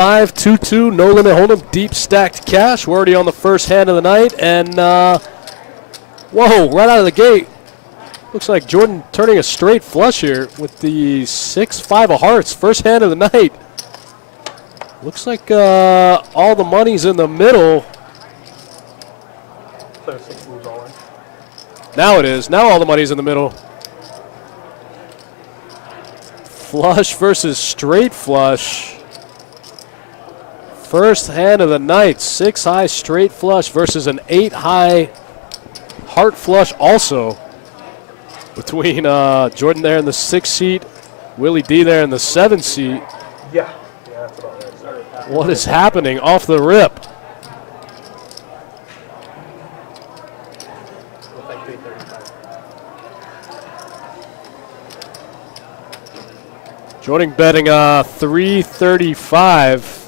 5-2-2, no limit hold'em, deep stacked cash. We're already on the first hand of the night, and whoa, right out of the gate. Looks like Jordan turning a straight flush here with the 6-5 of hearts, first hand of the night. Looks like all the money's in the middle. Now it is. Now all the money's in the middle. Flush versus straight flush. First hand of the night, 6 high straight flush versus an 8 high heart flush also. Between Jordan there in the 6 seat, Willie D there in the 7 seat. Yeah, that's about right. What is happening off the rip? Jordan betting 335.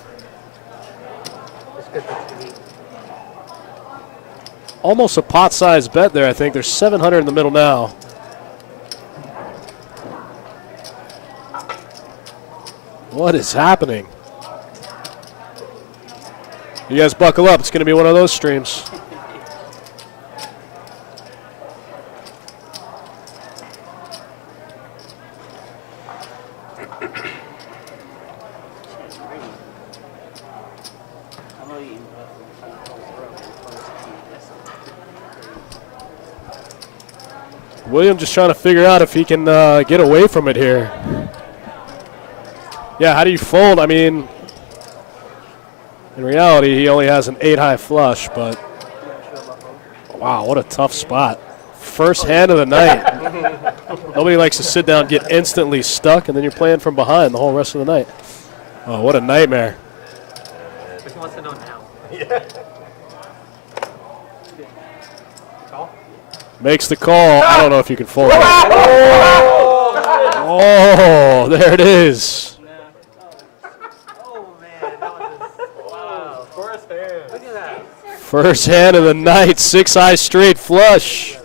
Almost a pot-sized bet there, I think. There's 700 in the middle now. What is happening? You guys buckle up. It's going to be one of those streams. William just trying to figure out if he can get away from it here. Yeah, how do you fold? I mean, in reality, he only has an 8 high flush, but wow, what a tough spot. First hand of the night. Nobody likes to sit down and get instantly stuck, and then you're playing from behind the whole rest of the night. Oh, what a nightmare. He wants to know now. Yeah. Makes the call. I don't know if you can fold it. Oh, there it is. Oh, man. That was wow. First hand. Look at that. First hand of the night, 6 high straight flush.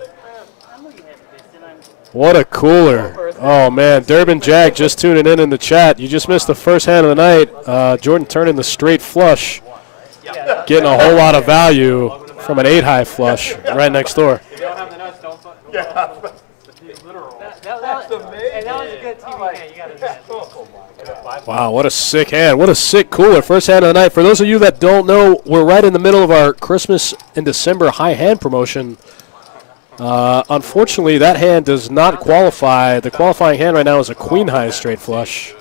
What a cooler. Oh, man. Durbin Jack just tuning in the chat. You just missed the first hand of the night. Jordan turning the straight flush. Getting a whole lot of value from an 8 high flush right next door. If you don't have the nuts, don't. Yeah. That was a good TV hand. You got to bet. Wow, what a sick hand. What a sick cooler. First hand of the night. For those of you that don't know, we're right in the middle of our Christmas in December high hand promotion. Unfortunately, that hand does not qualify. The qualifying hand right now is a queen high straight flush.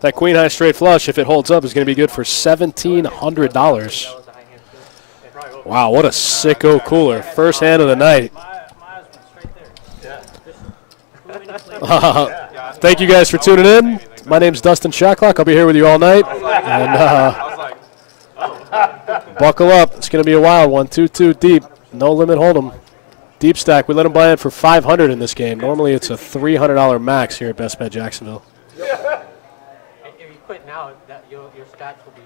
That queen high straight flush, if it holds up, is going to be good for $1,700. Wow, what a sicko cooler. First hand of the night. Thank you guys for tuning in. My name's Dustin Shacklock. I'll be here with you all night. And buckle up. It's going to be a wild one. 2-2 deep. No limit hold'em. Deep stack. We let them buy in for $500 in this game. Normally it's a $300 max here at Best Bet Jacksonville. If you quit now, your stats will be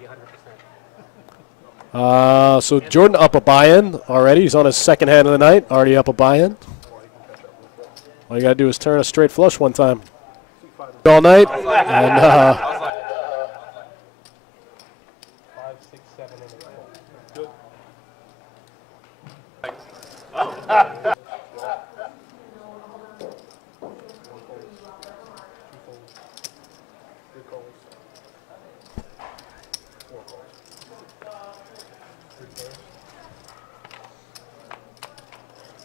100%. So Jordan up a buy-in already. He's on his second hand of the night. Already up a buy-in. All you got to do is turn a straight flush one time. All night. And 5, 6, 7, 8. Good.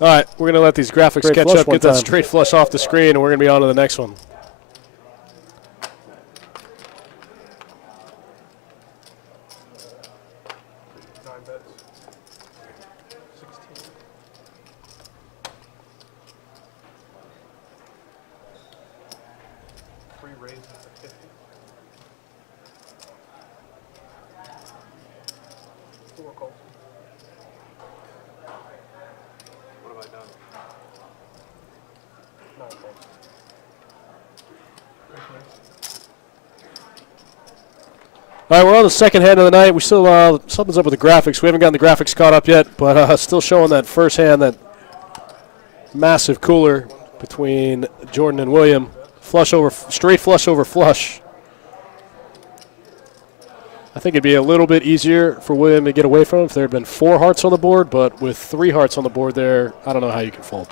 all right, we're going to let these graphics catch up, get that straight flush off the screen, and we're going to be on to the next one. All right, we're on the second hand of the night. We still, something's up with the graphics. We haven't gotten the graphics caught up yet, but still showing that first hand, that massive cooler between Jordan and William. Flush over, straight flush over flush. I think it'd be a little bit easier for William to get away from if there had been 4 hearts on the board, but with 3 hearts on the board there, I don't know how you can fold.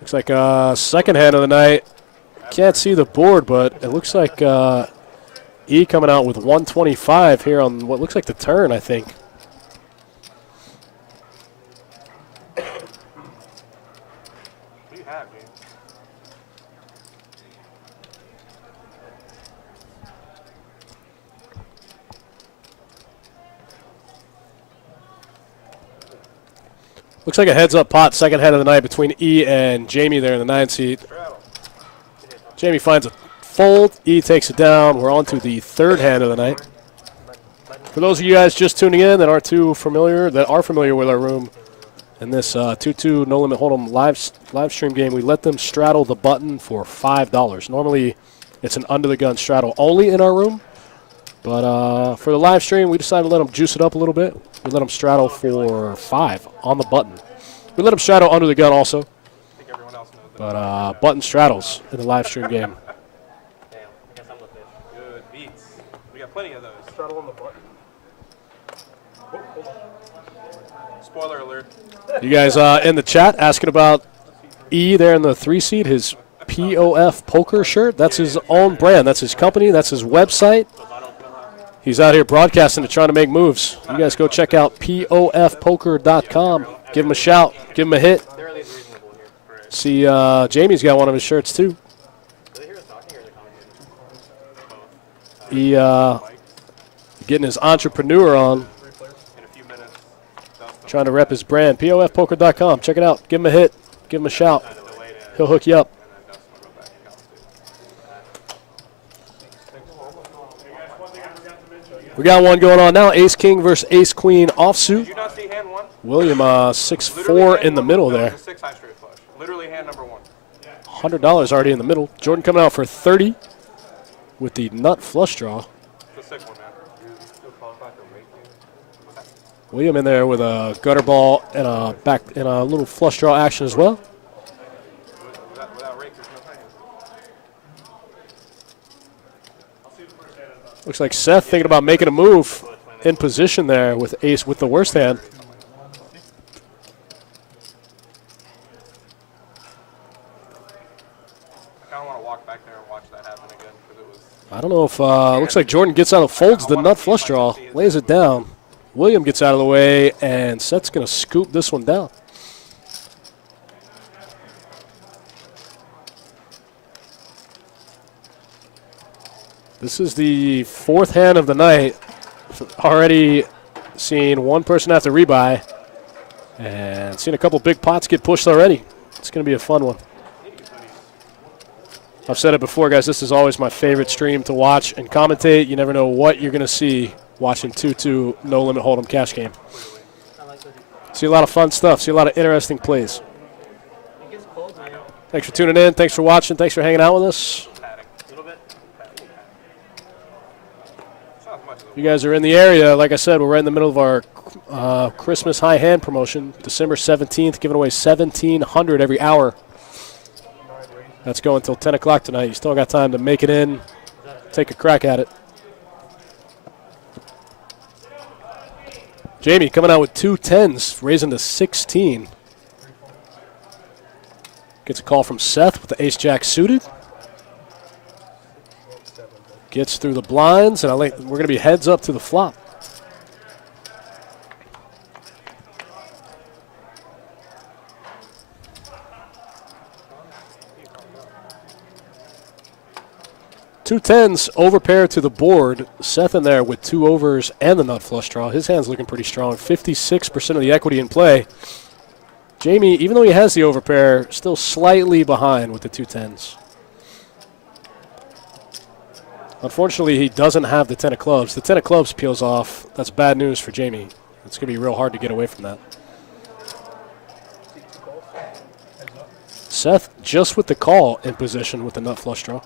Looks like second hand of the night. Can't see the board, but it looks like E coming out with 125 here on what looks like the turn, I think. What do you have, dude? Looks like a heads-up pot, second hand of the night between E and Jamie there in the 9 seat. Jamie finds a fold. E takes it down. We're on to the third hand of the night. For those of you guys just tuning in that are familiar with our room, in this 2-2 No Limit Hold'em live stream game, we let them straddle the button for $5. Normally, it's an under-the-gun straddle only in our room. But for the live stream, we decided to let them juice it up a little bit. We let them straddle for $5 on the button. We let them straddle under the gun also. But button straddles in the live stream game. Damn, I guess I'm with it. Good beats. We got plenty of those. Straddle on the button. Oh, hold on. Spoiler alert. You guys in the chat asking about E there in the 3 seat, his POF poker shirt. That's his own brand. That's his company. That's his website. He's out here broadcasting and trying to make moves. You guys go check out POFpoker.com. Give him a shout. Give him a hit. See, Jamie's got one of his shirts, too. He getting his entrepreneur on. Trying to rep his brand. POFpoker.com. Check it out. Give him a hit. Give him a shout. He'll hook you up. We got one going on now. Ace King versus Ace Queen offsuit. Did you not see hand 1? William 6-4 in the middle there. 6 high straight flush. Literally hand number 1. $100 already in the middle. Jordan coming out for 30 with the nut flush draw. The 6 one, man. William in there with a gutter ball and a little flush draw action as well. Without rake, there's no hand. Looks like Seth thinking about making a move in position there with ace with the worst hand. I kind of want to walk back there and watch that happen again because it was. I don't know if looks like Jordan gets out of folds the nut flush draw, lays it down. William gets out of the way, and Seth's going to scoop this one down. This is the 4th hand of the night. Already seen one person have to rebuy, and seen a couple big pots get pushed already. It's going to be a fun one. I've said it before, guys. This is always my favorite stream to watch and commentate. You never know what you're going to see watching 2-2 No Limit Hold'em cash game. See a lot of fun stuff. See a lot of interesting plays. Thanks for tuning in. Thanks for watching. Thanks for hanging out with us. You guys are in the area. Like I said, we're right in the middle of our Christmas high hand promotion. December 17th, giving away $1,700 every hour. That's going until 10 o'clock tonight. You still got time to make it in, take a crack at it. Jamie coming out with 2 10s, raising to 16. Gets a call from Seth with the ace-jack suited. Gets through the blinds, and we're going to be heads up to the flop. Two 10s overpair to the board. Seth in there with 2 overs and the nut flush draw. His hand's looking pretty strong. 56% of the equity in play. Jamie, even though he has the overpair, still slightly behind with the 2 10s. Unfortunately, he doesn't have the 10 of clubs. The 10 of clubs peels off. That's bad news for Jamie. It's going to be real hard to get away from that. Seth just with the call in position with the nut flush draw.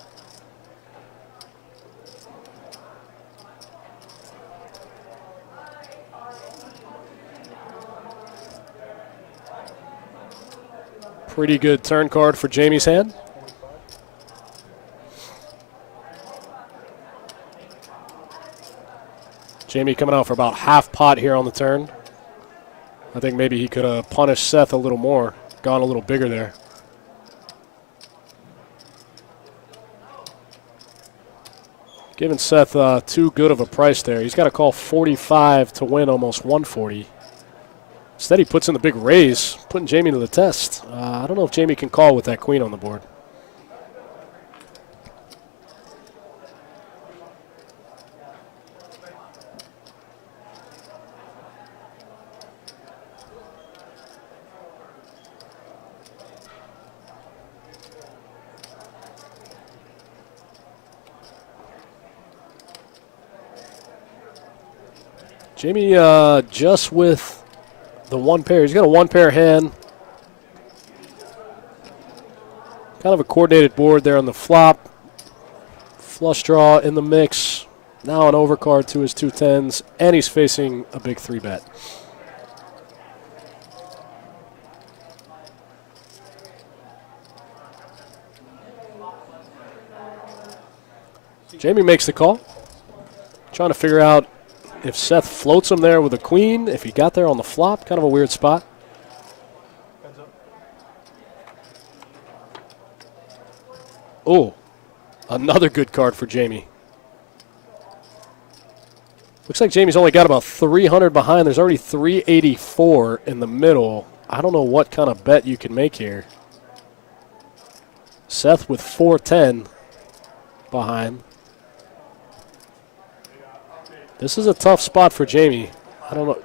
Pretty good turn card for Jamie's hand. Jamie coming out for about half pot here on the turn. I think maybe he could have punished Seth a little more, gone a little bigger there. Giving Seth too good of a price there. He's got to call 45 to win almost 140. Instead, he puts in the big raise, putting Jamie to the test. I don't know if Jamie can call with that queen on the board. Jamie just with the one pair. He's got a one-pair hand. Kind of a coordinated board there on the flop. Flush draw in the mix. Now an overcard to his 2-10s, and he's facing a big 3-bet. Jamie makes the call. Trying to figure out if Seth floats him there with a queen, if he got there on the flop. Kind of a weird spot. Oh, another good card for Jamie. Looks like Jamie's only got about 300 behind. There's already 384 in the middle. I don't know what kind of bet you can make here. Seth with 410 behind. This is a tough spot for Jamie. I don't know.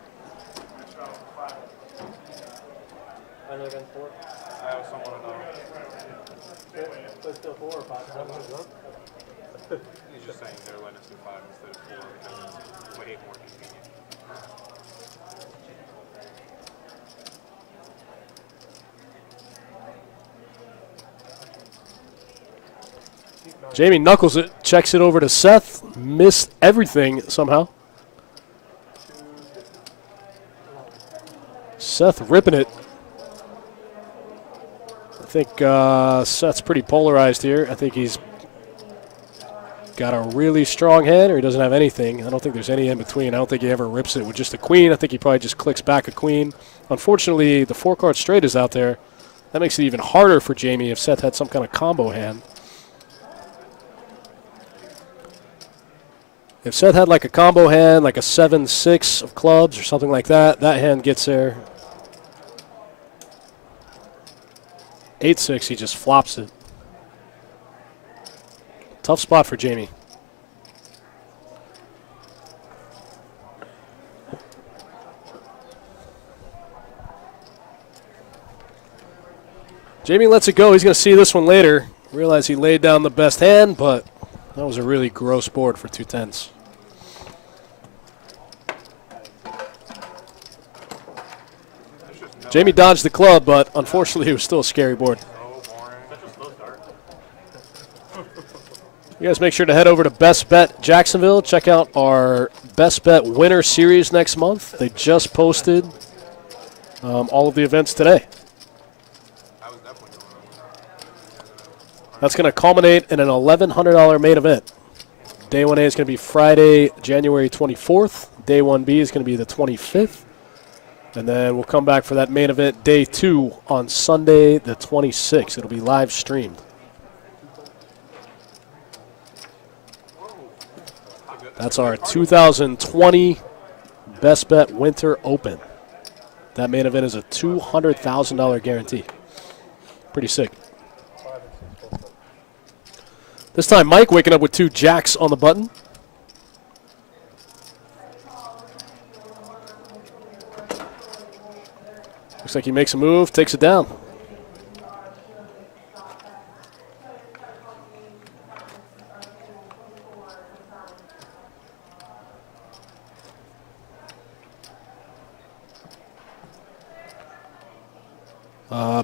He's just saying they're letting us do 5 instead of 4 because it's way more convenient. Jamie knuckles it, checks it over to Seth. Missed everything somehow. Seth ripping it. I think Seth's pretty polarized here. I think he's got a really strong hand or he doesn't have anything. I don't think there's any in between. I don't think he ever rips it with just a queen. I think he probably just clicks back a queen. Unfortunately, the 4-card straight is out there. That makes it even harder for Jamie if Seth had some kind of combo hand. If Seth had like a combo hand, like a 7-6 of clubs or something like that, that hand gets there. 8-6, he just flops it. Tough spot for Jamie. Jamie lets it go. He's going to see this one later. Realize he laid down the best hand, but that was a really gross board for 2-10s. Jamie dodged the club, but unfortunately it was still a scary board. You guys make sure to head over to Best Bet Jacksonville. Check out our Best Bet Winter Series next month. They just posted all of the events today. That's going to culminate in an $1,100 main event. Day 1A is going to be Friday, January 24th. Day 1B is going to be the 25th. And then we'll come back for that main event, Day 2, on Sunday the 26th. It'll be live streamed. That's our 2020 Best Bet Winter Open. That main event is a $200,000 guarantee. Pretty sick. This time, Mike waking up with 2 jacks on the button. Looks like he makes a move, takes it down.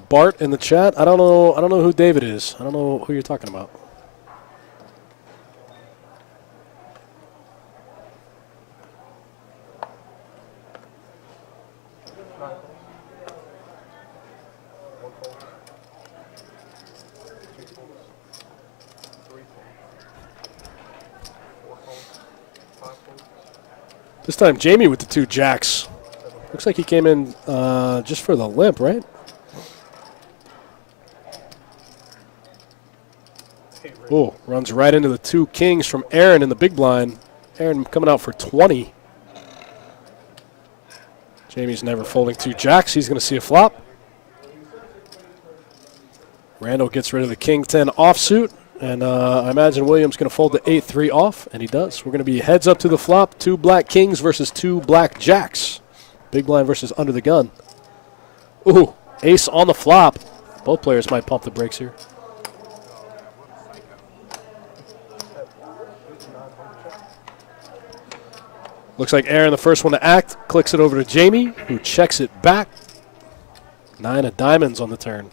Bart in the chat. I don't know who David is. I don't know who you're talking about. This time Jamie with the 2 jacks. Looks like he came in just for the limp, right? Oh, runs right into the 2 kings from Aaron in the big blind. Aaron coming out for 20. Jamie's never folding 2 jacks. He's going to see a flop. Randall gets rid of the king 10 offsuit. And I imagine William's going to fold the 8-3 off, and he does. We're going to be heads up to the flop. 2 black kings versus 2 black jacks. Big blind versus under the gun. Ooh, ace on the flop. Both players might pump the brakes here. Looks like Aaron, the first one to act, clicks it over to Jamie, who checks it back. 9 of diamonds on the turn.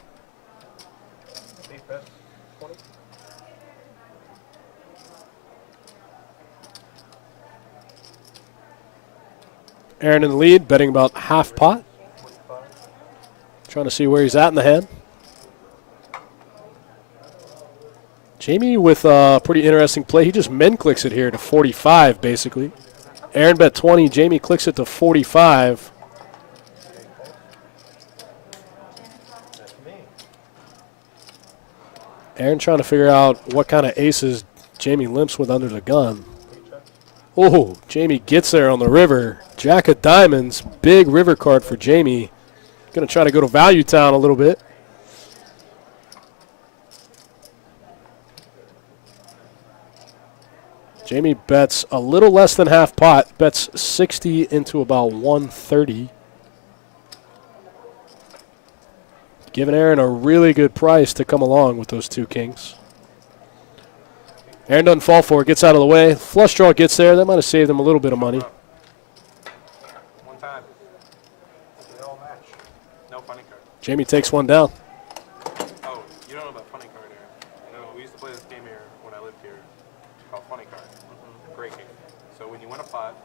Aaron in the lead, betting about half pot. Trying to see where he's at in the hand. Jamie with a pretty interesting play. He just min clicks it here to 45, basically. Aaron bet 20. Jamie clicks it to 45. Aaron trying to figure out what kind of aces Jamie limps with under the gun. Oh, Jamie gets there on the river. Jack of diamonds. Big river card for Jamie. Going to try to go to Value Town a little bit. Jamie bets a little less than half pot, bets 60 into about 130. Giving Aaron a really good price to come along with those 2 kings. Aaron doesn't fall for it, gets out of the way. Flush draw gets there. That might have saved him a little bit of money. One time. No funny card. Jamie takes one down. Oh, you don't know about funny card here. You know, we used to play this game here when I lived here called funny card. Great game. So when you win a pot,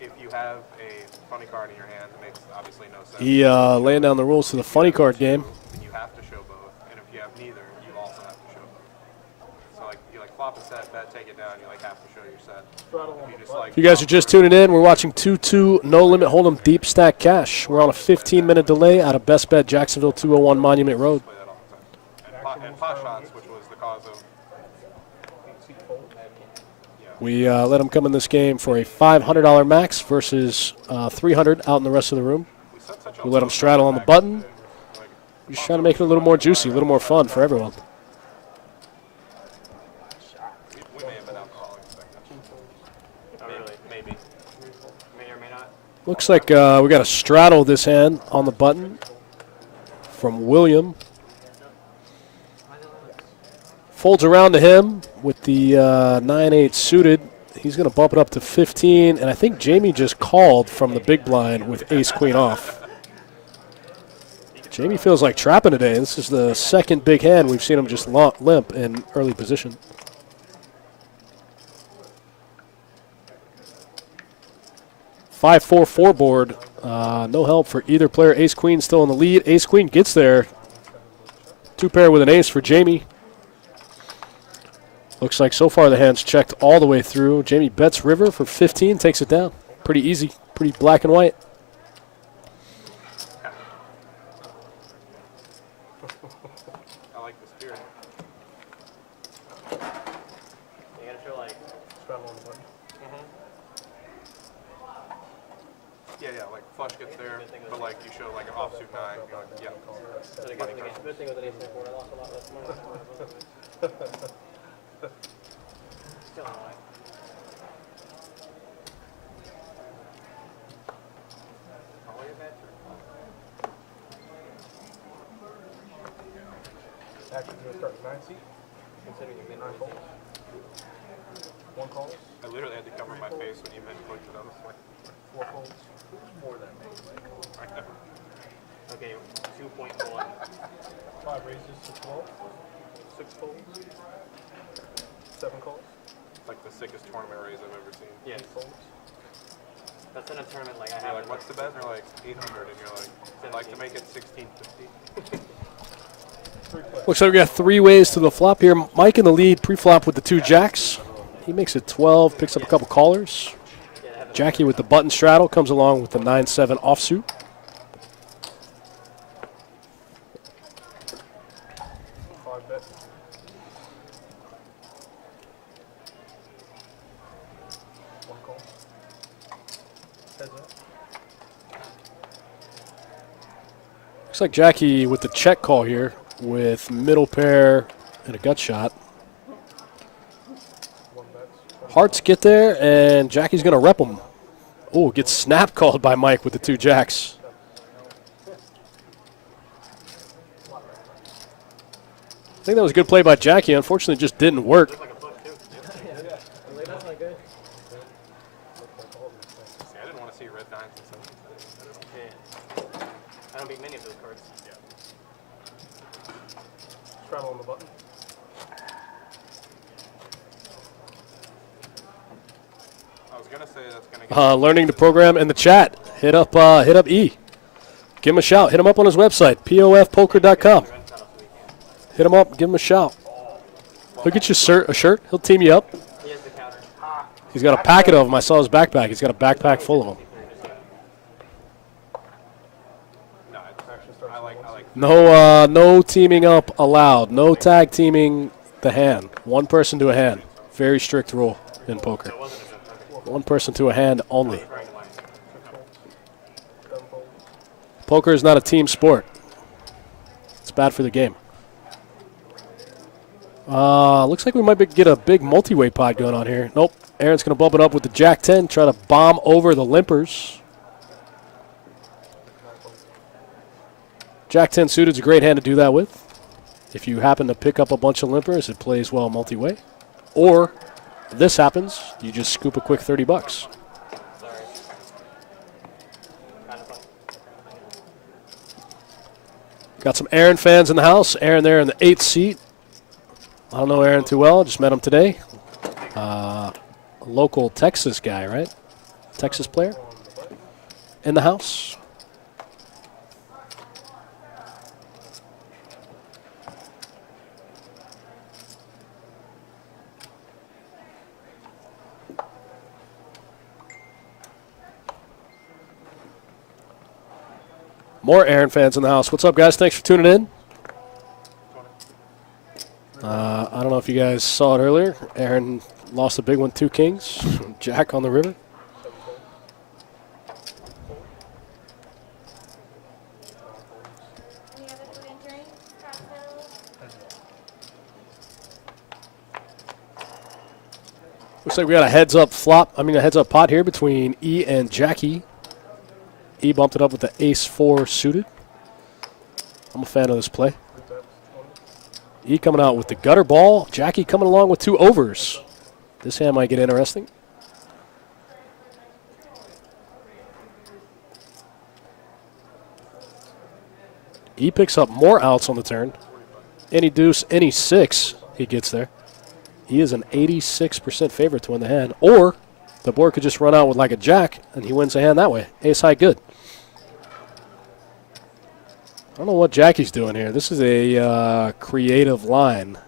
if you have a funny card in your hand, it makes obviously no sense. He laying down the rules to the funny card game. And you have to show both. And if you have neither, you also have to show both. So like you like flop a set, bet, take it down, you like have to show your set. If you just like If you guys are just tuning in, we're watching 2-2 No Limit Hold'em Deep Stack Cash. We're on a 15-minute delay out of Best Bet Jacksonville 201 Monument Road. play that all the time. And pot shots, which was the cause of. We let him come in this game for a $500 max versus $300 out in the rest of the room. We let him straddle on the button. We're just trying to make it a little more juicy, a little more fun for everyone. We may have been alcoholics back then. Oh, really? Maybe. May or may not. Looks like we got a straddle this hand on the button from William. Folds around to him with the 9-8 suited. He's going to bump it up to 15, and I think Jamie just called from the big blind with ace-queen off. Jamie feels like trapping today. This is the second big hand we've seen him just limp in early position. (5-4-4) board. No help for either player. Ace-queen still in the lead. Ace-queen gets there. 2-pair with an ace for Jamie. Looks like so far the hand's checked all the way through. Jamie bets river for 15, takes it down. Pretty easy, pretty black and white. I like the spirit. You gotta show like Yeah, like flush gets there, but like you show like an offsuit 9, you're like, yeah. good thing with an ace in the board. I lost a lot less money. Still not like. Actually, going to start with 9 seat. Considering your min 9 folds. 1 call. I literally had to cover my face when you meant clicked it. I was like, 4 folds. More than me. Okay, 2.1. 5 raises to 12. 6 folds. 7 calls. it's like the sickest tournament raise I've ever seen. Yeah. 8 folds. That's in a tournament like I You're have. like, what's the bet? And they're like 800, and you're like, I'd like to make it 1650. 3 plays. Looks like we got 3 ways to the flop here. Mike in the lead, pre-flop with the 2 jacks. He makes it 12, picks up a couple callers. Yeah, Jackie with the button straddle comes along with the 9-7 offsuit. Five bet. One call. Heads up. Looks like Jackie with the check call here with middle pair and a gut shot. One bet. Hearts get there, and Jackie's going to rep them. Oh, gets snap called by Mike with the 2 jacks. I think that was a good play by Jackie. Unfortunately, it just didn't work. See, I didn't want to see red 9s and 7s. I don't beat many of those cards. Straddle on the button. I was going to say that's going to get Learning the program in the chat. Hit up E. Give him a shout. Hit him up on his website, pofpoker.com. Hit him up. Give him a shout. He'll get you a shirt. He'll team you up. He has the counter. He's got a packet of them. I saw his backpack. He's got a backpack full of them. no, I like No teaming up allowed. No tag teaming the hand. One person to a hand. Very strict rule in poker. One person to a hand only. Seven folds. Poker is not a team sport. It's bad for the game. Looks like we might get a big multi-way pod going on here. Nope. Aaron's going to bump it up with the Jack 10, try to bomb over the limpers. Jack 10 suited is a great hand to do that with. If you happen to pick up a bunch of limpers, it plays well multi-way. Or, if this happens, you just scoop a quick 30 bucks. Sorry. Kind of fun. Got some Aaron fans in the house. Aaron there in the 8th seat. I don't know Aaron too well. Just met him today. A local Texas guy, right? Texas player in the house. More Aaron fans in the house. What's up, guys? Thanks for tuning in. I don't know if you guys saw it earlier. Aaron lost a big one, 2 kings. Jack on the river. Any other food and drinks? Cocktails? Looks like we got a heads-up a heads-up pot here between E and Jackie. E bumped it up with the ace-4 suited. I'm a fan of this play. E coming out with the gutter ball. Jackie coming along with 2 overs. This hand might get interesting. E picks up more outs on the turn. Any deuce, any 6, he gets there. He is an 86% favorite to win the hand. Or the board could just run out with like a jack, and he wins the hand that way. Ace high good. I don't know what Jackie's doing here. This is a creative line.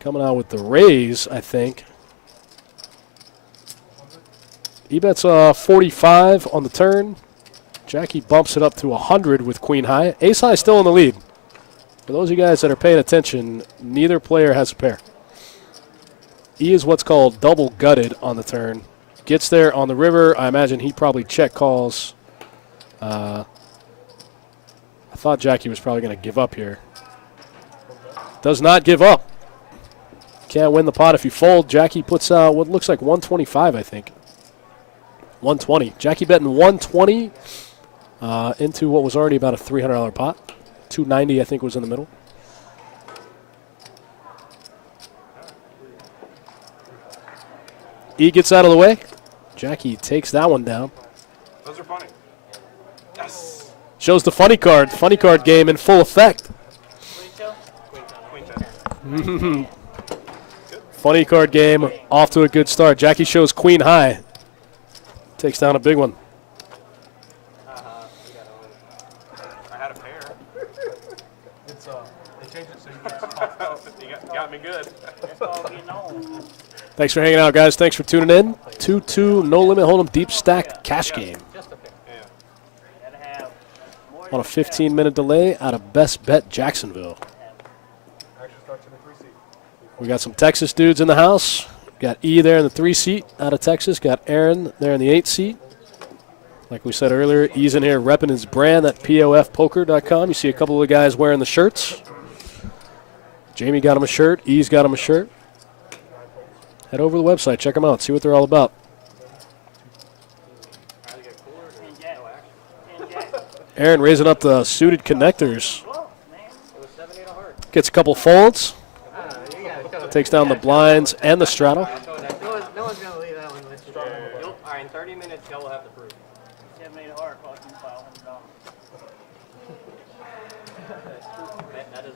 Coming out with the raise, I think. He bets 45 on the turn. Jackie bumps it up to 100 with queen high. Ace high still in the lead. For those of you guys that are paying attention, neither player has a pair. E is what's called double gutted on the turn. Gets there on the river. I imagine he probably check calls. I thought Jackie was probably going to give up here. Does not give up. Can't win the pot if you fold. Jackie puts out what looks like 125, I think. 120. Jackie betting 120 into what was already about a $300 pot. 290, I think, was in the middle. E gets out of the way. Jackie takes that one down. Those are funny. Yes. Shows the funny card game in full effect. Queen 10. Funny card game off to a good start. Jackie shows queen high. Takes down a big one. I had a pair. It's they changed it so you can You got me good. Thanks for hanging out, guys. Thanks for tuning in. 2-2 No Limit Hold'em deep stacked cash game. On a 15-minute delay out of Best Bet Jacksonville. We got some Texas dudes in the house. Got E there in the 3 seat out of Texas. Got Aaron there in the 8 seat. Like we said earlier, E's in here repping his brand at POFpoker.com. You see a couple of the guys wearing the shirts. Jamie got him a shirt. E's got him a shirt. Head over to the website. Check them out. See what they're all about. Aaron raising up the suited connectors. Gets a couple folds. Takes down the blinds and the straddle. No one's going to leave that one with you. All right, in 30 minutes, y'all will have to prove. 78 hard, cost me $500. That is,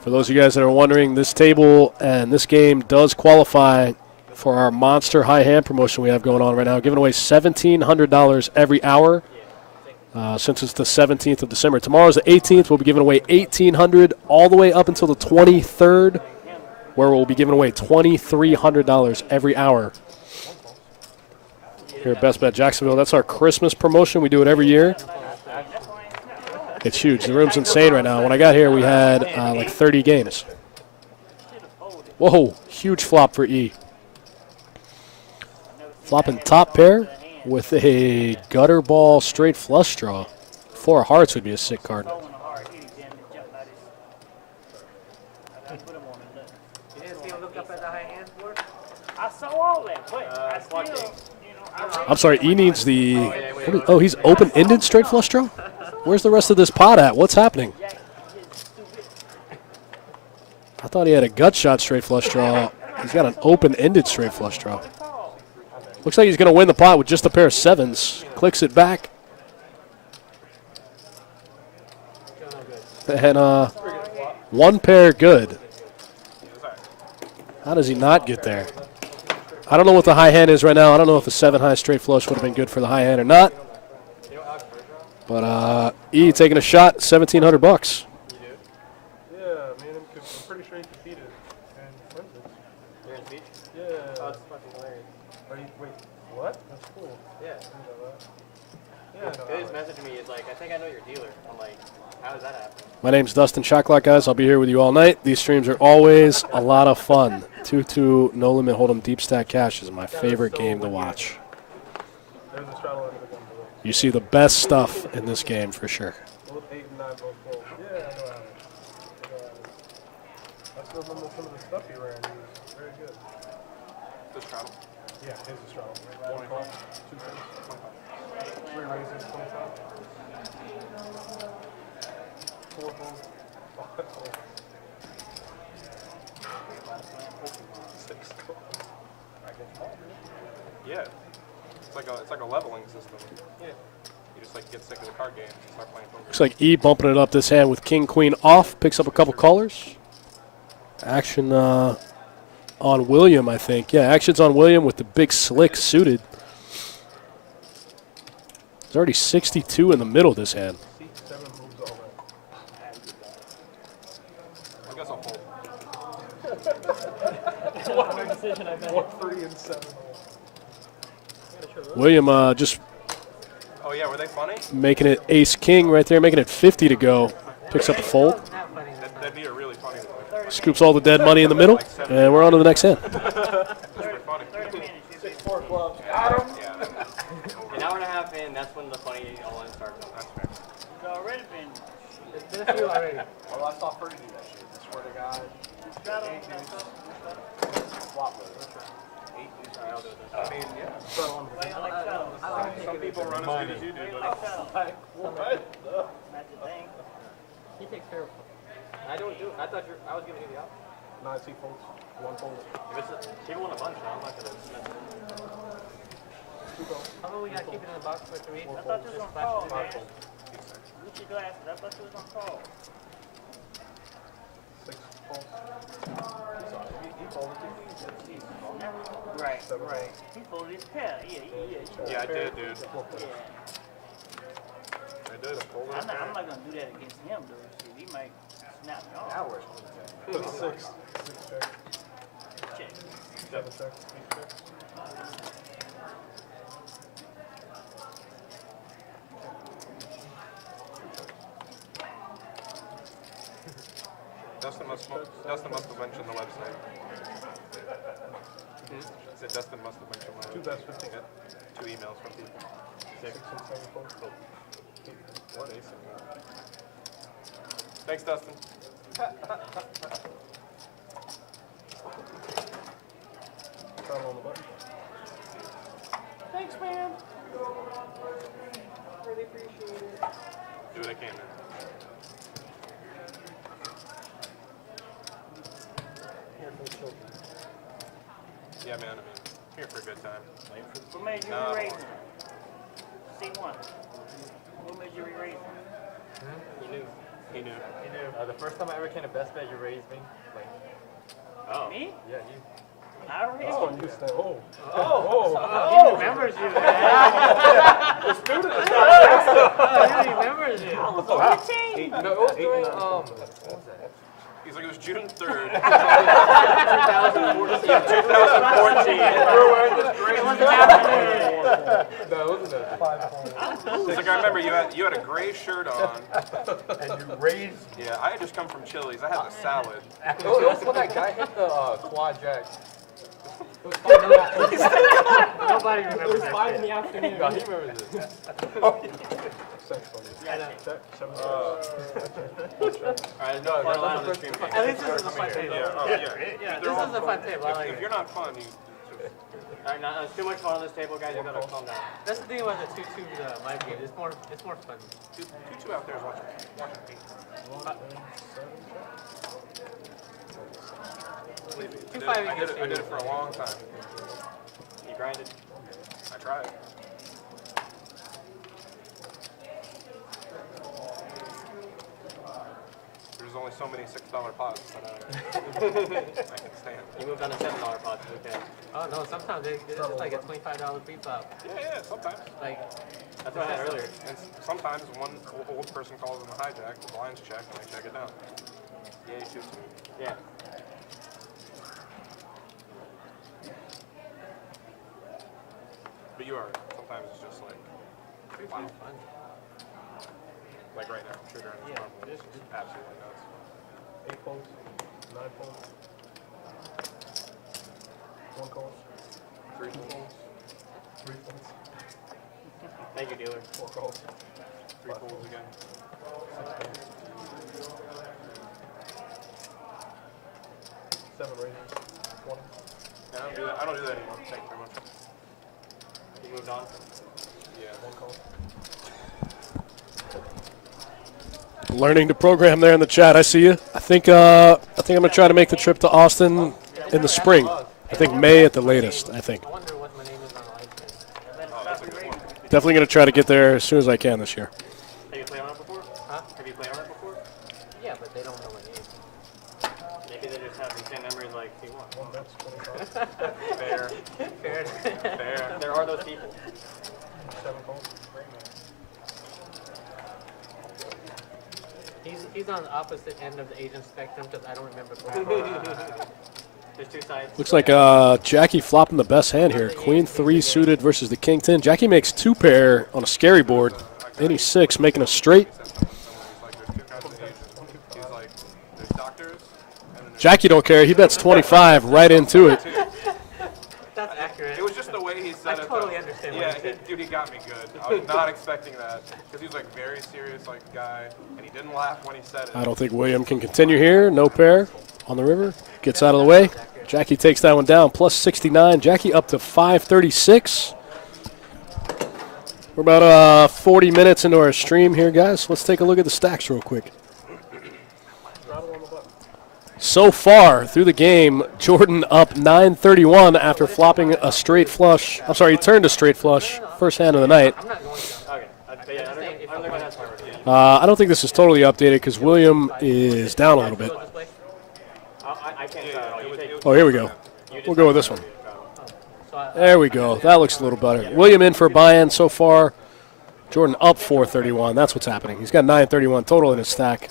For those of you guys that are wondering, this table and this game does qualify for our Monster High Hand promotion we have going on right now, giving away $1,700 every hour since it's the 17th of December. Tomorrow's the 18th. We'll be giving away $1,800 all the way up until the 23rd, where we'll be giving away $2,300 every hour here at Best Bet Jacksonville. That's our Christmas promotion. We do it every year. It's huge. The room's insane right now. When I got here, we had like 30 games. Whoa, huge flop for E. Flopping top pair with a gutter ball straight flush draw. 4 of hearts would be a sick card. I'm sorry, E needs the... Oh, he's open-ended straight flush draw? Where's the rest of this pot at? What's happening? I thought he had a gut shot straight flush draw. He's got an open-ended straight flush draw. Looks like he's going to win the pot with just a pair of 7s. Clicks it back. And one pair good. How does he not get there? I don't know what the high hand is right now. I don't know if the 7-high straight flush would have been good for the high hand or not. But E taking a shot, $1,700. Yeah, man, I'm pretty sure he competed. And You're in the beach? yeah. Oh, it's fucking hilarious. Are you, wait, what? That's cool. Yeah. Yeah, He just messaged me. He's like, I think I know your dealer. I'm like, how does that happen? My name's Dustin Shotclock, guys. I'll be here with you all night. These streams are always a lot of fun. 2-2 No Limit Hold'em Deep Stack Cash is my favorite game to watch. There's a straddle under the gun. You see the best stuff in this game for sure. Both 8 and 9 both full. Yeah, I know how it is. I still remember some of the stuff he ran. He was very good. The straddle. Yeah, here's the straddle. 1 call, 2 pins. 3 raises, 25. 4 folds. 5 folds. 6. Yeah. It's like a leveling system. Yeah. You just like get sick of the card game and start playing poker. Looks like E bumping it up this hand with King Queen off. Picks up a couple callers. Action on William, I think. Yeah, action's on William with the big slick suited. There's already 62 in the middle of this hand. 7 moves all I guess I'll fold. that. 4, 3, and 7. William just Oh yeah, were they funny? making it ace-king right there, making it 50 to go. Picks up a fold. That'd be a really funny one. Scoops all the dead money in the middle, and we're on to the next hand. Super funny. 4 clubs. Got him. An hour and a half in, that's when the funny all-in starts. That's fair. It's already been. It's been a few already. Well, I saw Purdy do that shit. I swear to God. Flop with it. I mean, yeah. Some people run as good as you do, but He takes care of it. I don't do. I thought I was giving you the option. 9 T folds. 1 fold. People want a bunch. I'm not gonna. How about we gotta keep it in the box for 3? I thought this was on call, man. Look your glasses. I thought this was on call. 6 folds. He folded 2 feet. Right, right. He folded his pair. Yeah. yeah, I did, dude. Yeah. I did. I folded. I'm not gonna do that against him, though. Shit, he might snap me off. Now where's 23? Six check. Check. 7 check. 8 check. Dustin must have mentioned the website. Said Dustin must have mentioned my 2 bets, 15. Got 2 emails from people. 6 and 7 fold. What ace? Thanks, Dustin. Travel on the button. Thanks, man. Really appreciate it. Do what I can, man. Yeah, man. I mean, here for a good time. What made you No. re-raise him? C1. What made you re-raise him? He knew. He knew. The first time I ever came to Best Bet, you raised me. Like, Oh. Me? yeah, you. I raised Oh, him. you stand. Oh. He remembers you, man. He remembers you. No, it was during, what was that? He's like, it was June 3rd. 2014. 2014. We're wearing this great. It was an afternoon. No, it wasn't that. 5 fold. He's like, I remember you had a gray shirt on. And you raised. Yeah, I had just come from Chili's. I had the salad. It was when that guy hit the quad jack. It was 5 in the afternoon. Nobody It remembers was that 5 shit. in the afternoon. No, he remembers it. 6 fold. Yeah, no. Check. 7 check. Alright, no fun line on the stream. At least this is a fun table. Yeah, oh, yeah. Yeah, this is a fun table. I like If it. you're not fun, you. Alright, no, it's too much fun on this table, guys. You gotta calm down. That's the thing about the 2-2 live game. It's more fun. Two out there is watching me. 1 and 7 check. Believe me. Two five I did it for a long time. You grinded. I tried. There's only so many $6 pots that I can stand. You moved on to $7 pots. Okay. Oh no, sometimes it's just like a $25 pre-flop. Yeah, sometimes. Like that's what I had earlier. And sometimes one old person calls in the hijack, the blinds check, and I check it down. Yeah, he shoots me. Yeah. But you are. Sometimes it's just like, Fun. like right now, trigger on this problem. It's just absolutely nuts. 8 folds. 9 folds. 1 call. 3 2 folds, folds. 3 folds. Thank you, dealer. 4 calls. 3 folds again. 6 folds. 7 raises. 20. Yeah, I don't do that anymore. Thank you very much. You moved on. Yeah. 1 call. Learning to program there in the chat. I see you. I think I'm gonna try to make the trip to Austin in the spring. I think May at the latest. I think I wonder what my name is on the live stream. Oh, that's a good one. definitely gonna try to get there as soon as I can this year. Have you played on it before? Huh? Have you played on it before? Yeah, but they don't know my name. Maybe they just have the same memories like C1. 1 bet's 25. Fair. Fair. Fair. There are those people. 7 folds. He's on the opposite end of the Asian spectrum because I don't remember. There's 2 sides. Looks like Jackie flopping the best hand here. Queen 3 suited versus the King 10. Jackie makes 2 pair on a scary board. 86 making a straight. He's like, there's doctors, and then Jackie don't care. He bets 25 right into it. That's accurate. it was just the way he said I it. totally though. understand what Yeah, he said. dude, he got me good. I was not expecting that because he was like very serious, like guy, and he didn't laugh when he said it. I don't think William can continue here. No pair on the river. Gets out of the way. Jackie takes that one down. Plus 69. Jackie up to 536. We're about 40 minutes into our stream here, guys. Let's take a look at the stacks real quick. So far through the game, Jordan up 931 after flopping a straight flush. I'm sorry, he turned a straight flush. First hand of the night. I'm not going to. Okay. But yeah, I don't that's hard. I don't think this is totally updated because William is down a little bit. I can't Oh, here we go. We'll go with this one. There we go. That looks a little better. William in for a buy-in so far. Jordan up 431. That's what's happening. He's got 931 total in his stack.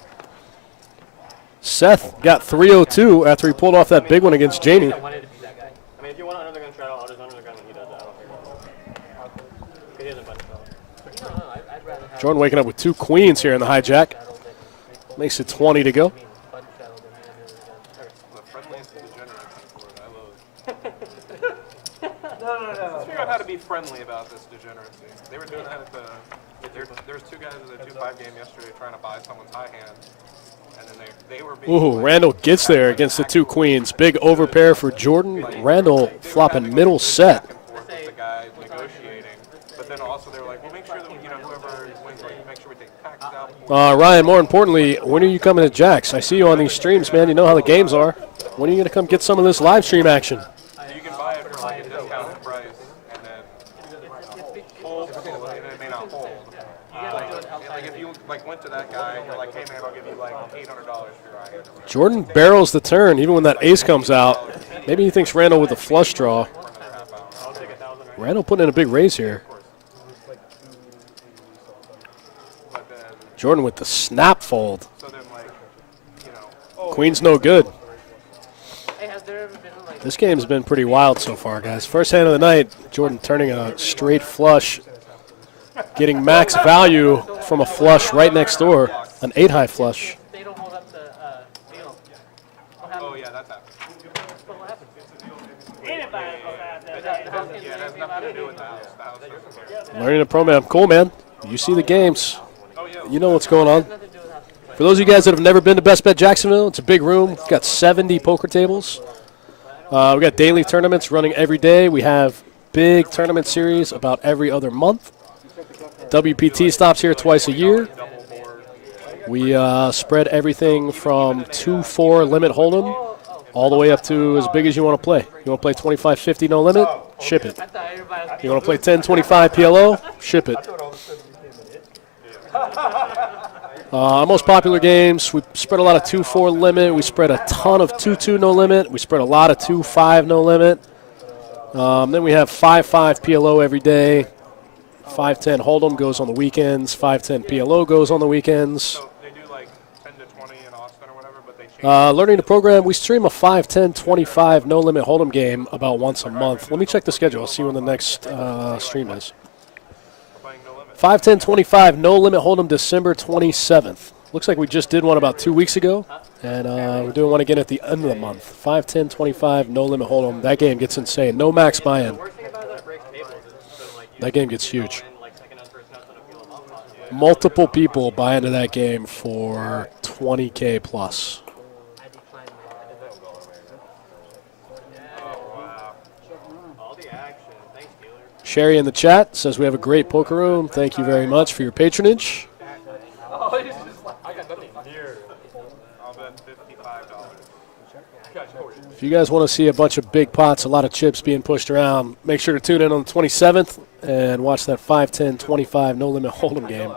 Seth got 302 after he pulled off that big one against Jamie. I wanted to be that guy. I mean, if you want another gun straddle, I'll just another gun when he does that. I don't care. Because he doesn't button straddle. No, I'd rather have Jordan waking up with 2 queens here in the hijack. straddle than Makes it 20 to go. button straddle than he has the gun. The friendliest degenerates in Florida. I love it. Let's figure out how to be friendly about this degeneracy. They were doing that at the. There was 2 guys at the 2-5 game yesterday trying to buy someone's high hand, and then they were being. Ooh, Randall gets there against the 2 queens. Big overpair for Jordan. Randall flopping middle set. Back and forth with the guy negotiating, but then also they were like, well, make sure that whoever wins, like, make sure we take taxes out. Ryan, more importantly, when are you coming to Jack's? I see you on these streams, man. You know how the games are. When are you going to come get some of this live stream action? You can buy it for like a discounted price, and then hold, and it may not hold. Like if you like went to that guy, and you're like, hey man, I'll give you like $800 for your eye. Jordan barrels the turn even when that ace comes out. Maybe he thinks Randall with the flush draw. Randall putting in a big raise here. Jordan with the snap fold. So then like, Queen's no good. Hey, has there ever been like This game's been pretty wild so far, guys. First hand of the night, Jordan turning a straight flush, getting max value from a flush right next door, an 8-high flush. they don't hold up the deal? What happened? oh yeah, that's happened. What happened? Yeah, it has nothing to do with the house. The house doesn't care. Learning the program. Cool, man. You see the games. Oh yeah. You know what's going on. For those of you guys that have never been to Best Bet Jacksonville, it's a big room. We've got 70 poker tables. We got daily tournaments running every day. We have big tournament series about every other month. WPT stops here twice a year. We spread everything from 2-4 limit hold'em all the way up to as big as you want to play. You want to play 25-50 no limit? Ship it. You want to play 10-25 PLO? Ship it. Our most popular games, we spread a lot of 2-4 limit. We spread a ton of 2-2 no limit. We spread a lot of 2-5 no limit. Then we have 5-5 PLO every day. 5-10 Hold'em goes on the weekends. 5-10 PLO goes on the weekends. So they do like 10 to 20 in Austin or whatever, but they change. Learning the program, we stream a 5-10-25 no limit Hold'em game about once a month. Let me check the schedule. I'll see when the next stream is. Playing no limit. 5-10-25 no limit Hold'em December 27th. Looks like we just did one about 2 weeks ago, and we're doing one again at the end of the month. 5-10-25 no limit Hold'em. That game gets insane. No max buy-in. Worst thing about that breaks tables is like That game gets huge. like second on first nuts on a field of ball. Multiple people buy into that game for 20K plus. All the action. Thanks, dealer. Sherry in the chat says we have a great poker room. Thank you very much for your patronage. Oh, it's just like, I got nothing near. I'll bet $55. If you guys want to see a bunch of big pots, a lot of chips being pushed around, make sure to tune in on the 27th and watch that 5-10-25 no limit Hold'em game.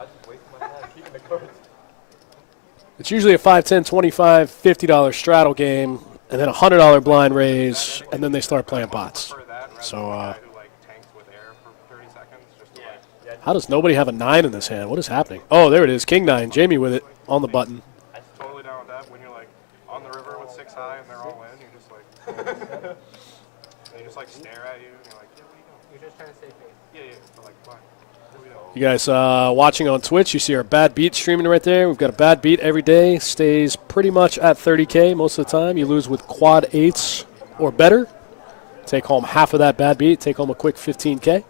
It's usually a 5-10-25 $50 straddle game, and then a $100 blind raise, and then they start playing pots. For that, rather So, than a guy who like tanks with air for 30 seconds, just to, like, how does nobody have a 9 in this hand? What is happening? Oh, there it is. King 9. Jamie with it on the button. totally down with that. When you're like on the river with 6 high and they're all in, you're just like, they just like stare at you, and you're like, yeah, what are you doing? You're just trying to save face. Yeah, but like, why? What are we doing? You guys watching on Twitch, you see our bad beat streaming right there. We've got a bad beat every day. Stays pretty much at 30K most of the time. You lose with quad 8s or better. Take home half of that bad beat. Take home a quick 15K.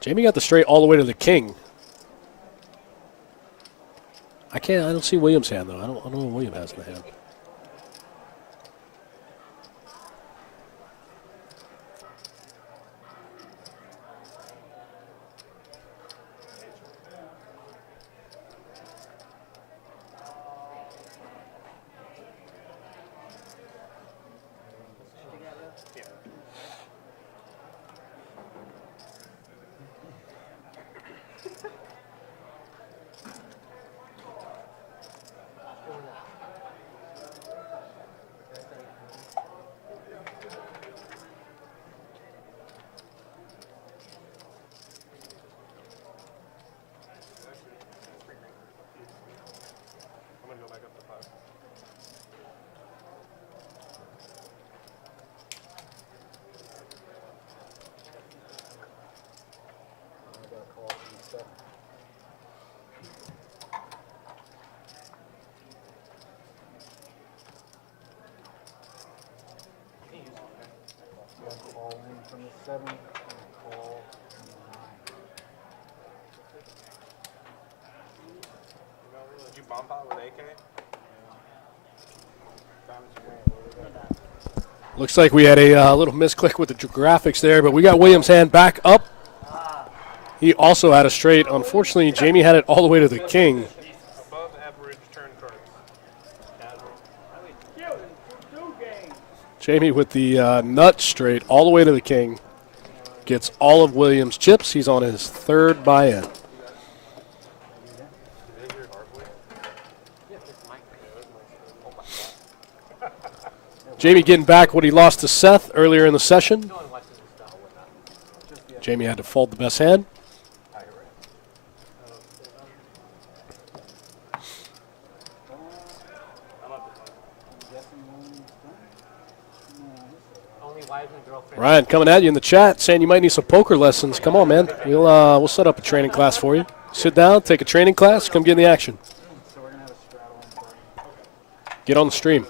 Jamie got the straight all the way to the king. I don't see William's hand though. I don't know what William has in the hand. 7, and call 9. Did you bomb pot with AK? Looks like we had a little misclick with the graphics there, but we got Williams' hand back up. He also had a straight. Unfortunately, Jamie had it all the way to the king. Above average turn cards. Jamie with the nut straight all the way to the king. Gets all of Williams' chips. He's on his third buy-in. Jamie getting back what he lost to Seth earlier in the session. Jamie had to fold the best hand. Ryan coming at you in the chat saying you might need some poker lessons. Come on, man. We'll set up a training class for you. Sit down, take a training class, come get in the action. Get on the stream.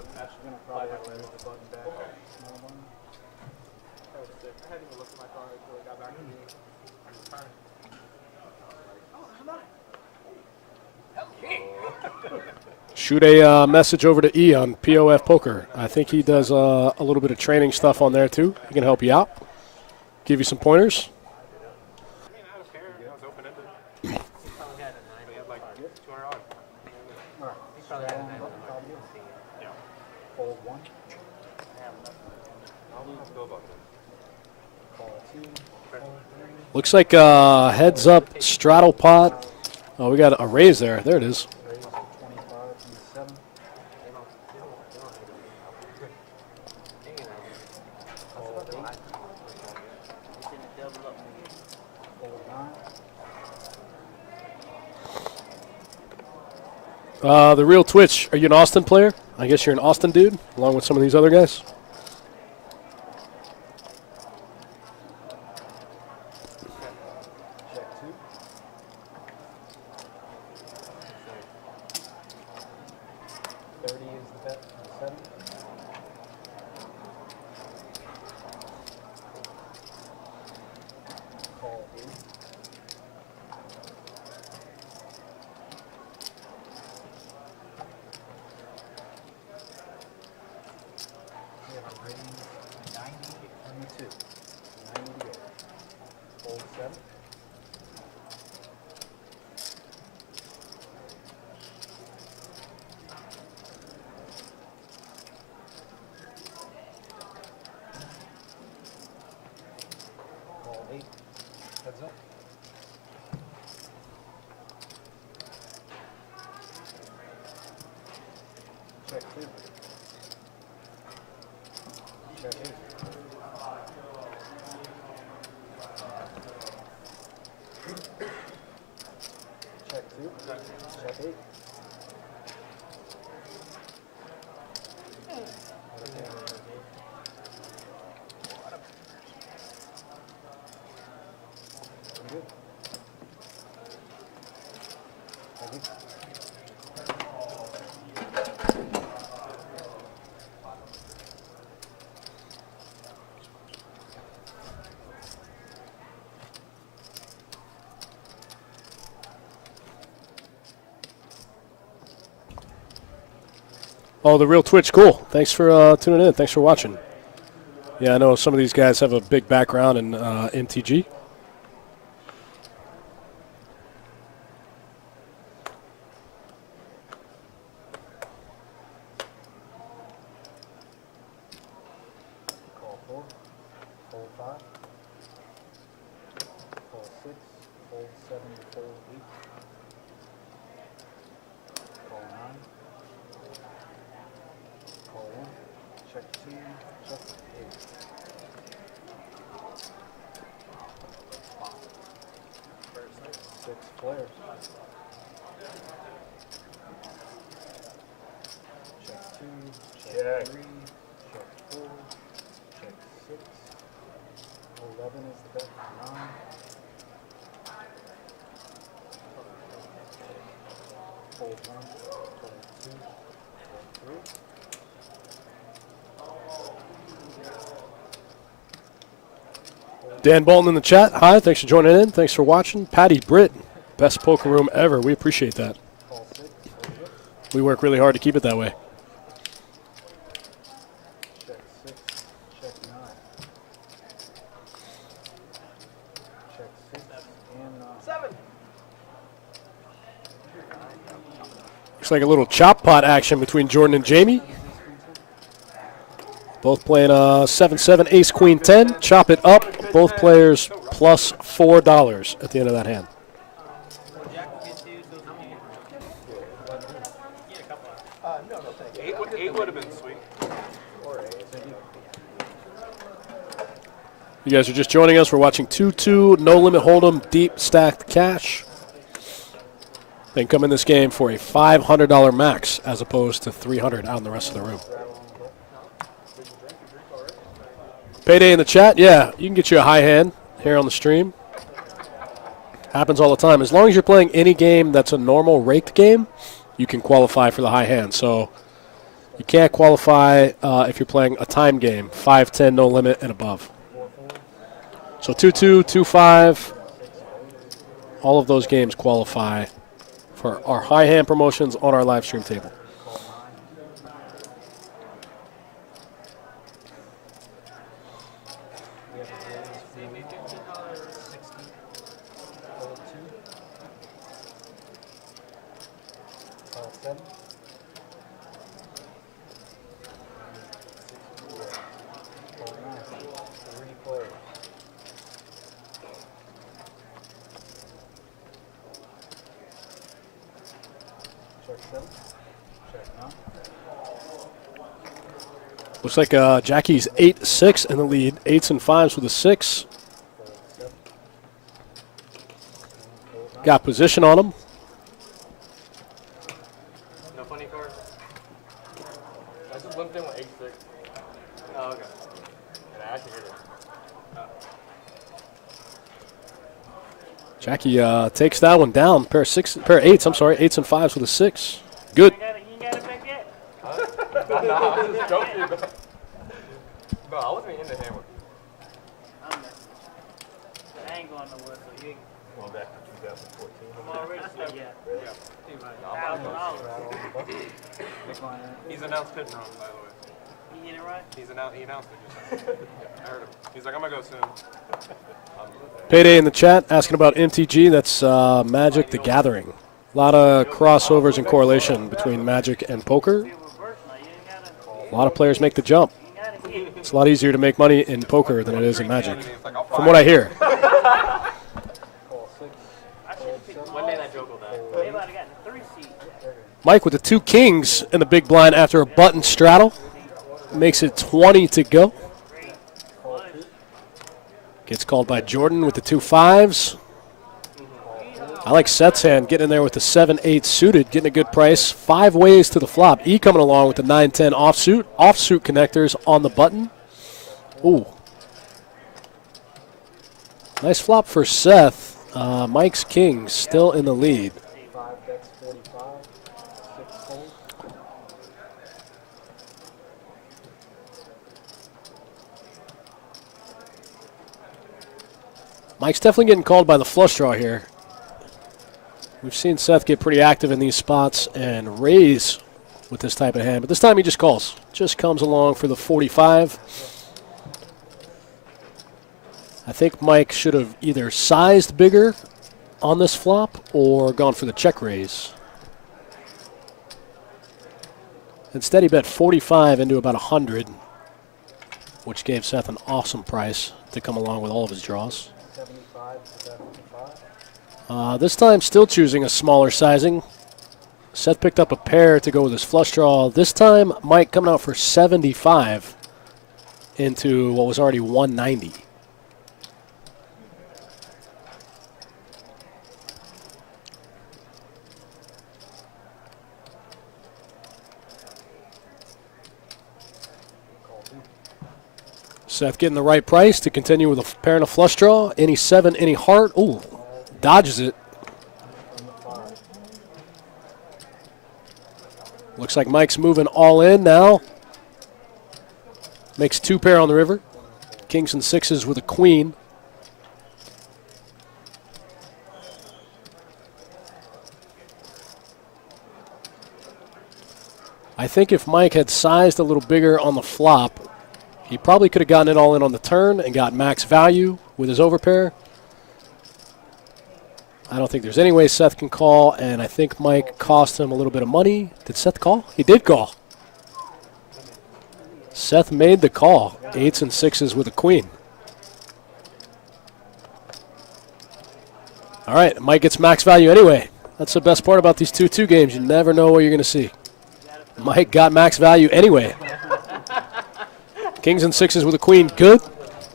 Shoot a message over to E on POF Poker. I think he does a little bit of training stuff on there too. He can help you out, give you some pointers. I mean, I don't care. It was open-ended. He probably had a 9. We had like 200 odds. He probably had a 9. Yeah. Fold 1. Call 2. Fold 3. Looks like heads up straddle pot. Oh, we got a raise there. There it is. Raise to 25 from the 7. Fold 8. Fold 9. The real Twitch. Are you an Austin player? I guess you're an Austin dude, along with some of these other guys. Check 2. 30 is the bet from the 7. Call 8. We have a raise 90 from the 2. 90 to go. Fold 7. Call 8. Heads up. Check 2. Check 8. Check 2. Check 8. Good. Thank you. Oh, the real Twitch. Cool. Thanks for tuning in. Thanks for watching. Yeah, I know some of these guys have a big background in MTG. Call 4. Fold 5. Call 6. Fold 7. Fold 8. Call 9. Call 1. Check 2. Check 8. 6 players. Check 2. Check 3. Check 4. Check 6. 11 is the bet for 9. Fold 1. Fold 2. Fold 3. Fold Dan Bolton in the chat. Hi, thanks for joining in. Thanks for watching. Patty Britt, best poker room ever. We appreciate that. We work really hard to keep it that way. Check 6, check 9. Check 6 and 9. 7. Looks like a little chop pot action between Jordan and Jamie. Both playing 7-7, ace, queen, 10. Chop it up. Both players plus $4 at the end of that hand. Eight would have been sweet. You guys are just joining us. We're watching 2-2, no limit hold'em, deep stacked cash. They come in this game for a $500 max as opposed to $300 out in the rest of the room. Payday in the chat. Yeah, you can get you a high hand here on the stream. Happens all the time. As long as you're playing any game that's a normal raked game, you can qualify for the high hand. So you can't qualify if you're playing a time game, 5-10, no limit, and above. So 2-2, 2-5, all of those games qualify for our high hand promotions on our live stream table. Looks like Jackie's 8-6 in the lead. 8s and 5s with a 6. Got position on him. No funny card? I just limped in with 8-6. Oh, okay. And I actually hit it. Jackie takes that one down. Pair of 8s. I'm sorry, 8s and 5s with a 6. Good. You got it back yet? Nah, I was just joking. Bro, I wasn't even in the hand with you. I ain't going nowhere, so you ain't Going back to 2014. I'm already stuck. Yeah. He's announced it wrong, by the way. You get it right? He announced it just now. I heard him. He's like, I'm going to go soon. Payday in the chat asking about MTG. That's Magic the Gathering. A lot of crossovers and correlation between Magic and poker. A lot of players make the jump. It's a lot easier to make money in poker than it is in Magic, from what I hear. One day that joke will die. They might have gotten 3 seats. Mike with the 2 kings in the big blind after a button straddle. Makes it 20 to go. Gets called by Jordan with the 2 5s. I like Seth's hand, getting in there with the 7-8 suited, getting a good price. 5 ways to the flop. E coming along with the 9-10 offsuit. Offsuit connectors on the button. Ooh. Nice flop for Seth. Mike's kings still in the lead. 5 decks 45, 6 fold. Mike's definitely getting called by the flush draw here. We've seen Seth get pretty active in these spots and raise with this type of hand, but this time he just calls. Just comes along for the 45. I think Mike should have either sized bigger on this flop or gone for the check raise. Instead, he bet 45 into about 100, which gave Seth an awesome price to come along with all of his draws. 75 to 75. This time, still choosing a smaller sizing. Seth picked up a pair to go with his flush draw. This time, Mike coming out for 75 into what was already 190. Seth getting the right price to continue with a pair and a flush draw. Any 7, any heart. Ooh, dodges it. Looks like Mike's moving all in now. Makes 2 pair on the river. Kings and 6s with a queen. I think if Mike had sized a little bigger on the flop, he probably could have gotten it all in on the turn and got max value with his overpair. I don't think there's any way Seth can call, and I think Mike cost him a little bit of money. Did Seth call? He did call. Seth made the call. 8s and 6s with a queen. All right, Mike gets max value anyway. That's the best part about these 2-2 games. You never know what you're going to see. Mike got max value anyway. Kings and 6s with a queen, good.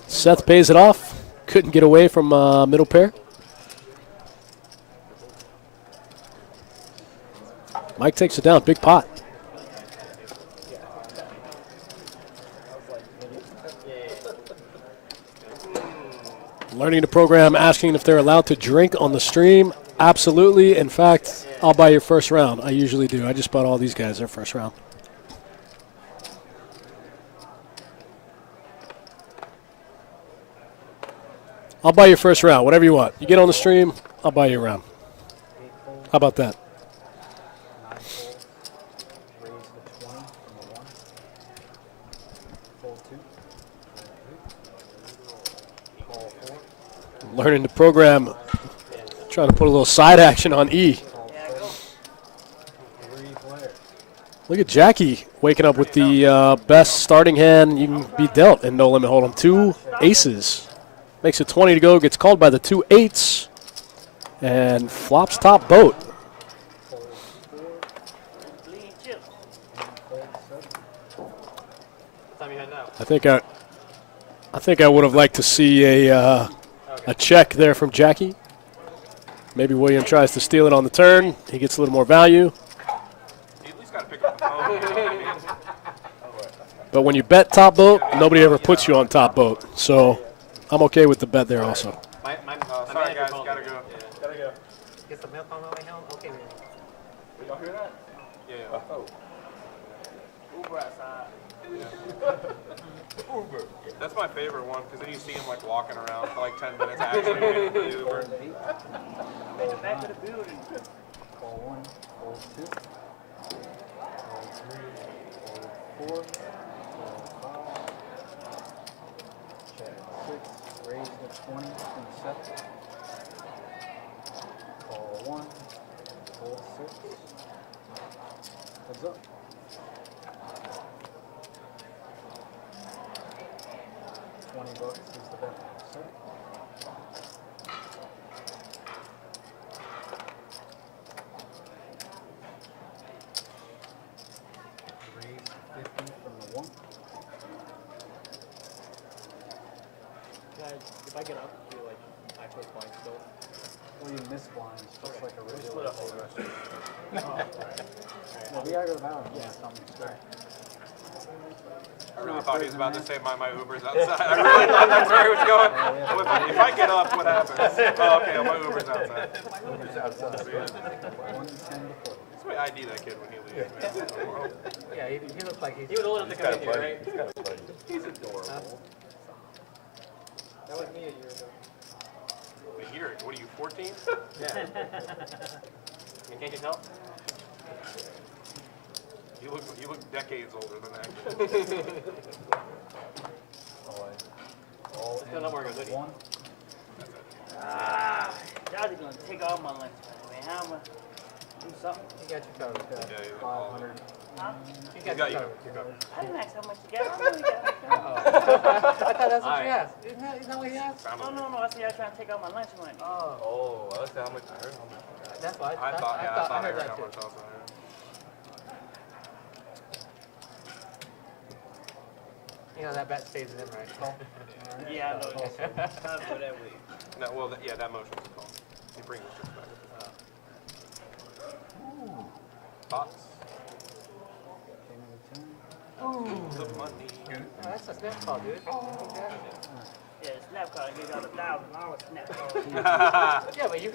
Seth pays it off. Couldn't get away from middle pair. Mike takes it down, big pot. Learning the program, asking if they're allowed to drink on the stream. Absolutely. In fact, I'll buy your first round. I usually do. I just bought all these guys their first round. I'll buy your first round, whatever you want. You get on the stream, I'll buy you a round. How about that? 9 folds. Raise the 20 from the 1. Fold 2. Call 4. Learning the program, trying to put a little side action on E. Call 7. 3 players. Look at Jackie waking up with the best starting hand you can be dealt in No Limit Hold'em. 2 aces. Makes it 20 to go, gets called by the 2 8s, and flops top boat. Fold 4. Fold 7. What time you heading out? I think I would have liked to see a check there from Jackie. Maybe William tries to steal it on the turn. He gets a little more value. You at least got to pick up the phone. But when you bet top boat, nobody ever puts you on top boat. So I'm okay with the bet there also. My Sorry, manager guys, called gotta me. go. Yeah. Gotta go. Get some milk on my way home? Okay, man. Did y'all hear that? Yeah. Oh. Uber outside. Uber. That's my favorite one because then you see him like walking around for like 10 minutes actually waiting for the Uber. Fold 8. Make it back to the building. Call 1. Fold 2. Fold 3. Fold 4. Fold 5. Check 6. Raise the 20 from the 7. Call 1. Fold 6. Heads up. 20 bucks is the bet. Set. Raise 50 from the 1. If I get up, do like I put blind still. Well, you miss blinds, just like a regular. Split up a little bit. Well, we gotta go to balance. Yeah. I really thought he was about to say my Uber's outside. I really thought that's where he was going. If I get up, what happens? Oh, okay, my Uber's outside. Uber's outside. 110 to 4. That's why I ID that kid when he leaves. Man. Yeah, he looks like he was old enough to come in here, right? He's adorable. That was me a year ago. Wait, here, what are you, 14? Yeah. Can't you tell? You look decades older than that. Still not wearing a hoodie. 1. Y'all just gonna take all my lunch money, man. How am I do something? You got your covered. Yeah, he's 500. Huh? You You got got your you. covered. You got I didn't ask how much you got. I know you got. I thought that's what Alright. you asked. Isn't that what he asked? No. I said y'all trying to take all my lunch money. Oh, Oh, that's how much I heard. How much. that's what I thought I I heard heard that how too. much also. You know, that bet stays in, right? Yeah, I know. Time for that week. No, well, yeah, that motion was called. You bring this back. Thoughts? The money. Oh, that's a snap call, dude. Yeah, the snap card. You got $1,000 snap card. Yeah, but you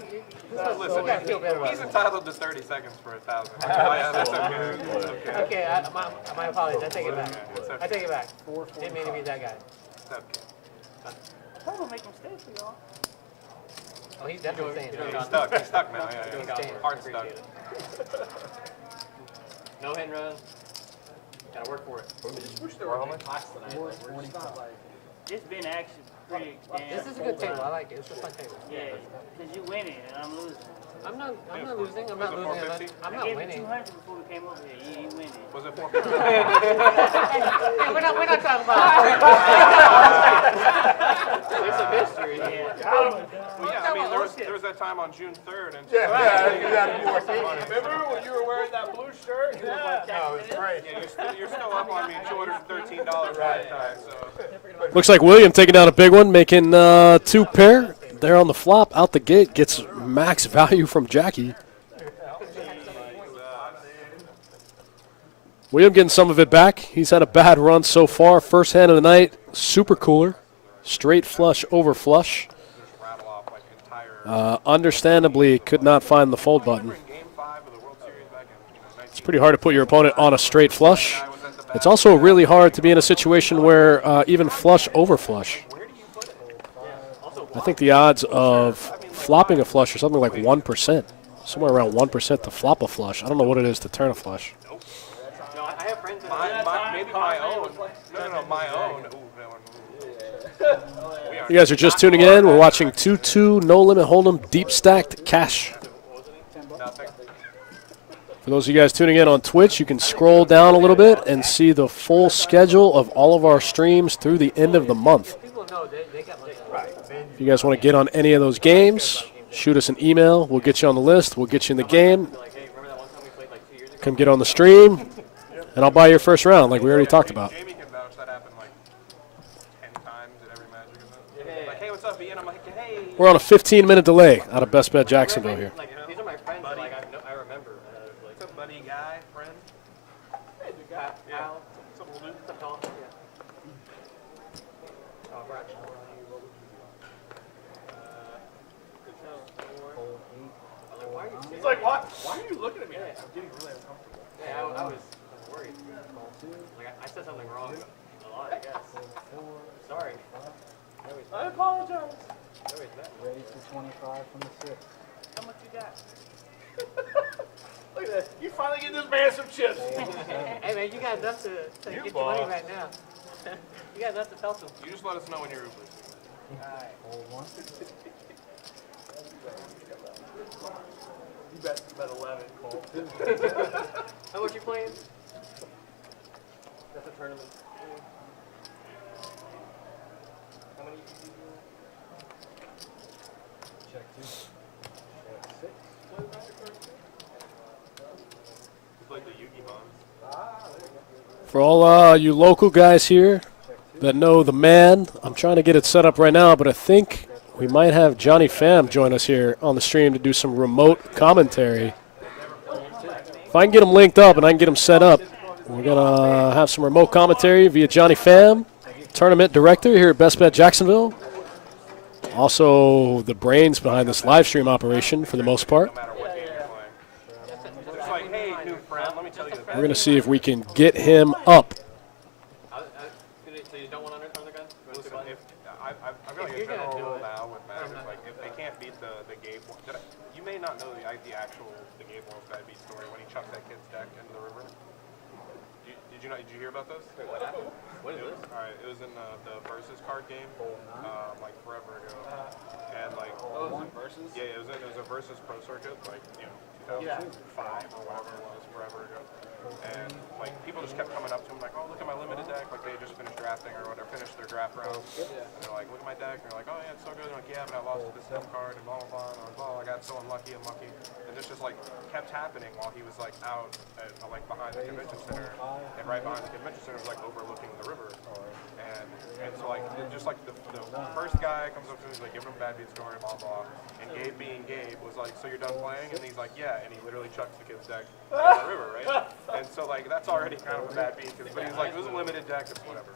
Listen, gotta feel better about he's it. entitled to 30 seconds for 1,000. That's okay. That's okay. Okay, my apologies. I take it back. It's okay. I take it back. Didn't mean to be that guy. It's okay. I'm gonna make mistakes for y'all. Oh, he's definitely saying He's that. stuck. He's stuck now. Yeah, He's yeah. staying. Hard stuck. No hit and run. Gotta work for it. It's been actually pretty damn. This is a good table. I like it. It's a fun table. Yeah, because you winning and I'm losing. I'm not losing. I'm not Was it losing. 450? I'm I not gave winning. you 200 before we came over here. You winning. Was it 450? Hey, we're not talking about It's a mystery. Yeah. Well, yeah, I mean, there was that time on June 3rd. And Remember when you were wearing that blue shirt? Yeah. No, it's great. Yeah, you're still up on me $213 right time. So Looks like William taking down a big one, making 2 pair. There on the flop, out the gate, gets max value from Jackie. William getting some of it back. He's had a bad run so far. First hand of the night, super cooler. Straight flush over flush. rattle off like entire. Understandably, could not find the fold button. In Game 5 of the World Series back in It's pretty hard to put your opponent on a straight flush. It's also really hard to be in a situation where even flush over flush. I think the odds of flopping a flush are something like 1%. Somewhere around 1% to flop a flush. I don't know what it is to turn a flush. No, I have friends that maybe my own. No, my own. Ooh, that one. If you guys are just tuning in, we're watching 2-2 No Limit Hold'em Deep Stacked Cash. Nothing. For those of you guys tuning in on Twitch, you can scroll down a little bit and see the full schedule of all of our streams through the end of the month. people know they got money. If you guys want to get on any of those games, shoot us an email. We'll get you on the list. We'll get you in the game. Like, hey, remember that one time we played like 2 years ago? Come get on the stream, and I'll buy your first round like we already talked about. Jamie can vouch that happened like 10 times at every Magic event. Like, hey, what's up, Ian? I'm like, hey. We're on a 15-minute delay out of Best Bet Jacksonville here. Like, these are my friends that like, I remember. What's up, buddy, guy, friend? Hey, the guy, Yeah. Al. What's up, little dude? What's up, Tom? Yeah. Oh, Brad. He's like, what? Why are you looking at me? I'm getting really uncomfortable. Yeah, I was worried. Like, I said something wrong a lot, I guess. Sorry. I apologize. Raise to 25 from the 6. How much you got? Look at that. You finally get this man some chips. Hey, man, you got enough to get your money right now. You got enough to tell some. You just let us know when you're Uber. Hold 1. You bet 11, Cole. How much you playing? That's a tournament. How many? Check 2. Check 6. It's like the Yugi Bombs. For all you local guys here that know the man, I'm trying to get it set up right now, but I think we might have Johnny Pham join us here on the stream to do some remote commentary. If I can get him linked up and I can get him set up, we're going to have some remote commentary via Johnny Pham, tournament director here at Best Bet Jacksonville. Also the brains behind this live stream operation for the most part. No matter what game you're playing. It's like, hey, new friend, let me tell you the We're going to see if we can get him up. So you don't want to undercard the gun? Listen, if I've got like a general rule now with Magic, like if they can't beat the Gabe, you may not know the actual Gabe Wolf guy beat story when he chucked that kid's deck into the river. Did you hear about this? Wait, what happened? What is this? All right, it was in the Versus card game, like forever ago, and like Versus? yeah, it was a Versus Pro Circuit, like 2005 or whatever it was, forever ago. And like people just kept coming up to him like, oh, look at my limited deck, like they had just finished drafting or whatever, finished their draft round. And they're like, look at my deck, and they're like, oh yeah, it's so good. And like, yeah, but I lost to this dumb card and blah blah blah. And I was, oh, I got so unlucky. And this just like kept happening while he was like out at, like behind the convention center, and right behind the convention center was like overlooking the river. And so like just like the first guy comes up to him, he's like giving him a bad beat story, blah blah. And Gabe being Gabe was like, so you're done playing? And he's like, yeah. And he literally chucks the kid's deck in the river, right? And so like that's already kind of a bad beat, but he's like, it was a limited deck, it's whatever.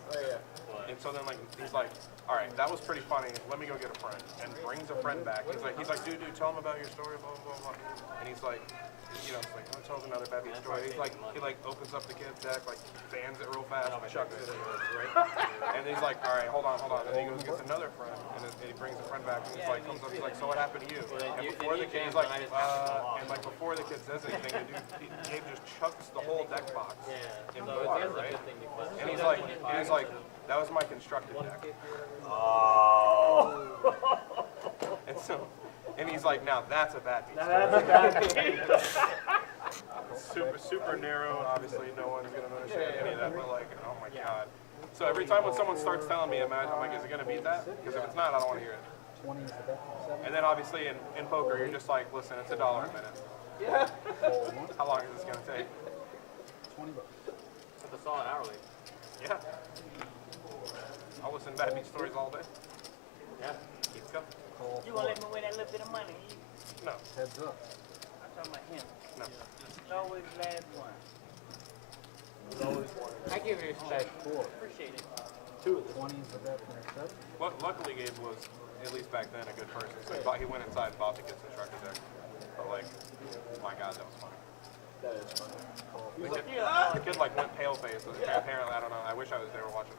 And so then, like, he's like, all right, that was pretty funny. Let me go get a friend. And brings a friend back. He's like, dude, tell him about your story, blah, blah, blah, blah. And he's like, you know, it's like, oh, tells another bad story. He's like, he like opens up the kid's deck, like fans it real fast, chucks it in, right? And he's like, all right, hold on. And he goes, gets another friend, and he brings a friend back, and he's like, comes up, he's like, so what happened to you? And before the kid, he's like, and like before the kid says anything, the dude just chucks the whole deck box in the water, right? And he's like, that was my constructed deck. Oh. And so. And he's like, now that's a bad beat. Super narrow, and obviously no one's going to understand any of that, but like, oh my God. So every time when someone starts telling me, I'm like, is it going to beat that? Because if it's not, I don't want to hear it. And then obviously in poker, you're just like, listen, it's $1 a minute. Yeah. How long is this going to take? $20. It's a solid hourly. Yeah. I'll listen to bad beat stories all day. Yeah. Keeps coming. You gonna let me win that little bit of money? No. Heads up. I'm talking about him. No. It's always last one. I give you respect. Appreciate it. 20 is the bet for next up. Luckily, Gabe was, at least back then, a good person. So he went inside and bought the kids constructed deck. But like, my God, that was funny. That is funny. The kid like went pale faced. Apparently, I don't know. I wish I was there watching.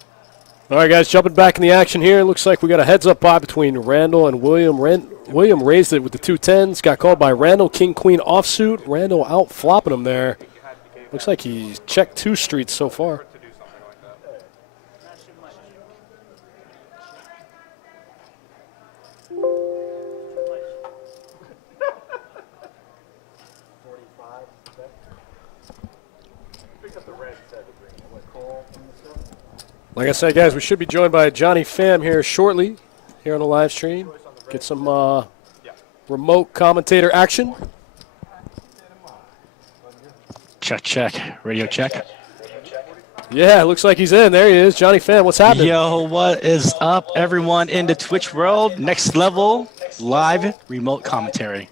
All right, guys, jumping back in the action here. Looks like we got a heads-up buy between Randall and William. William raised it with the 2-10s. Got called by Randall. King-Queen offsuit. Randall out flopping him there. Looks like he's checked 2 streets so far. Not too much. Like I said, guys, we should be joined by Johnny Pham here shortly, here on the live stream. Get some remote commentator action. Check. Radio check. Yeah, looks like he's in. There he is. Johnny Pham, what's happening? Yo, what is up, everyone in the Twitch world? Next level, live remote commentary.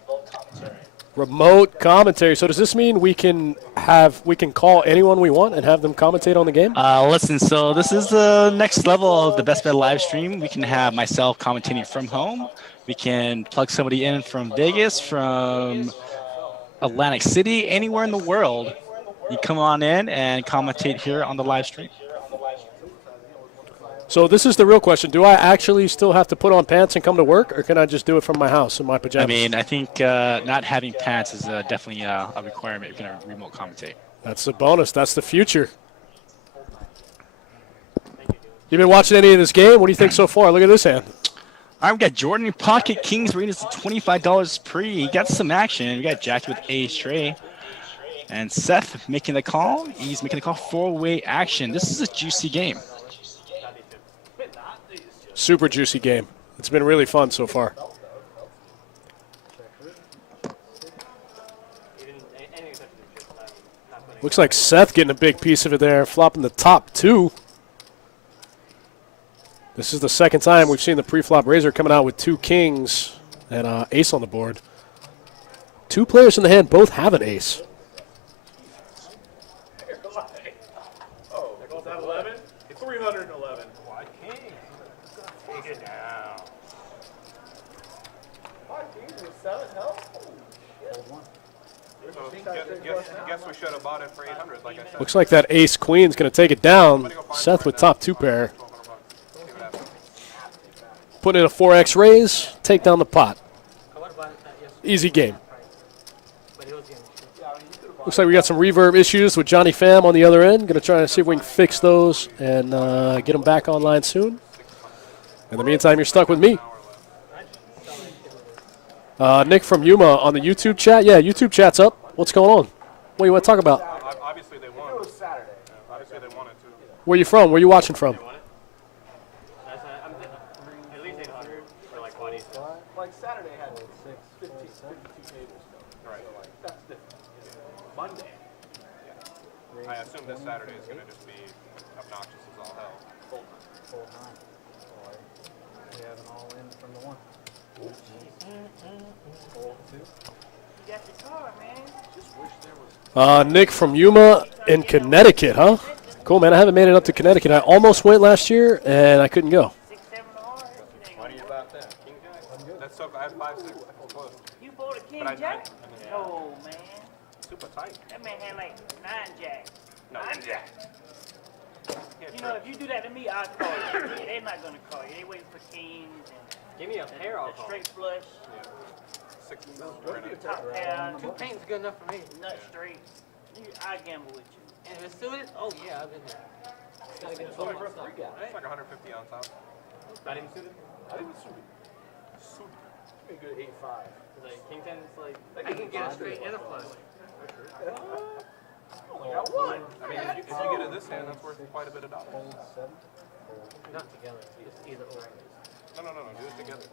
Remote commentary. So does this mean we can call anyone we want and have them commentate on the game? Listen, so this is the next level of the Best Bet live stream. We can have myself commentating from home. We can plug somebody in from Vegas, from Atlantic City, anywhere in the world. You come on in and commentate here on the live stream. So this is the real question. Do I actually still have to put on pants and come to work, or can I just do it from my house in my pajamas? I mean, I think not having pants is definitely a requirement if you're going to remote commentate. That's the bonus. That's the future. You been watching any of this game? What do you think so far? Look at this hand. All right, we got Jordan in pocket. Kings rated is $25 pre. He got some action. We got Jackie with ace tray. And Seth making the call. He's making the call 4-way action. This is a juicy game. Super juicy game. It's been really fun so far. Looks like Seth getting a big piece of it there, flopping the top 2. This is the second time we've seen the pre-flop raiser coming out with 2 kings and ace on the board. 2 players in the hand both have an ace. Oh, there goes that 11. It's 311. Why king? Take it down. Why king with 7 health? So guess we should have bought it for 800, like I said. Looks like that ace queen's going to take it down. Seth with top 2 pair. Put in a 4x raise, take down the pot. Easy game. Looks like we got some reverb issues with Johnny Pham on the other end. Going to try to see if we can fix those and get them back online soon. In the meantime, you're stuck with me. Nick from Yuma on the YouTube chat. Yeah, YouTube chat's up. What's going on? What do you want to talk about? Obviously they won. It was Saturday. Obviously they wanted to. Where you from? Where you watching from? At least 800 for like 20. Like Saturday had 52 tables. Right. So like that's different. Monday. I assume this Saturday is going to just be obnoxious as all hell. Full time. We have an all-in from the 1. Full 2. You got your car, man. Nick from Yuma in Connecticut, huh? Cool, man. I haven't made it up to Connecticut. I almost went last year, and I couldn't go. 6, 7 hard. Funny about that. King Jack. That's so. I had 5-6. Close. You bought a king But I- jack? I- No, man. Super tight. That man had like 9 jacks. No. 9 jacks. Yeah, You know, if you do that to me, I'll call you. They're not gonna call you. They waiting for kings and Give me a pair, I'll the call. straight flush, 6. top pair, 2 paint's good enough for me. nut straight. I gamble with you. And if it's suited, oh yeah, I've been there. Gotta get Sorry some for a stuff, free guy. It's like 150 on top. Not even suited. I didn't suit it. Suit. Give me a good 8.5. Like King 10 is like, I can get a straight and a flush. Only got one. I mean, if you get it this hand, that's worth quite a bit of dollars. Hold 7. Not together. It's either or. No. Do it together.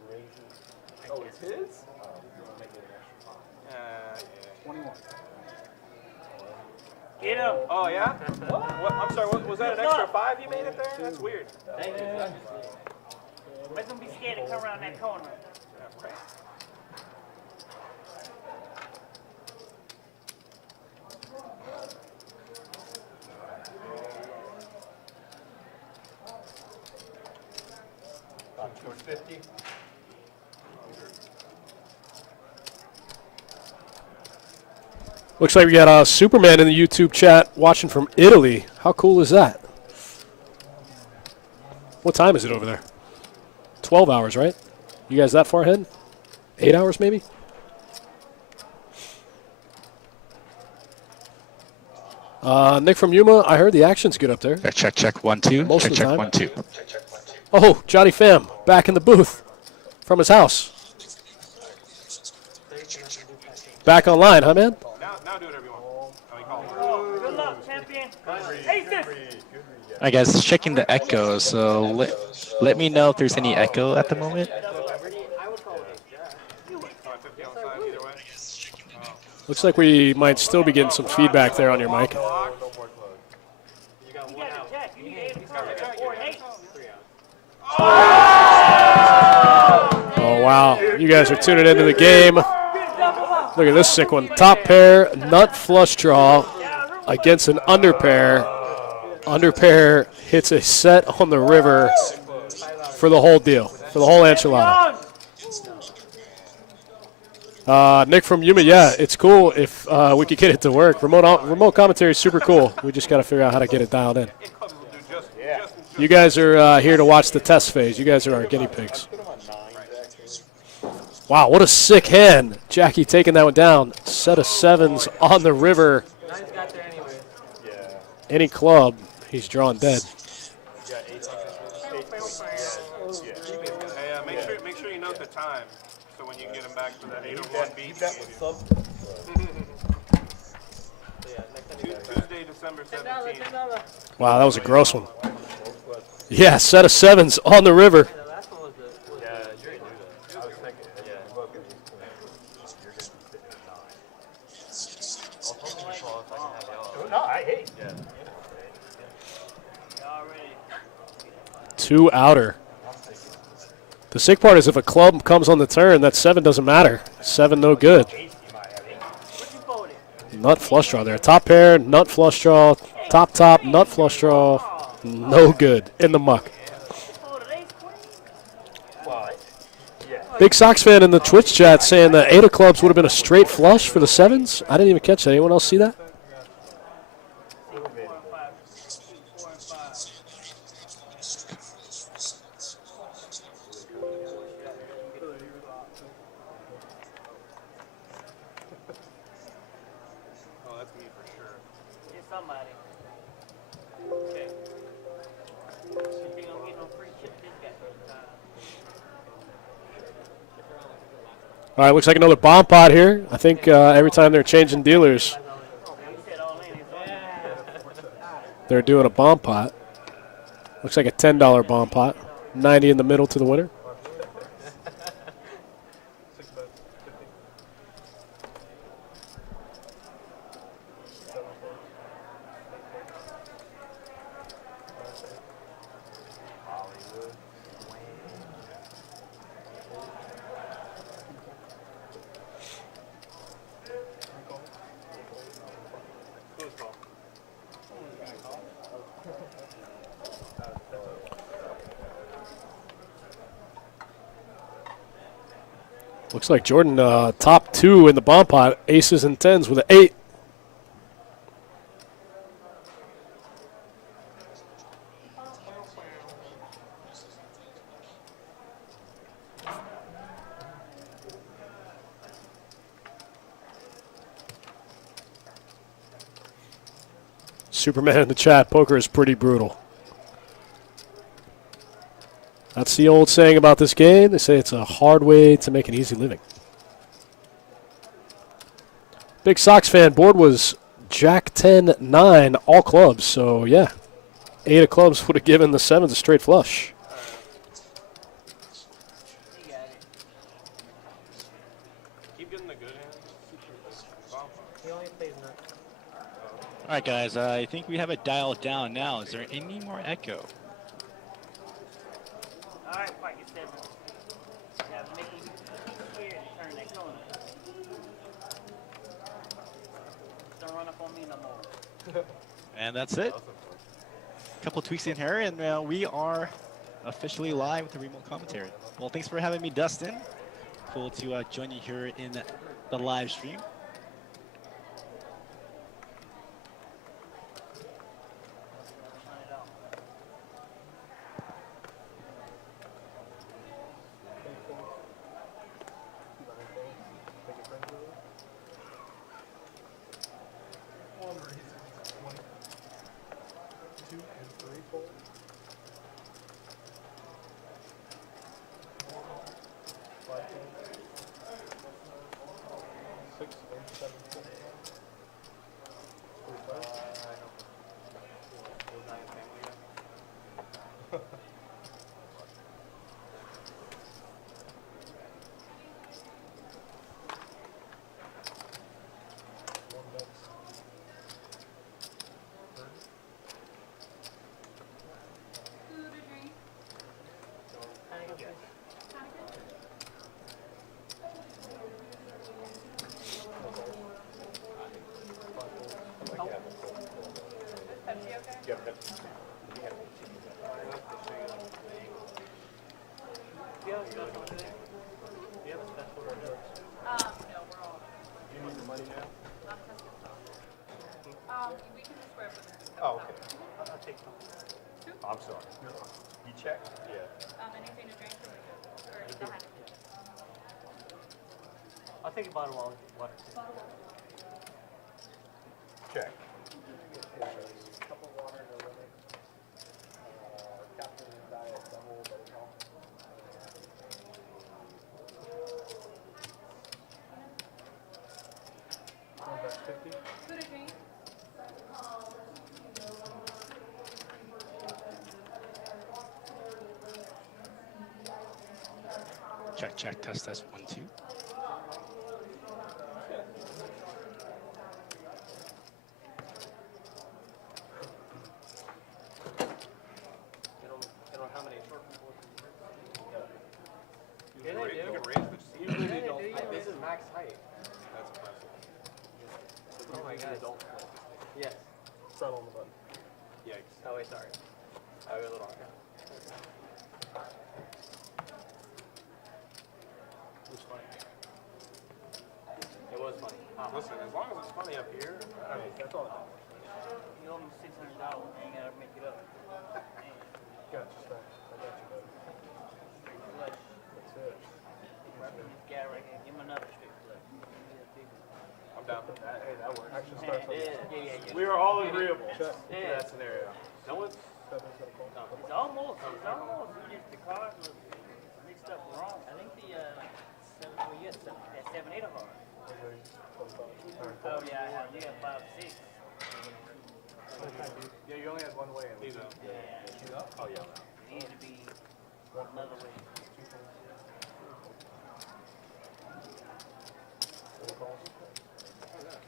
Oh, it's his? Yeah. 21. Get him. Oh, yeah? What? I'm sorry, was that an extra 5 you made it there? That's weird. Thank you. Make them be scared to come around that corner. Yeah, right. About 250. Looks like we got Superman in the YouTube chat watching from Italy. How cool is that? What time is it over there? 12 hours, right? You guys that far ahead? 8 hours, maybe? Nick from Yuma, I heard the action's good up there. Check 1 2. Most of the Check time. 1 2. Oh, Johnny Pham back in the booth from his house. Back online, huh, man? Now do whatever you want. I mean, call it. Good luck, champion. Aces. Alright, guys, it's checking the echo. So let me know if there's any echo at the moment. I would call it. So I 50 on side either way. Looks like we might still be getting some feedback there on your mic. You got You one got out. a jack. You need 8 of or an 8. 3 out. Oh, wow. You guys are tuning into the game. Look at this sick one. Top pair, nut flush draw against an under pair. Under pair hits a set on the river for the whole deal, for the whole enchilada. Nick from Yuma, yeah, it's cool if we could get it to work. Remote commentary is super cool. We just got to figure out how to get it dialed in. You guys are here to watch the test phase. You guys are our guinea pigs. Wow, what a sick hand. Jackie taking that one down. Set of 7s on the river. 9's got there anyway. Any club, he's drawn dead. Hey, make sure you note the time, so when you get him back to that 801 beat. Keep that with sub. Tuesday, December 17th. Wow, that was a gross one. Yeah, set of 7s on the river. The last one was the. Yeah, you already knew that. I was thinking, yeah, look at these points. You're going to be sitting at 9. I'll totally call if I can have y'all. No, I hate. Yeah. Already. 2 outer. The sick part is if a club comes on the turn, that 7 doesn't matter. 7 no good. What you folded? Nut flush draw there. Top pair, nut flush draw. Top, nut flush draw. No good. In the muck. Folded ace queen. Well, yeah. Big Sox fan in the Twitch chat saying the 8 of clubs would have been a straight flush for the 7s. I didn't even catch that. Anyone else see that? 4 and 5. 4 and 5. Oh, that's me for sure. Get somebody. Okay. You ain't gonna get no free shit this guy. All right, looks like another bomb pot here. I think every time they're changing dealers, We said all in. they're doing a bomb pot. Looks like a $10 bomb pot. 90 in the middle to the winner. Looks like Jordan top 2 in the bomb pot, aces and tens with an 8. Superman in the chat, poker is pretty brutal. That's the old saying about this game. They say it's a hard way to make an easy living. Big Sox fan, board was Jack 10-9, all clubs. So, yeah, 8 of clubs would have given the 7s a straight flush. You got it. Keep getting the good hands. Bomb. He only plays none. All right, guys. I think we have it dialed down now. Is there any more echo? All right, pocket 7. Now make him scared to turn that corner. Don't run up on me no more. And that's it. Couple tweaks in here, and we are officially live with the remote commentary. Well, thanks for having me, Dustin. Cool to join you here in the live stream. Oh, okay. I'll take two. I'm sorry. You check? Yeah. Anything to drink or go ahead. I'll take a bottle of water. Check. Food or drink? Check, test, 1, 2. They don't have any short people. You can raise the Usually they do. This is max height. That's impressive. Oh my god. Yes. Settle on the button. Yikes. Oh wait, sorry. I was a little wrong. It was funny. It was funny. Listen, as long as it's funny up here, I mean, That's all. You owe me $600. You gotta make it up. Got you, Stan. I got you, buddy. Flush. That's it. This guy right here. Give him another straight flush. I'm down. Hey, that works. Action starts on Yeah. We are all agreeable. To that scenario. No one's. Seven's gonna call. It's almost. Just the cards was mixed up wrong. I think the 7, 8 of ours. Oh yeah, you got 5, 6. Yeah, you only had one way. He's out. Yeah. Oh, yeah. It needed to be another way.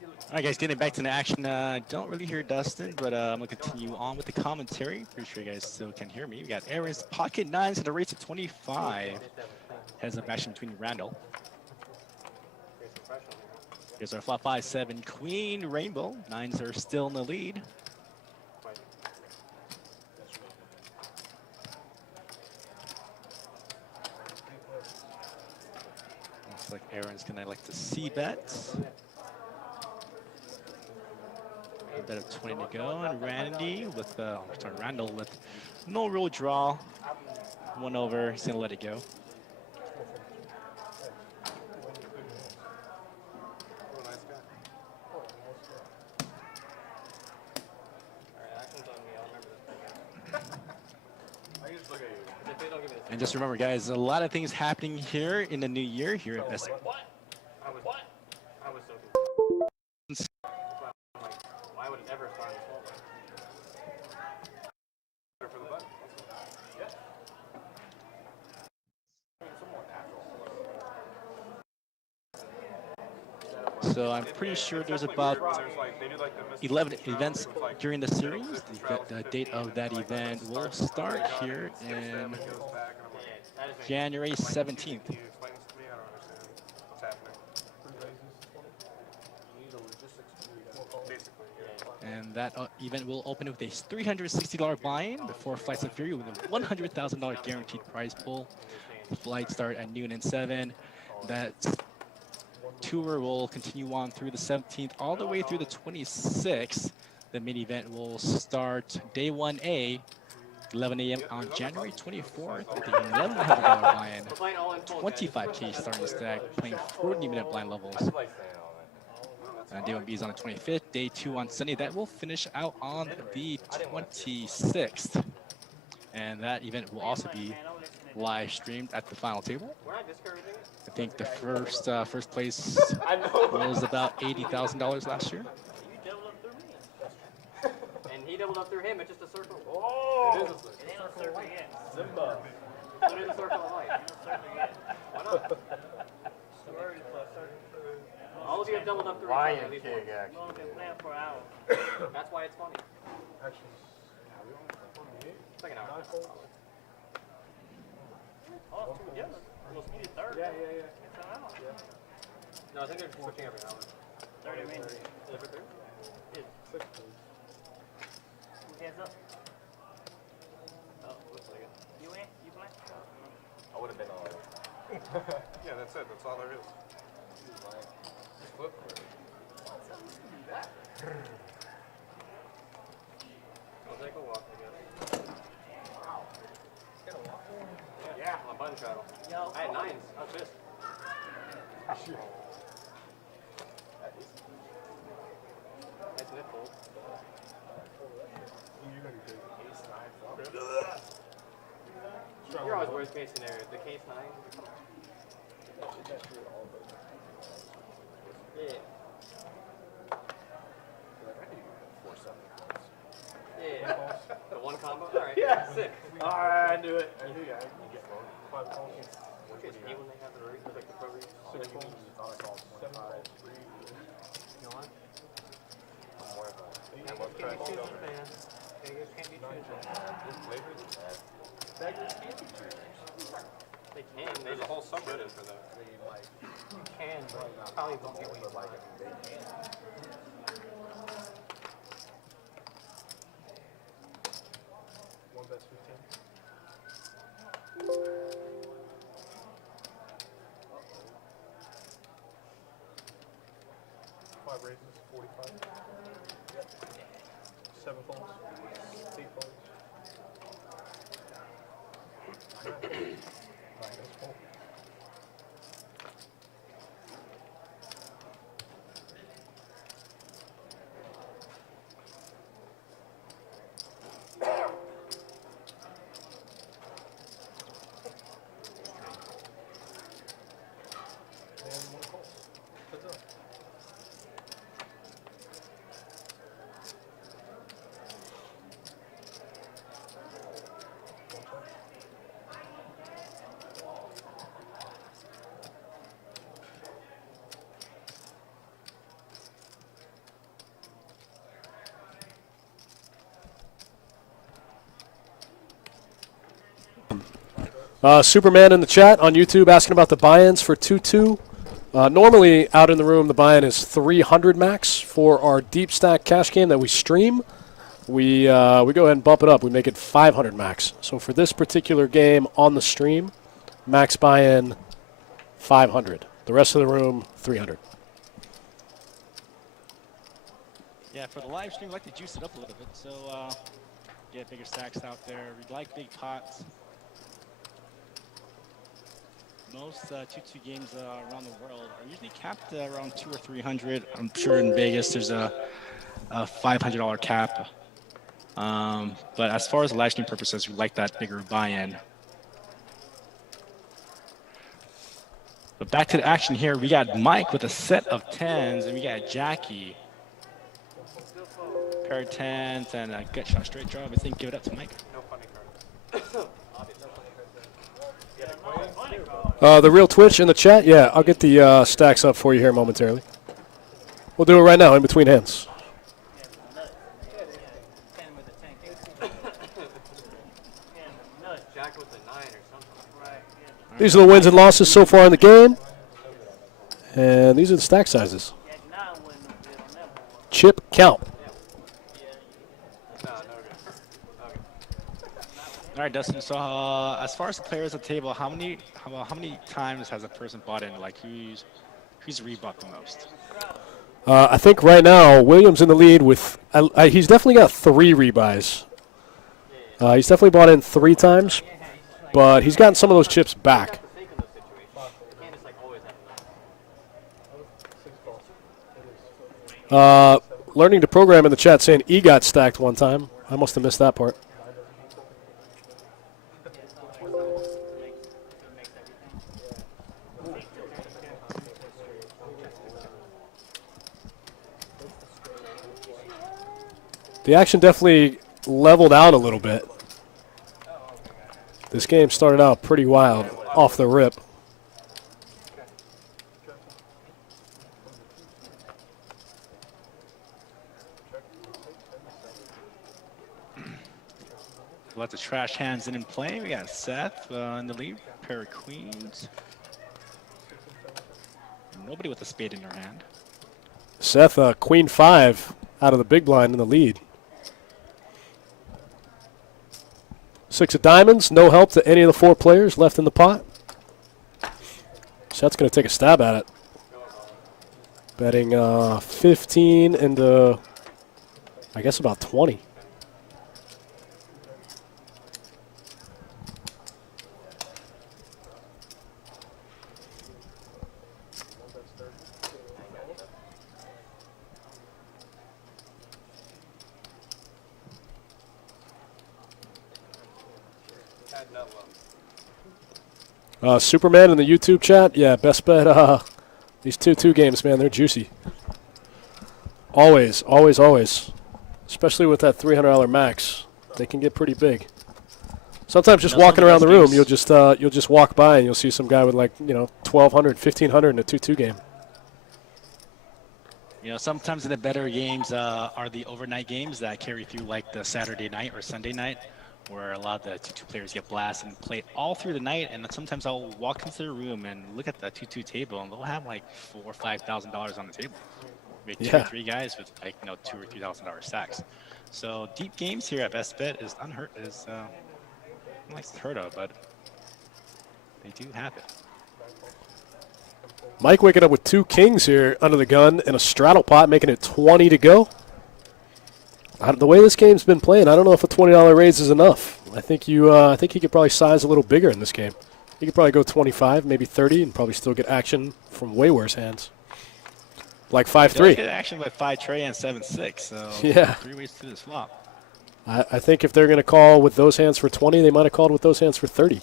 All right, guys, getting back to the action. Don't really hear Dustin, but I'm going to continue on with the commentary. Pretty sure you guys still can hear me. We got Aaron's pocket nines at a rate of 25. Heads up action between Randall. Here's our flop 5-7 queen rainbow. Nines are still in the lead. Looks gonna like to see bet. A bet of 20 to go, and Randy with Randall with no real draw. 1 over. He's gonna let it go. Oh, nice guy. Alright, action's on me. I'll remember this. I just look at you. If they don't give me this. And just remember, guys, a lot of things happening here in the new year here at Best. I was so confused. I'm like, why would it ever start in the small blind? Better for the button. So I'm pretty sure there's about There's like, they do like the Mr. 11 Challenge, events so it's like during the series. The date of that event will start here skips them in and goes back, and I'm like, Yeah, that is January 17th. can you explain this to me? I don't understand what's happening. Basically, yeah. And that event will open with a $360 buy-in before Flights of Fury with a $100,000 guaranteed prize pool. Flights start at noon and 7. That tour will continue on through the 17th all the way through the 26th. The main event will start day 1A, 11 a.m. on January 24th with a $1,100 buy-in, We're playing all in full, guys. 25K starting stack, playing 40-minute blind levels. I like saying all that. Day 1B is on the 25th, day 2 on Sunday. That will finish out on the 26th. And that event will also be live streamed at the final table. We're not discouraging it. I think the first place was about $80,000 last year. You doubled up through me. And he doubled up through him. It's just a circle. Oh! It ain't a circle yet. Simba. What is a circle of life? Circle yet. Why not? Sorority plus circle. All of you have doubled up through each Lion other at least King, once. We've actually. only been playing for an hour. That's why it's funny. Actually, It's like an hour. Oh, two together. We'll meet at third. yeah. It's an hour. No, I think they're switching every hour. 30 minutes. Is it for third? Hands up. Oh, looks like it. You in? You playing? I would have been all right. Yeah, that's it. That's all there is. Flip. I'll take a walk, I guess. Yeah, on a button shuttle. Yo. I had 9s. I was pissed. That's nip fold. You're always worst case scenario. The case 9. Yeah. Yeah. The one combo? Alright. Yeah. Sick. I knew it. I knew it. Kids hate when they have the read, like the pro read. Six All folds. you Seven folds. You know what? Beggars can't be choosers, man. Beggars can't be choosers. They can. They There's a just whole subreddit for that. can, but probably won't get what you want. One best 15. Five raises, 45. Seven folds. 8 folds. Nine, that's fold. And one call. Heads up. One time. Superman in the chat on YouTube asking about the buy-ins for 2-2. Normally, out in the room, the buy-in is 300 max for our deep stack cash game that we stream. We go ahead and bump it up. We make it 500 max. So for this particular game on the stream, max buy-in 500. The rest of the room, 300. Yeah, for the live stream, we like to juice it up a little bit. So get bigger stacks out there. We like big pots. Most 2-2 games around the world are usually capped around 200 or 300. I'm sure in Vegas there's a $500 cap. But as far as live stream purposes, we like that bigger buy-in. But back to the action here. We got Mike with a set of 10s, and we got Jackie. Pair of 10s and a gut shot straight draw. I think give it up to Mike. No funny card. The real Twitch in the chat? Yeah, I'll get the stacks up for you here momentarily. We'll do it right now in between hands. Jack with a 9 or something. Right. These are the wins and losses so far in the game. And these are the stack sizes. Chip count. All right, Dustin. So as far as the players at the table, how many times has a person bought in? Like who's rebought the most? I think right now William's in the lead with. He's definitely got 3 rebuys. He's definitely bought in 3 times, but he's gotten some of those chips back. Learning to program in the chat saying E got stacked one time. I must have missed that part. The action definitely leveled out a little bit. This game started out pretty wild off the rip. Lots of trash hands in play. We got Seth in the lead, pair of queens. Nobody with a spade in their hand. Seth, queen 5 out of the big blind in the lead. 6 of diamonds, no help to any of the 4 players left in the pot. Seth's going to take a stab at it. Betting 15 into, I guess, about 20. Superman in the YouTube chat, yeah, best bet. These 2-2 games, man, they're juicy. Always, always, always. Especially with that $300 max, they can get pretty big. Sometimes just walking around the room, you'll just walk by and you'll see some guy with like 1,200, 1,500 in a 2-2 game. Sometimes the better games are the overnight games that carry through like the Saturday night or Sunday night, where a lot of the 2-2 players get blasted and play all through the night. And sometimes I'll walk into the room and look at the 2-2 table, and they'll have like $4,000 or $5,000 on the table. We have 2 or 3 guys with like $2,000 or $3,000 stacks. So deep games here at Best Bet is not heard of, but they do happen. Mike waking up with 2 kings here under the gun and a straddle pot, making it 20 to go. The way this game's been playing, I don't know if a $20 raise is enough. I think he could probably size a little bigger in this game. He could probably go 25, maybe 30, and probably still get action from way worse hands. Like 5-3. Get action with 5 tray and 7-6. So yeah, 3 ways to this flop. I think if they're going to call with those hands for 20, they might have called with those hands for 30.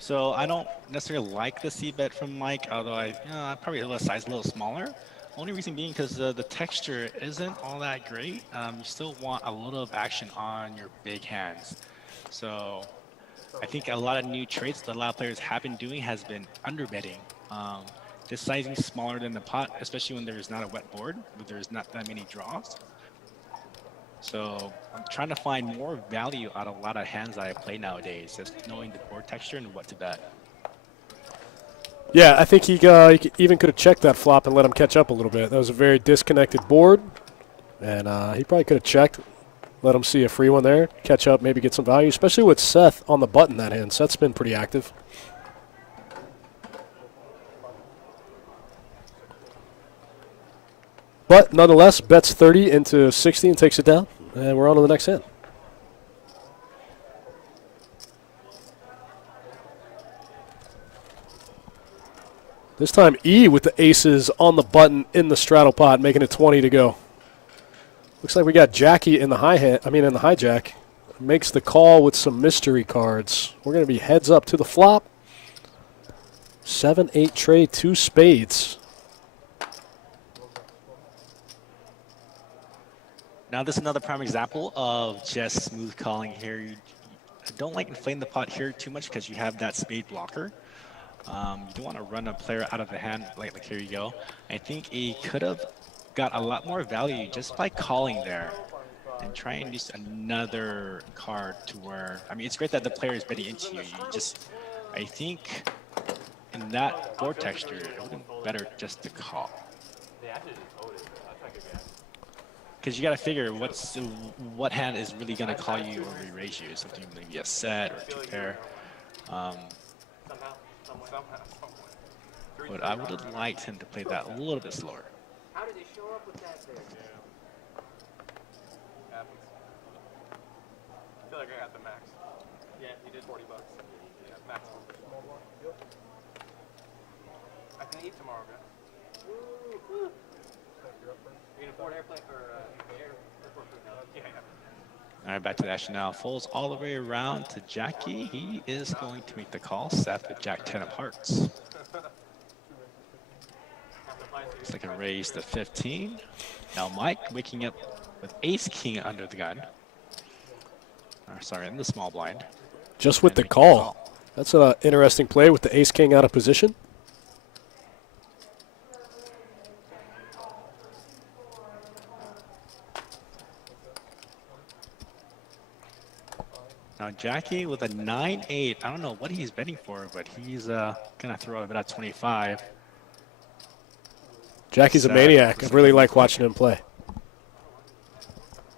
So I don't necessarily like the C bet from Mike, although I probably let size a little smaller. Only reason being because the texture isn't all that great. You still want a little of action on your big hands. So I think a lot of new traits that a lot of players have been doing has been underbetting. This sizing smaller than the pot, especially when there's not a wet board, when there's not that many draws. So I'm trying to find more value out of a lot of hands that I play nowadays, just knowing the board texture and what to bet. Yeah, I think he even could have checked that flop and let him catch up a little bit. That was a very disconnected board, and he probably could have checked, Let him see a free one there. Catch up, maybe get some value, especially with Seth on the button that hand. Seth's been pretty active. But nonetheless, bets 30 into 60 and takes it down. And we're on to the next hand. This time E with the aces on the button in the straddle pot, making it 20 to go. Looks like we got Jackie in the in the hijack. Makes the call with some mystery cards. We're going to be heads up to the flop. 7-8 trade, 2 spades. Now this is another prime example of just smooth calling here. I don't like inflating the pot here too much because you have that spade blocker. You don't want to run a player out of the hand like here you go. I think he could have got a lot more value just by calling there and trying to use another card to where, I mean, it's great that the player is betting into you. I think in that board texture, it would be better just to call. Because you got to figure what hand is really going to call you or re-raise you. Something maybe a set or 2 pair. But I would have liked him to play that a little bit slower. How did they show up with that there? Happens. I feel like I got the max. Yeah, you did $40. Yeah, max. I can eat tomorrow, guys. You gonna afford airplane or airport food now? Yeah. All right, back to the action now. Folds all the way around to Jackie. He is going to make the call. Seth with Jack 10 of hearts. Looks like a raise to 15. Now Mike waking up with ace king under the gun. Sorry, in the small blind. Just with the call. That's an interesting play with the ace king out of position. Now Jackie with a 9-8. I don't know what he's betting for, but he's gonna throw it at 25. Jackie's a maniac. I really like watching him play.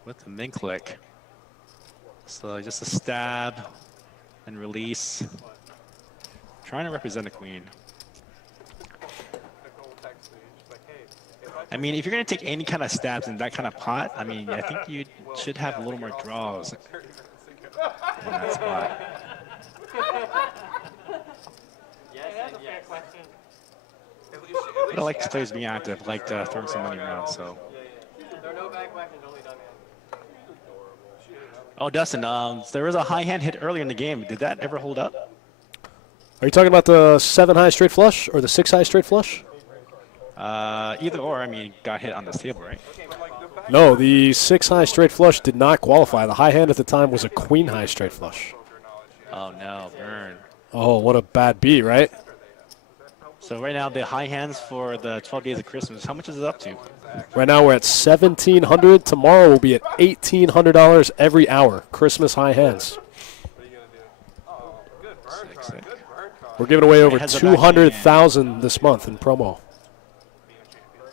With the min click. So just a stab and release. Trying to represent the queen. I mean, if you're going to take any kind of stabs in that kind of pot, I mean, I think you should have a little more draws in that spot. Yes, that's a fair question. But I like players being active, I like throwing some money around, so. There are no bad questions, only dumb hands. Oh, Dustin, there was a high hand hit earlier in the game. Did that ever hold up? Are you talking about the 7 high straight flush or the 6 high straight flush? Either or, I mean, got hit on this table, right? No, the 6 high straight flush did not qualify. The high hand at the time was a queen high straight flush. Oh, no, burn. Oh, what a bad beat, right? So right now, the high hands for the 12 days of Christmas, how much is it up to? Right now we're at $1,700. Tomorrow we'll be at $1,800 every hour. Christmas high hands. We're giving away over $200,000 this month in promo.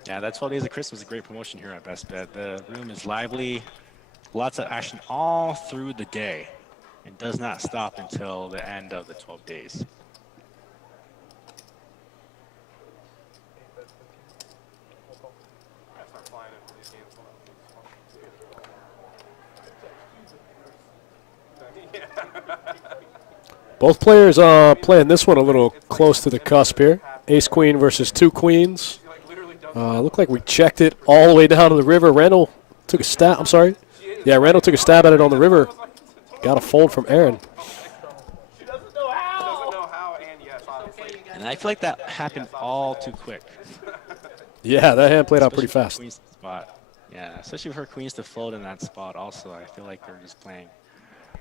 Yeah, that 12 days of Christmas is a great promotion here at Best Bet. The room is lively, lots of action all through the day. It does not stop until the end of the 12 days. Both players are playing this one a little close to the cusp here. Ace queen versus 2 queens. Looked like we checked it all the way down to the river. Randall took a stab. I'm sorry. Yeah, Randall took a stab at it on the river. Got a fold from Aaron. And I feel like that happened all too quick. Yeah, that hand played out pretty fast. Queen's spot. Yeah, especially for queens to fold in that spot also. I feel like they're just playing,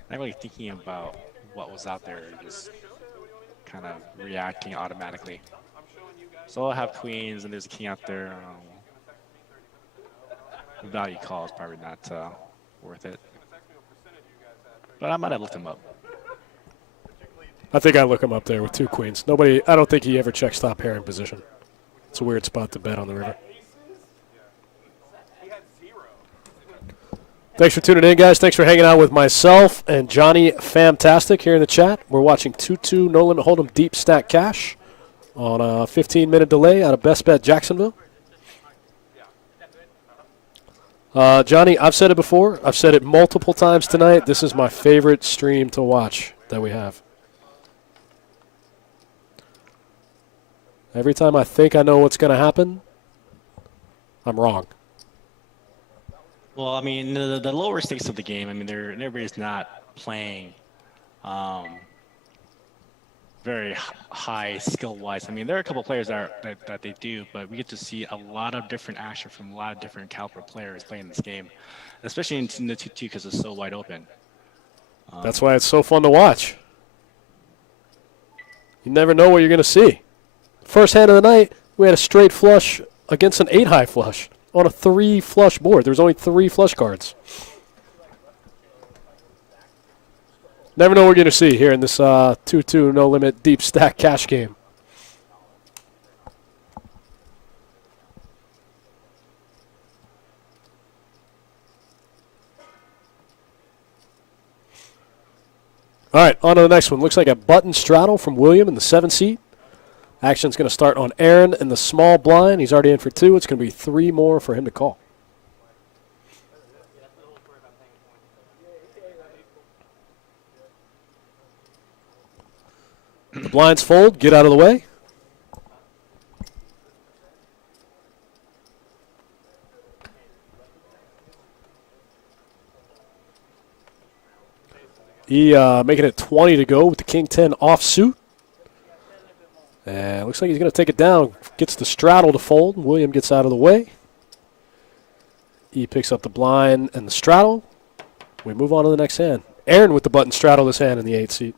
not really thinking about what was out there, just kind of reacting automatically. So I'll have queens and there's a king out there. The value call is probably not worth it. But I might have looked him up. I think I look him up there with 2 queens. I don't think he ever checks top pair in position. It's a weird spot to bet on the river. Thanks for tuning in, guys. Thanks for hanging out with myself and Johnny Fantastic here in the chat. We're watching 2-2 No Limit Hold'em Deep Stack Cash on a 15-minute delay out of Best Bet Jacksonville. Johnny, I've said it before. I've said it multiple times tonight. This is my favorite stream to watch that we have. Every time I think I know what's going to happen, I'm wrong. Well, I mean, the lower stakes of the game, I mean, everybody's not playing very high skill-wise. I mean, there are a couple players that they do, but we get to see a lot of different action from a lot of different caliber players playing this game, especially in the 2-2 because it's so wide open. That's why it's so fun to watch. You never know what you're going to see. First hand of the night, we had a straight flush against an 8-high flush on a 3-flush board. There was only 3 flush cards. Never know what we're going to see here in this 2-2 No Limit Deep Stack Cash game. All right, on to the next one. Looks like a button straddle from William in the 7 seat. Action's going to start on Aaron in the small blind. He's already in for 2. It's going to be 3 more for him to call. The blinds fold. Get out of the way. He making it 20 to go with the King 10 offsuit. And looks like he's going to take it down. Gets the straddle to fold. William gets out of the way. He picks up the blind and the straddle. We move on to the next hand. Aaron with the button straddle this hand in the 8 seat.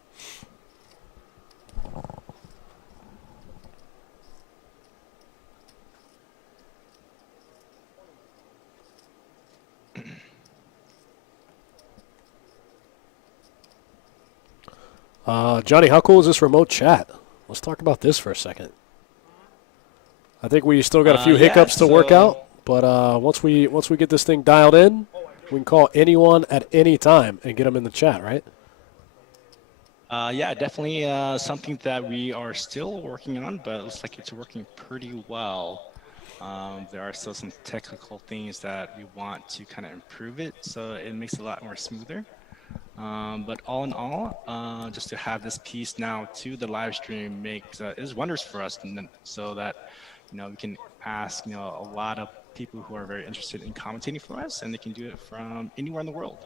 Johnny, how cool is this remote chat? Let's talk about this for a second. I think we still got a few hiccups to work out, but once we get this thing dialed in, we can call anyone at any time and get them in the chat, right? Yeah, definitely something that we are still working on, but it looks like it's working pretty well. There are still some technical things that we want to kind of improve it, so it makes it a lot more smoother. But all in all, just to have this piece now to the live stream is wonders for us, and so that we can ask a lot of people who are very interested in commentating for us, and they can do it from anywhere in the world.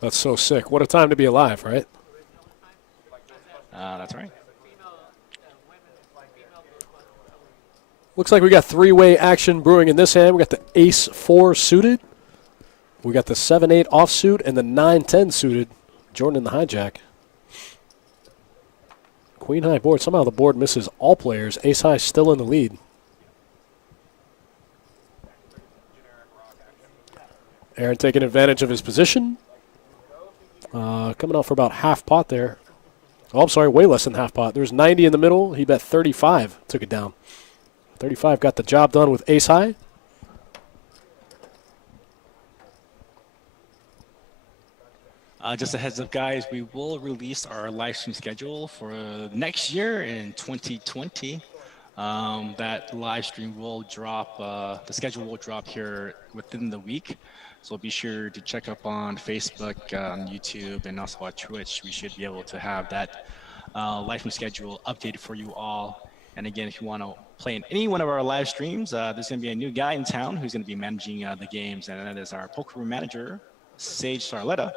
That's so sick. What a time to be alive, right? That's right. Looks like we got 3-way action brewing in this hand. We got the Ace-4 suited. We got the 7-8 offsuit and the 9-10 suited. Jordan in the hijack. Queen high board. Somehow the board misses all players. Ace high still in the lead. Aaron taking advantage of his position. Coming out for about half pot there. Oh, I'm sorry, way less than half pot. There's 90 in the middle. He bet 35. Took it down. 35 got the job done with ace high. Just a heads up, guys, we will release our live stream schedule for next year in 2020. That live stream will drop, the schedule will drop here within the week. So be sure to check up on Facebook, on YouTube, and also on Twitch. We should be able to have that live stream schedule updated for you all. And again, if you want to play in any one of our live streams, there's going to be a new guy in town who's going to be managing the games, and that is our poker room manager, Sage Sarletta.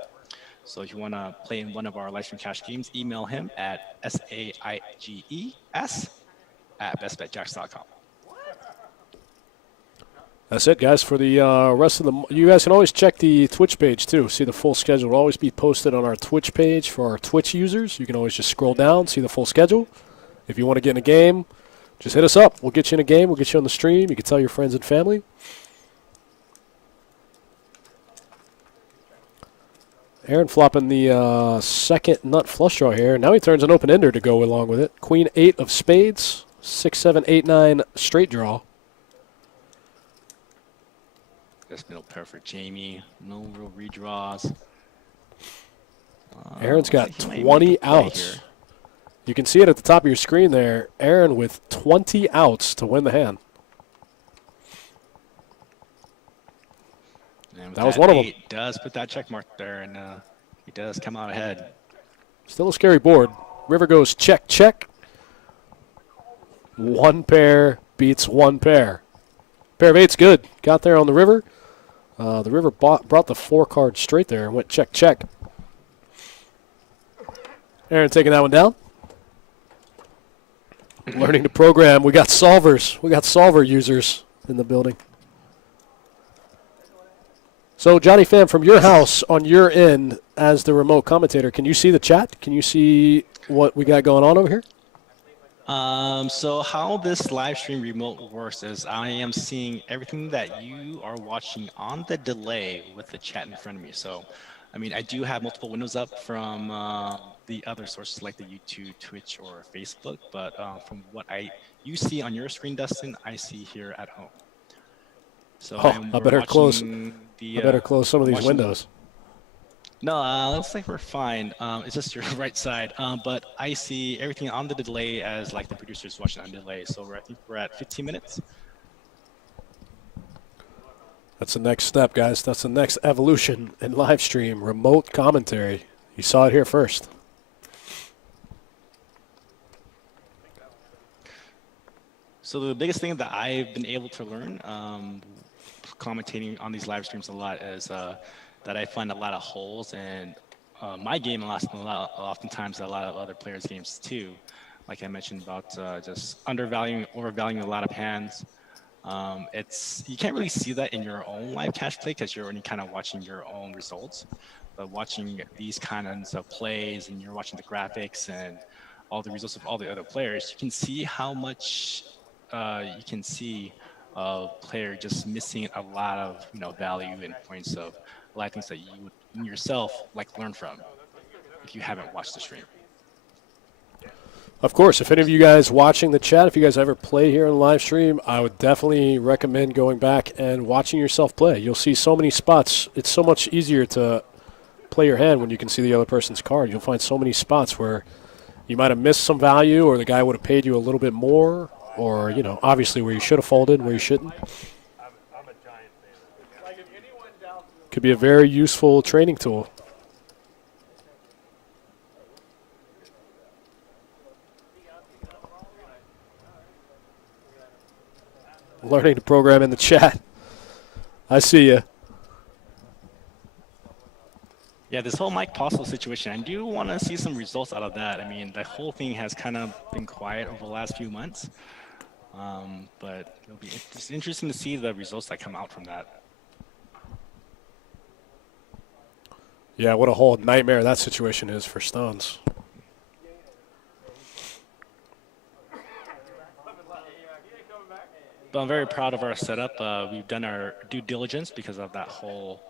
So if you want to play in one of our live stream cash games, email him at saiges@bestbetjacks.com. That's it, guys. For the rest of the, you guys can always check the Twitch page too. See the full schedule will always be posted on our Twitch page for our Twitch users. You can always just scroll down, see the full schedule. If you want to get in a game, just hit us up. We'll get you in a game. We'll get you on the stream. You can tell your friends and family. Aaron flopping the second nut flush draw here. Now he turns an open-ender to go along with it. Queen 8 of spades, 6, 7, 8, 9 straight draw. Best middle pair for Jamie. No real redraws. Aaron's got looks like he might 20 make a play outs. here. You can see it at the top of your screen there. Aaron with 20 outs to win the hand. And with That was one of them. eight, does put that check mark there, and he does come out ahead. Still a scary board. River goes check, check. One pair beats one pair. Pair of eight's good. Got there on the river. The river brought the 4 card straight there and went check, check. Aaron taking that one down. Learning to program. We got solvers. We got solver users in the building. So, Johnny Pham, from your house on your end as the remote commentator, can you see the chat? Can you see what we got going on over here? So how this live stream remote works is I am seeing everything that you are watching on the delay with the chat in front of me. So, I mean, I do have multiple windows up from the other sources like the YouTube, Twitch, or Facebook. But from what you see on your screen, Dustin, I see here at home. So I better close some of these windows. No, looks like we're fine. It's just your right side. But I see everything on the delay as like the producer's watching on delay. So I think we're at 15 minutes. That's the next step, guys. That's the next evolution in live stream, remote commentary. You saw it here first. So the biggest thing that I've been able to learn, commentating on these live streams a lot, is that I find a lot of holes in my game, oftentimes a lot of other players' games too. Like I mentioned about just undervaluing, overvaluing a lot of hands. You can't really see that in your own live cash play because you're only kind of watching your own results. But watching these kinds of plays and you're watching the graphics and all the results of all the other players, you can see how much you can see a player just missing a lot of value and points of a lot of things that you would yourself learn from if you haven't watched the stream. Of course, if any of you guys watching the chat, if you guys ever play here on the live stream, I would definitely recommend going back and watching yourself play. You'll see so many spots. It's so much easier to play your hand when you can see the other person's card. You'll find so many spots where you might have missed some value or the guy would have paid you a little bit more or, obviously where you should have folded, where you shouldn't. Could be a very useful training tool. Learning to program in the chat. I see you. Yeah, this whole Mike Postle situation, I do want to see some results out of that. I mean, the whole thing has kind of been quiet over the last few months. But it'll be just interesting to see the results that come out from that. Yeah, what a whole nightmare that situation is for Stones. But I'm very proud of our setup. We've done our due diligence because of that whole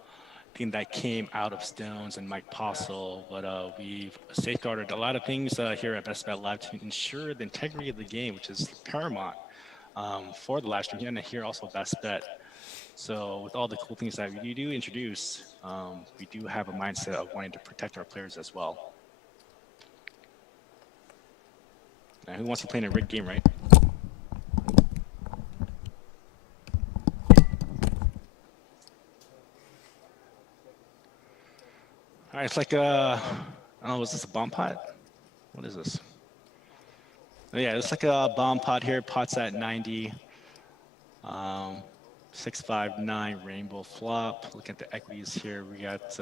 thing that came out of Stones and Mike Postle. But we've safeguarded a lot of things here at Best Bet Live to ensure the integrity of the game, which is paramount for the live stream. And here also Best Bet. So with all the cool things that we do introduce, we do have a mindset of wanting to protect our players as well. Now, who wants to play in a rigged game, right? All right, it's like was this a bomb pot? What is this? Oh, yeah, it's like a bomb pot here. Pot's at 90. 659 rainbow flop. Look at the equities here. We got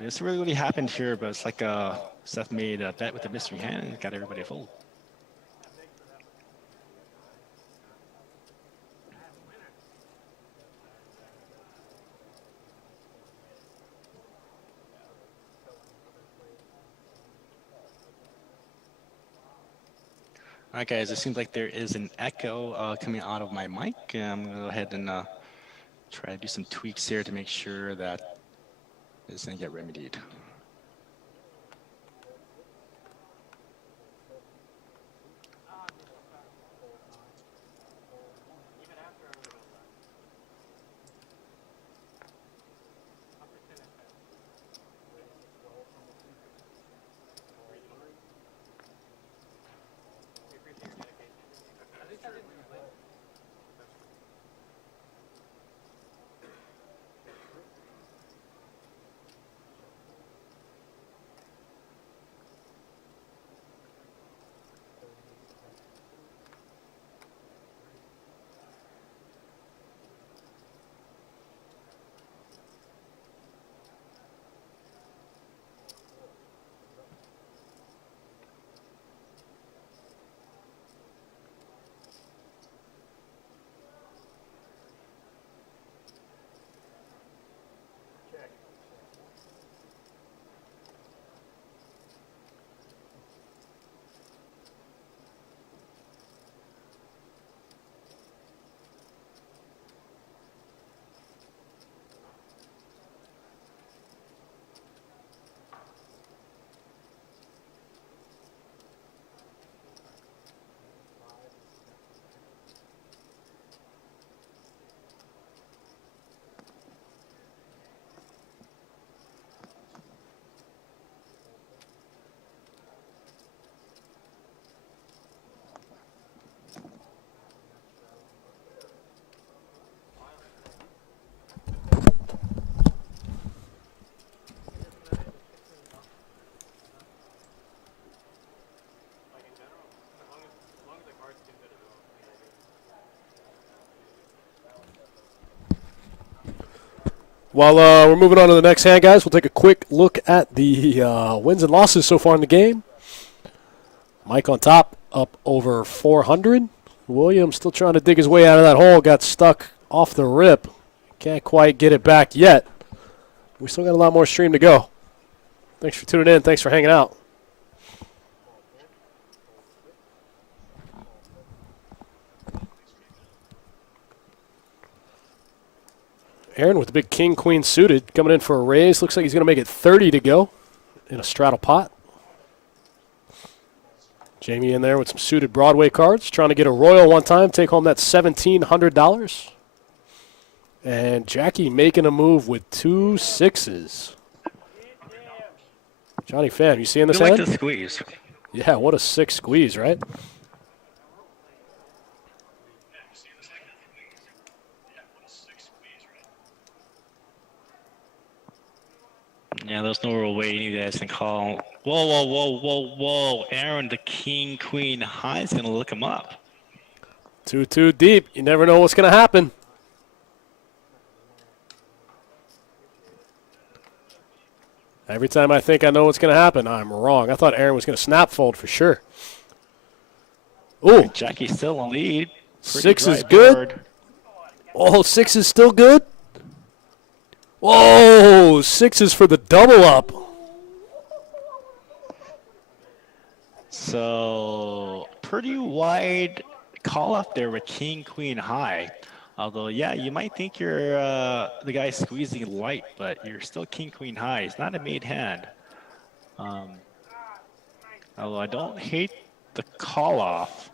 this really happened here, but it's like Seth made a bet with a mystery hand and got everybody to fold. All right, guys, it seems like there is an echo coming out of my mic. I'm going to go ahead and try to do some tweaks here to make sure that it's going to get remedied. While we're moving on to the next hand, guys, we'll take a quick look at the wins and losses so far in the game. Mike on top, up over 400. William still trying to dig his way out of that hole. Got stuck off the rip. Can't quite get it back yet. We still got a lot more stream to go. Thanks for tuning in. Thanks for hanging out. Aaron with the big king-queen suited, coming in for a raise. Looks like he's going to make it 30 to go in a straddle pot. Jamie in there with some suited Broadway cards, trying to get a royal one time, take home that $1,700. And Jackie making a move with 2 6s. Johnny Pham, you seeing this I hand? like the squeeze. Yeah, what a 6 squeeze, right? Yeah, there's no real way you guys can call. Whoa, whoa, whoa, whoa, whoa. Aaron, the king, queen, high is going to look him up. 2-2 deep. You never know what's going to happen. Every time I think I know what's going to happen, I'm wrong. I thought Aaron was going to snap fold for sure. Ooh. Jackie's still in lead. Pretty 6 is dry good. board. Oh, 6 is still good. Whoa, 6 is for the double up. So, pretty wide call up there with king, queen, high. Although, yeah, you might think you're the guy squeezing light, but you're still king, queen, high. It's not a made hand. Although I don't hate the call off.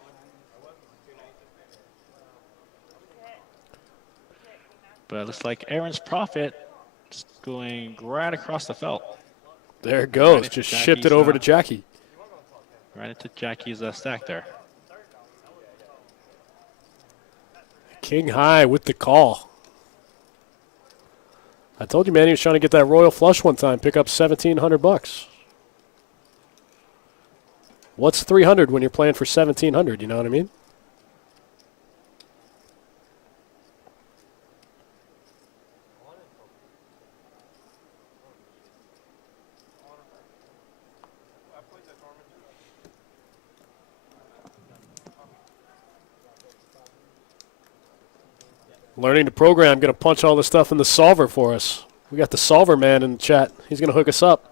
But it looks like Aaron's profit is going right across the felt. There it goes. Right Just into shipped it Jackie's, over to Jackie. Right into Jackie's stack there. King high with the call. I told you, man, he was trying to get that royal flush one time, pick up $1,700. What's 300 when you're playing for 1,700? You know what I mean? Learning to program, going to punch all this stuff in the solver for us. We got the solver man in the chat. He's going to hook us up.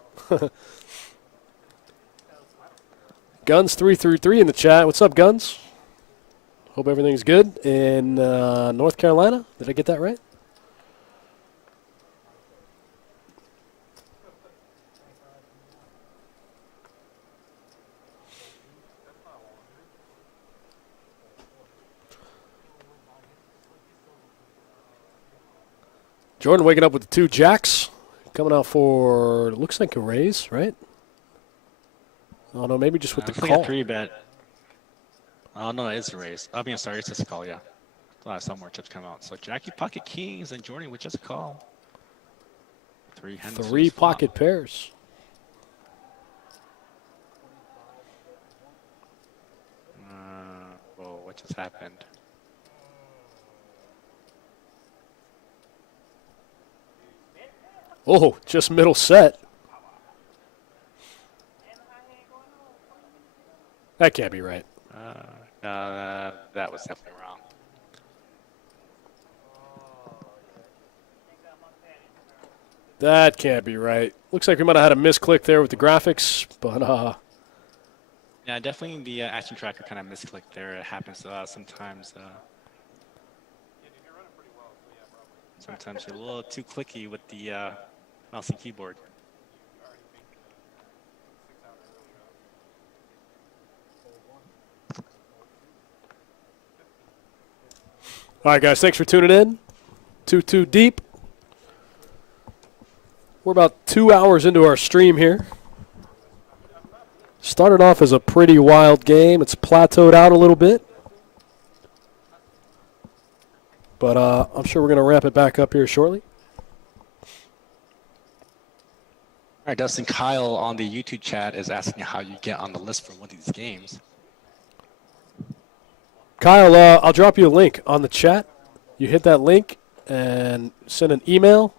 Guns 333 in the chat. What's up, Guns? Hope everything's good in North Carolina. Did I get that right? Jordan waking up with the 2 jacks. Coming out for, looks like a raise, right? Oh, no, maybe just with the It's like call. a 3-bet. Oh, no, it's a raise. I mean, sorry, it's just a call, yeah. I saw more chips come out. So Jackie pocket kings and Jordan with just a call. 3 hands. 3 pocket pairs. Whoa, what just happened? Oh, just middle set. That can't be right. That was definitely wrong. That can't be right. Looks like we might have had a misclick there with the graphics, but Yeah, definitely the action tracker kind of misclicked there. It happens sometimes. Sometimes you're a little too clicky with the mouse and keyboard. all right, guys, thanks for tuning in. 2-2 deep. We're about 2 hours into our stream here. Started off as a pretty wild game. It's plateaued out a little bit. But I'm sure we're going to wrap it back up here shortly. All right, Dustin, Kyle on the YouTube chat is asking how you get on the list for one of these games. Kyle, I'll drop you a link on the chat. You hit that link and send an email,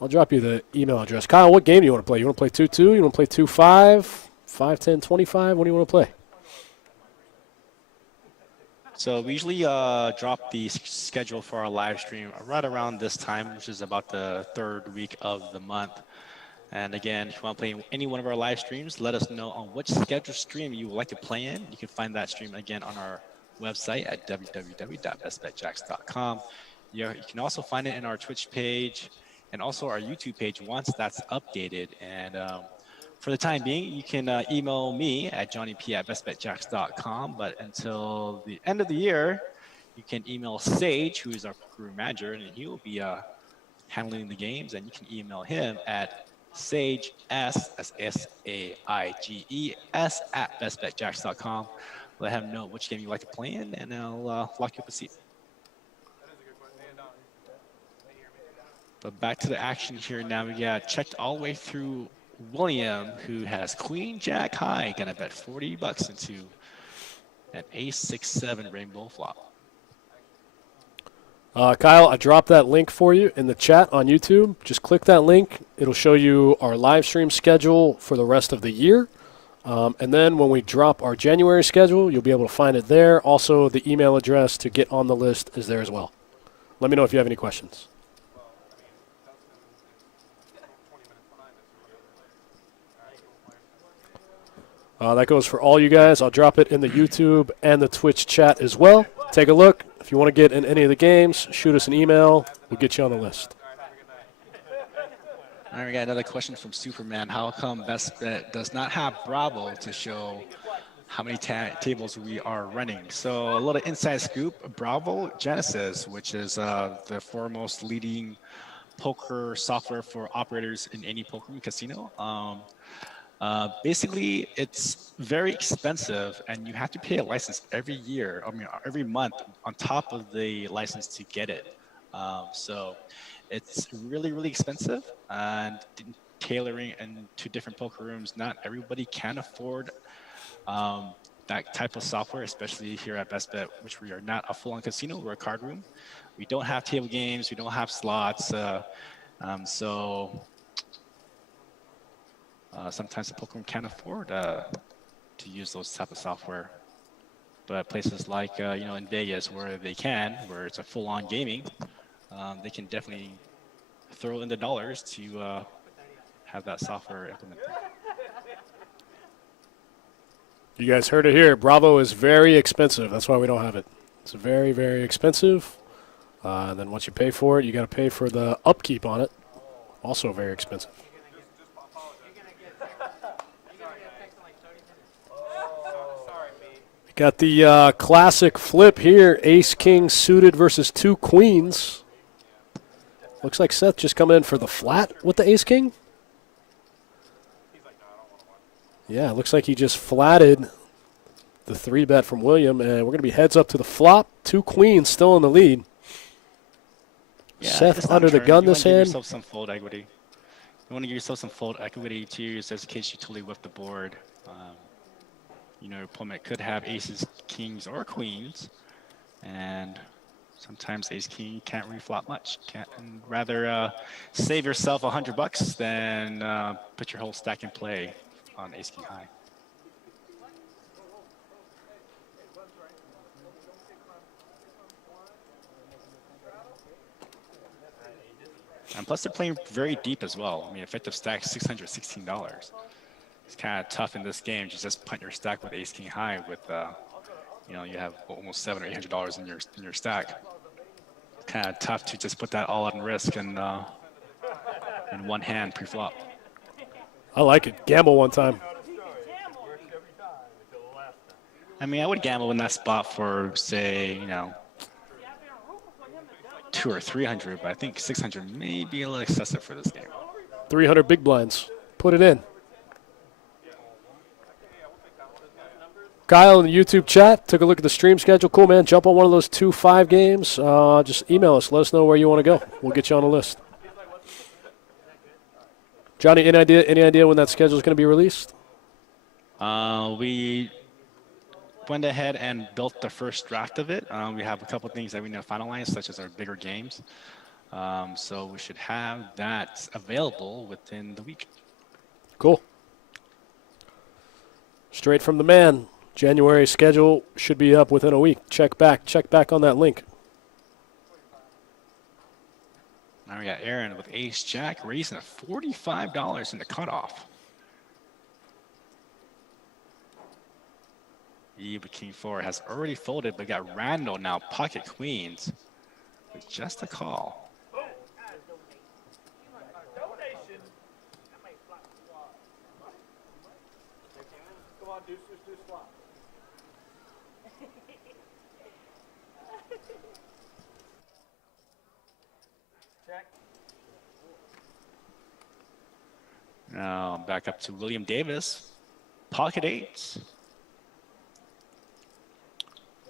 I'll drop you the email address. Kyle, what game do you want to play? You want to play 2-2? You want to play 2-5? 5-10, 25? What do you want to play? So we usually drop the schedule for our live stream right around this time, which is about the 3rd week of the month. And again, if you want to play any one of our live streams, let us know on which scheduled stream you would like to play in. You can find that stream again on our website at www.bestbetjacks.com. You can also find it in our Twitch page and also our YouTube page once that's updated. And for the time being, you can email me at johnnyp@bestbetjacks.com. But until the end of the year, you can email Sage, who is our crew manager, and he will be handling the games. And you can email him at SAGES, SAIGES, @bestbetjacks.com. Let him know which game you like to play in, and I'll lock you up a seat. But back to the action here now. We got checked all the way through William, who has Queen Jack high, gonna bet $40 into an Ace 6-7 rainbow flop. Kyle, I dropped that link for you in the chat on YouTube. Just click that link. It'll show you our live stream schedule for the rest of the year. And then when we drop our January schedule, you'll be able to find it there. Also, the email address to get on the list is there as well. Let me know if you have any questions. That goes for all you guys. I'll drop it in the YouTube and the Twitch chat as well. Take a look. If you want to get in any of the games, shoot us an email. We'll get you on the list. All right, we got another question from Superman. How come Best Bet does not have Bravo to show how many tables we are running? So a little inside scoop, Bravo Genesis, which is the foremost leading poker software for operators in any poker room casino. Basically, it's very expensive, and you have to pay a license every year, every month on top of the license to get it. So it's really, really expensive, and tailoring to different poker rooms, not everybody can afford that type of software, especially here at Best Bet, which we are not a full-on casino, we're a card room. We don't have table games, we don't have slots, sometimes the poker room can't afford to use those type of software. But places like in Vegas, where they can, where it's a full-on gaming, they can definitely throw in the dollars to have that software implemented. You guys heard it here. Bravo is very expensive. That's why we don't have it. It's very, very expensive. And then once you pay for it, you got to pay for the upkeep on it. Also very expensive. Got the classic flip here. Ace King suited versus 2 queens. Looks like Seth just coming in for the flat with the Ace King. Yeah, looks like he just flatted the 3-bet from William, and we're going to be heads up to the flop. 2 queens still in the lead. Yeah, Seth under the gun this hand. You want to give yourself some fold equity. You want to give yourself some fold equity too, just in case you totally whiff the board. Your opponent could have aces, kings, or queens, and sometimes ace king can't really flop much. And rather save yourself $100 than put your whole stack in play on ace king high. And plus, they're playing very deep as well. I mean, effective stack $616. It's kind of tough in this game to just punt your stack with ace king high with you have almost $700 or $800 in your stack. It's kind of tough to just put that all on risk and in one hand pre-flop. I like it. Gamble one time. I mean, I would gamble in that spot for, say, 200 or 300, but I think 600 may be a little excessive for this game. 300 big blinds. Put it in. Kyle in the YouTube chat took a look at the stream schedule. Cool, man. Jump on one of those 2-5 games. Just email us. Let us know where you want to go. We'll get you on the list. Johnny, any idea when that schedule is going to be released? We went ahead and built the first draft of it. We have a couple things that we need to finalize, such as our bigger games. So we should have that available within the week. Cool. Straight from the man. January schedule should be up within a week. Check back on that link. Now we got Aaron with Ace Jack raising at $45 in the cutoff. Eve King 4 has already folded, but got Randall now pocket queens with just a call. Come on, deuce flop. Check. Now back up to William Davis, pocket eights.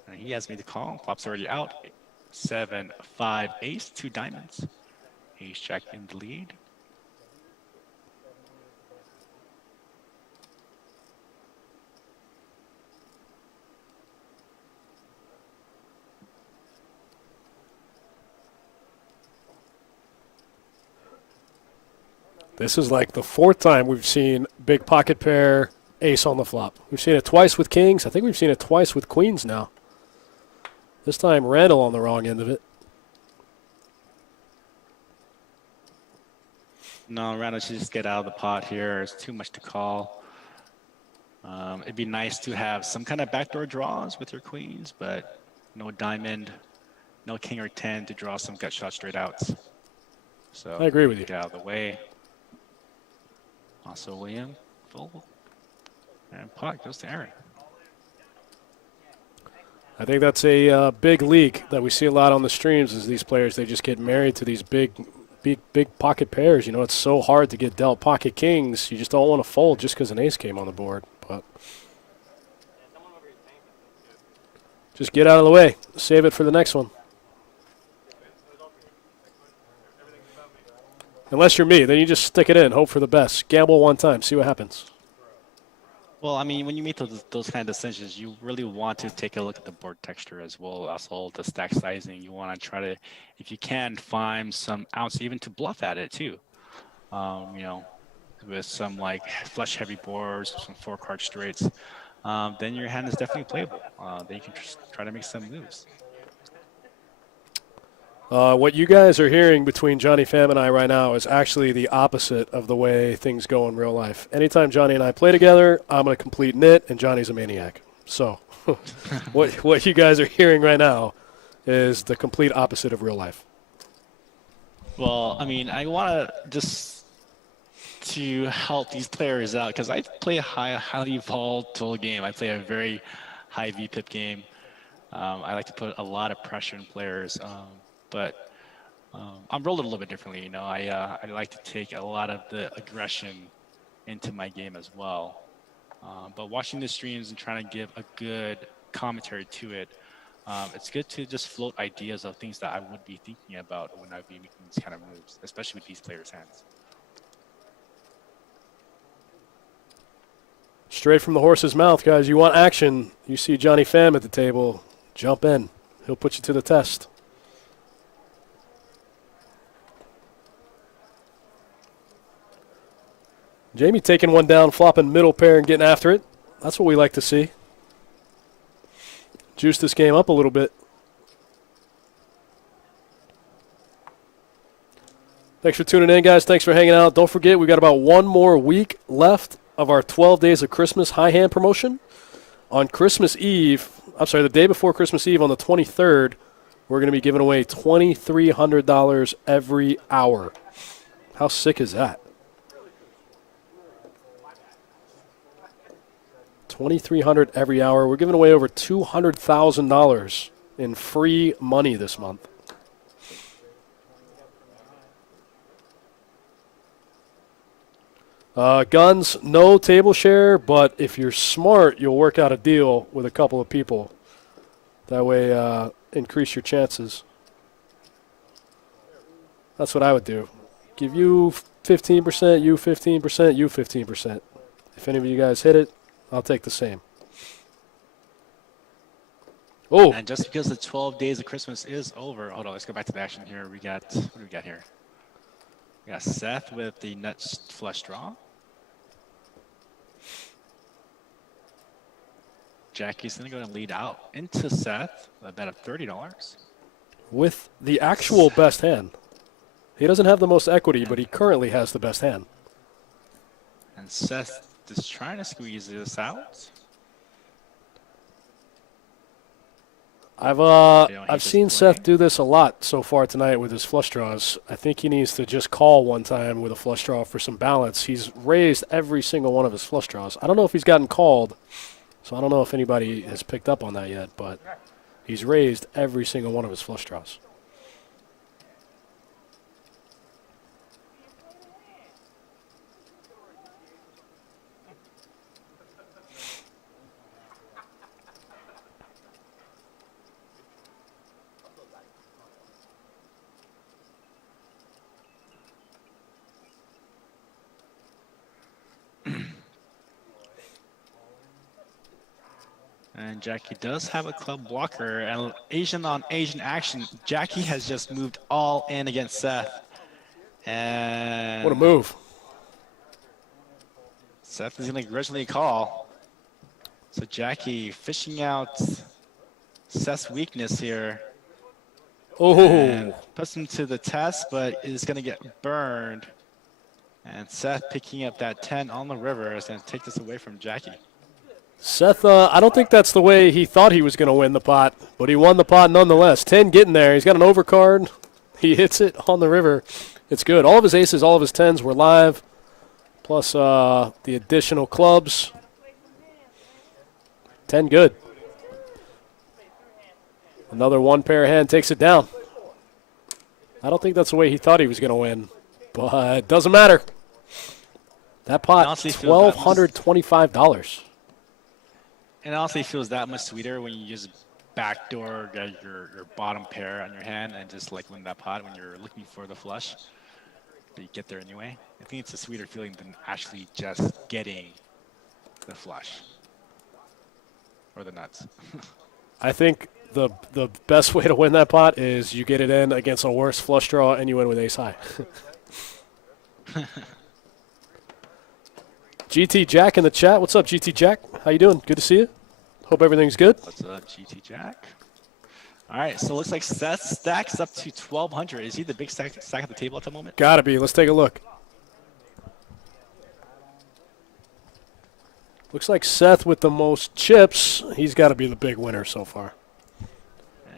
And he has made the call. Flop's already out. 7, 5, ace, 2 diamonds. Ace Jack in the lead. This is like the 4th time we've seen big pocket pair ace on the flop. We've seen it twice with kings. I think we've seen it twice with queens now. This time Randall on the wrong end of it. No, Randall should just get out of the pot here. It's too much to call. It'd be nice to have some kind of backdoor draws with your queens, but no diamond, no king or 10 to draw some gut shot straight outs. So I agree with you. Get out of the way. Also William, full. And pot goes to Aaron. I think that's a big leak that we see a lot on the streams is these players, they just get married to these big pocket pairs. You know, it's so hard to get dealt pocket kings. You just don't want to fold just because an ace came on the board. But just get out of the way. Save it for the next one. Unless you're me, then you just stick it in, hope for the best. Gamble one time, see what happens. Well, I mean, when you make those kind of decisions, you really want to take a look at the board texture as well as all the stack sizing. You want to try to, if you can, find some outs even to bluff at it too. You know, with some like flush heavy boards, some 4-card straights, then your hand is definitely playable. Then you can try to make some moves. What you guys are hearing between Johnny Pham and I right now is actually the opposite of the way things go in real life. Anytime Johnny and I play together, I'm a complete nit, and Johnny's a maniac. So what you guys are hearing right now is the complete opposite of real life. Well, I mean, I want to just to help these players out because I play a highly volatile game. I play a very high VPIP game. I like to put a lot of pressure on players. But I'm rolled a little bit differently, you know. I like to take a lot of the aggression into my game as well. But watching the streams and trying to give a good commentary to it, it's good to just float ideas of things that I would be thinking about when I'd be making these kind of moves, especially with these players' hands. Straight from the horse's mouth, guys. You want action. You see Johnny Pham at the table. Jump in. He'll put you to the test. Jamie taking one down, flopping middle pair and getting after it. That's what we like to see. Juice this game up a little bit. Thanks for tuning in, guys. Thanks for hanging out. Don't forget, we've got about one more week left of our 12 Days of Christmas high hand promotion. On Christmas Eve, the day before Christmas Eve on the 23rd, we're going to be giving away $2,300 every hour. How sick is that? $2,300 every hour. We're giving away over $200,000 in free money this month. Guns, no table share, but if you're smart, you'll work out a deal with a couple of people. That way, increase your chances. That's what I would do. Give you 15%, you 15%, you 15%. If any of you guys hit it, I'll take the same. Oh, And just because the 12 days of Christmas is over, hold on, let's go back to the action here. What do we got here? We got Seth with the nuts flush draw. Jackie's going to go and lead out into Seth, a bet of $30. with the actual best hand. He doesn't have the most equity, but he currently has the best hand. And Seth is trying to squeeze this out. I've seen Seth do this a lot so far tonight with his flush draws. I think he needs to just call one time with a flush draw for some balance. He's raised every single one of his flush draws. I don't know if he's gotten called, so I don't know if anybody has picked up on that yet, but he's raised every single one of his flush draws. And Jackie does have a club blocker, and Asian on Asian action. Jackie has just moved all in against Seth. And What a move. Seth is going to originally call. So Jackie fishing out Seth's weakness here. Oh, Puts him to the test, but is going to get burned. And Seth picking up that 10 on the river is going to take this away from Jackie. Seth, I don't think that's the way he thought he was going to win the pot, but he won the pot nonetheless. 10 getting there. He's got an overcard. He hits it on the river. It's good. All of his aces, all of his 10s were live, plus the additional clubs. 10 good. Another one pair hand takes it down. I don't think that's the way he thought he was going to win, but it doesn't matter. That pot, $1,225. It honestly feels that much sweeter when you just backdoor get your bottom pair on your hand and just like win that pot when you're looking for the flush. But you get there anyway. I think it's a sweeter feeling than actually just getting the flush or the nuts. I think the best way to win that pot is you get it in against a worse flush draw and you win with ace high. GT Jack in the chat. What's up, GT Jack? How you doing? Good to see you. Hope everything's good. What's up, GT Jack? All right, so it looks like Seth stacks up to 1,200. Is he the big stack at the table at the moment? Gotta be. Let's take a look. Looks like Seth with the most chips. He's got to be the big winner so far.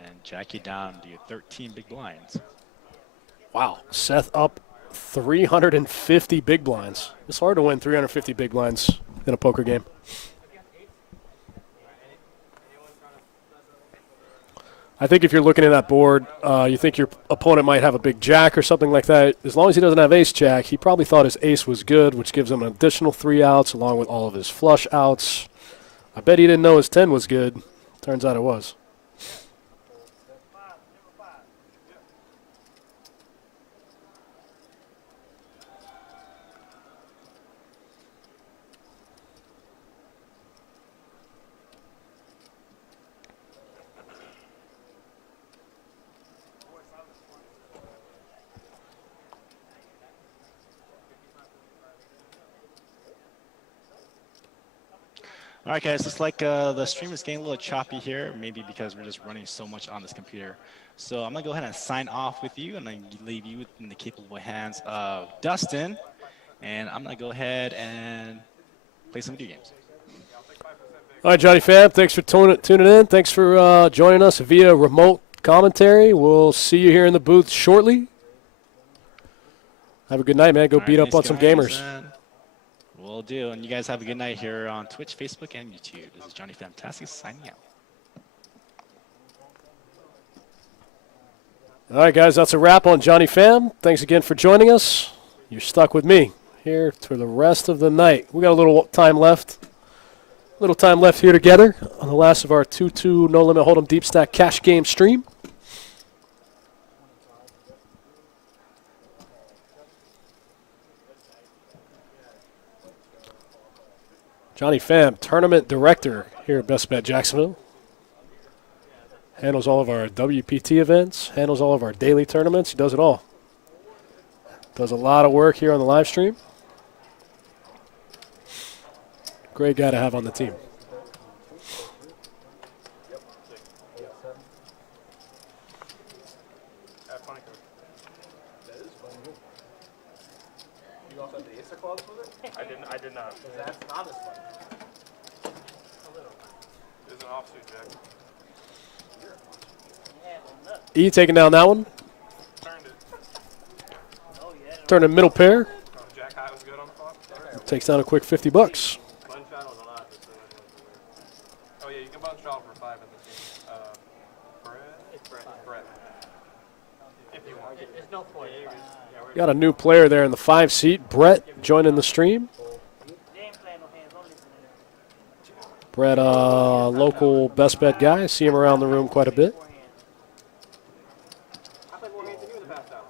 And Jackie down to 13 big blinds. Wow. Seth up 350 big blinds. It's hard to win 350 big blinds in a poker game. I think if you're looking at that board, you think your opponent might have a big jack or something like that. As long as he doesn't have ace jack, he probably thought his ace was good, which gives him an additional 3 outs along with all of his flush outs. I bet he didn't know his 10 was good. Turns out it was. All right, guys, looks like the stream is getting a little choppy here, maybe because we're just running so much on this computer. So I'm going to go ahead and sign off with you, and I leave you in the capable hands of Dustin. And I'm going to go ahead and play some video games. All right, Johnny Pham, thanks for tuning in. Thanks for joining us via remote commentary. We'll see you here in the booth shortly. Have a good night, man. Go beat up on some gamers. Will do. And you guys have a good night here on Twitch, Facebook, and YouTube. This is Johnny Pham signing out. All right, guys, that's a wrap on Johnny Pham. Thanks again for joining us. You're stuck with me here for the rest of the night. We got a little time left. Little time left here together on the last of our 2-2 No Limit Hold'em Deep Stack Cash Game stream. Johnny Pham, tournament director here at Best Bet Jacksonville. Handles all of our WPT events, handles all of our daily tournaments. He does it all. Does a lot of work here on the live stream. Great guy to have on the team. Funny card. That is funny. You also have the Acer clause with it? I did not. That's not as fun. There's an offsuit, Jack. E taking down that one. Turned it. Turning middle pair. Oh, Jack High was good on the flop. Takes down a quick $50. Bunch shot was allowed. Oh yeah, you can bunch shot for 5 in this game. Brett. If you want. There's no point. Got a new player there in the 5 seat. Brett joining the stream. Brett, local best bet guy. See him around the room quite a bit. I played more hands than you in the past hour.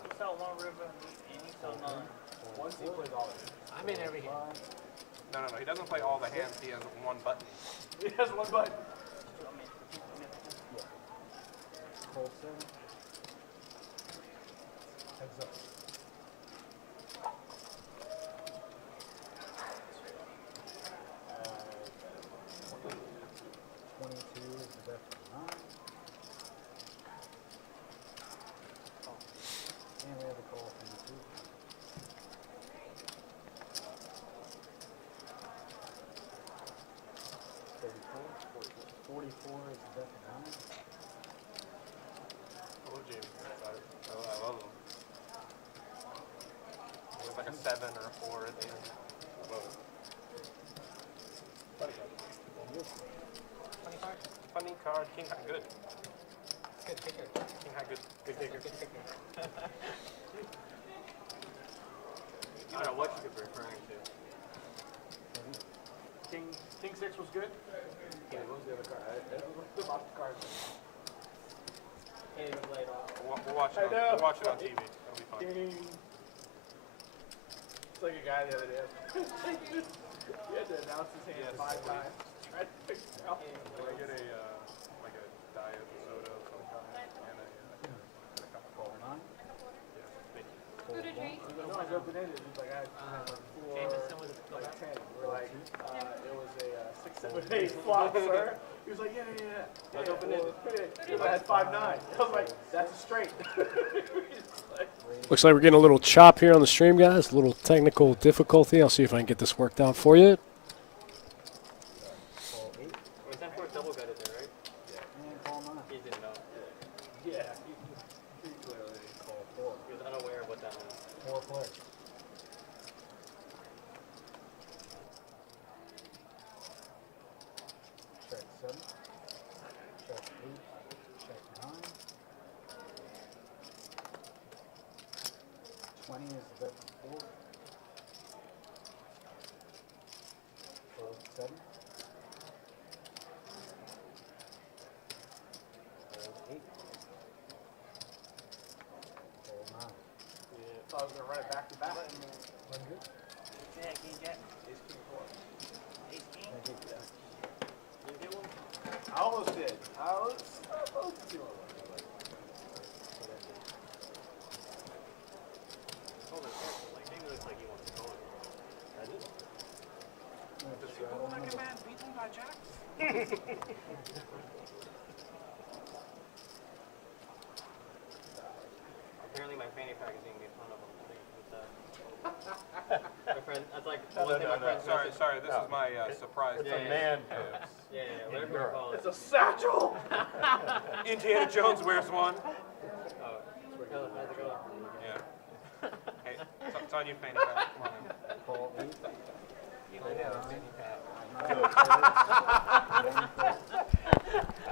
I'm in every game. No. He doesn't play all the hands. He has one button. He has one button. Colson. Heads up. 22 is the best for 9. And we have a call from the 2. 44 is the best for 9. I love James. I love him. It was like a 7 or a 4 at the end. I love it. Funny card. King High, good. Good kicker. King High, good kicker. I don't know what you could be referring to. King 6 was good? Yeah, what was the other card? The cards. Can't even play it off. We'll watch it on TV. It'll be fun. It's like a guy the other day. He had to announce his hand 5 times. Tried to figure it out. Can I get a diet soda of some kind and a cup of coffee? 9. Yeah, thank you. Who to drink? No, I was open-ended. He's like, I had like 4, Jameson with his like 10. We're like, it was a 6, 7, 8 flop, sir. He was like, yeah. That's open-ended. I had 5, 9. I was like, that's a straight. Looks like we're getting a little chop here on the stream, guys. A little technical difficulty. I'll see if I can get this worked out for you. Call 8. Was that for a double gutted there, right? And call 9. He didn't know. Yeah. He clearly. Call 4. He was unaware of what that meant. 4 players. Check 7. Check 8. Check 9. 20 is the bet for 4. Fold 7. Fold 8. Fold 9. So I was going to run it back to back. Run good. Yeah, King Jack. Ace King 4. Ace King. Thank you. You get one? I almost did. I was doing it. Hold it careful. Like, maybe it looks like he wants to call it. I did. Like a man beaten by Jack? Apparently my fanny pack is being made fun of on the thing. My friend, that's like one thing my friend Sorry, this is my surprise. It's a man pose. Yeah, whatever you call it. It's a satchel. Indiana Jones wears one. Oh, how's it going? Yeah. Hey, it's on you, Fanny Pack. Come on in. Call 8.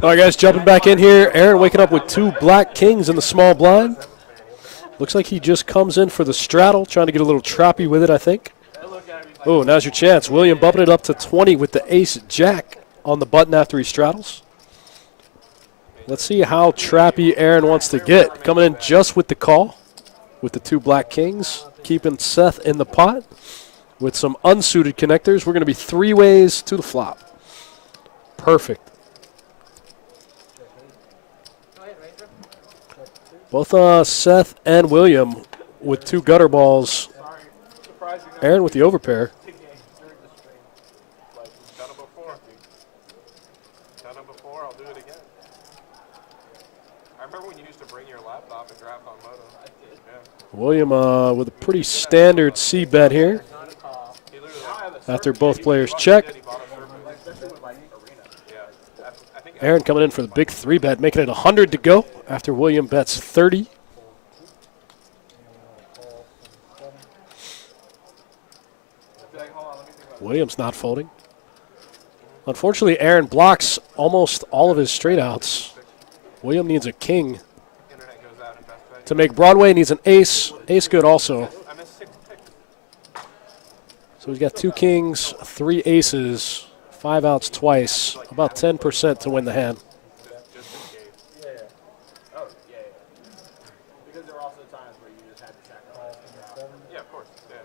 All right, guys, jumping back in here. Aaron waking up with 2 black kings in the small blind. Looks like he just comes in for the straddle, trying to get a little trappy with it, I think. Oh, now's your chance. William bumping it up to 20 with the ace-jack on the button after he straddles. Let's see how trappy Aaron wants to get. Coming in just with the call with the 2 black kings, keeping Seth in the pot with some unsuited connectors. We're going to be 3 ways to the flop. Perfect. Both Seth and William with 2 gutter balls. Aaron with the overpair. Done it before. Done it before, I'll do it again. I remember when you used to bring your laptop and draft on Moto. I did. Yeah. William with a pretty standard C bet here. After both players check. Aaron coming in for the big 3 bet, making it 100 to go after William bets 30. William's not folding. Unfortunately, Aaron blocks almost all of his straight outs. William needs a king to make Broadway. Needs an ace. Ace good also. So he's got 2 kings, 3 aces, 5 outs twice. About 10% to win the hand. Because there were also times where you just had to sacrifice. Yeah, of course. Yeah.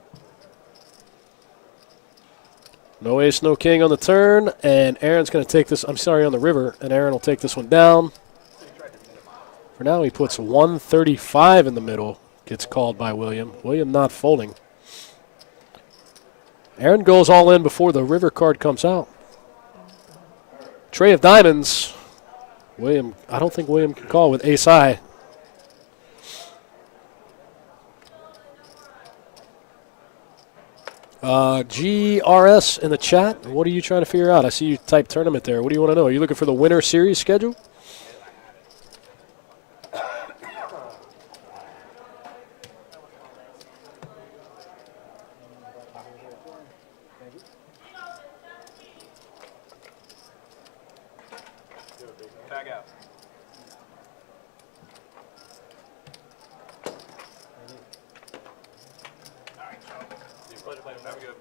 No ace, no king on the turn, and Aaron's going to take this. I'm sorry, on the river, and Aaron will take this one down. For now, he puts 135 in the middle. Gets called by William. William not folding. Aaron goes all in before the river card comes out. Tray of diamonds. William, I don't think William can call with ace high. GRS in the chat. What are you trying to figure out? I see you type tournament there. What do you want to know? Are you looking for the winter series schedule? Tag out. Have good.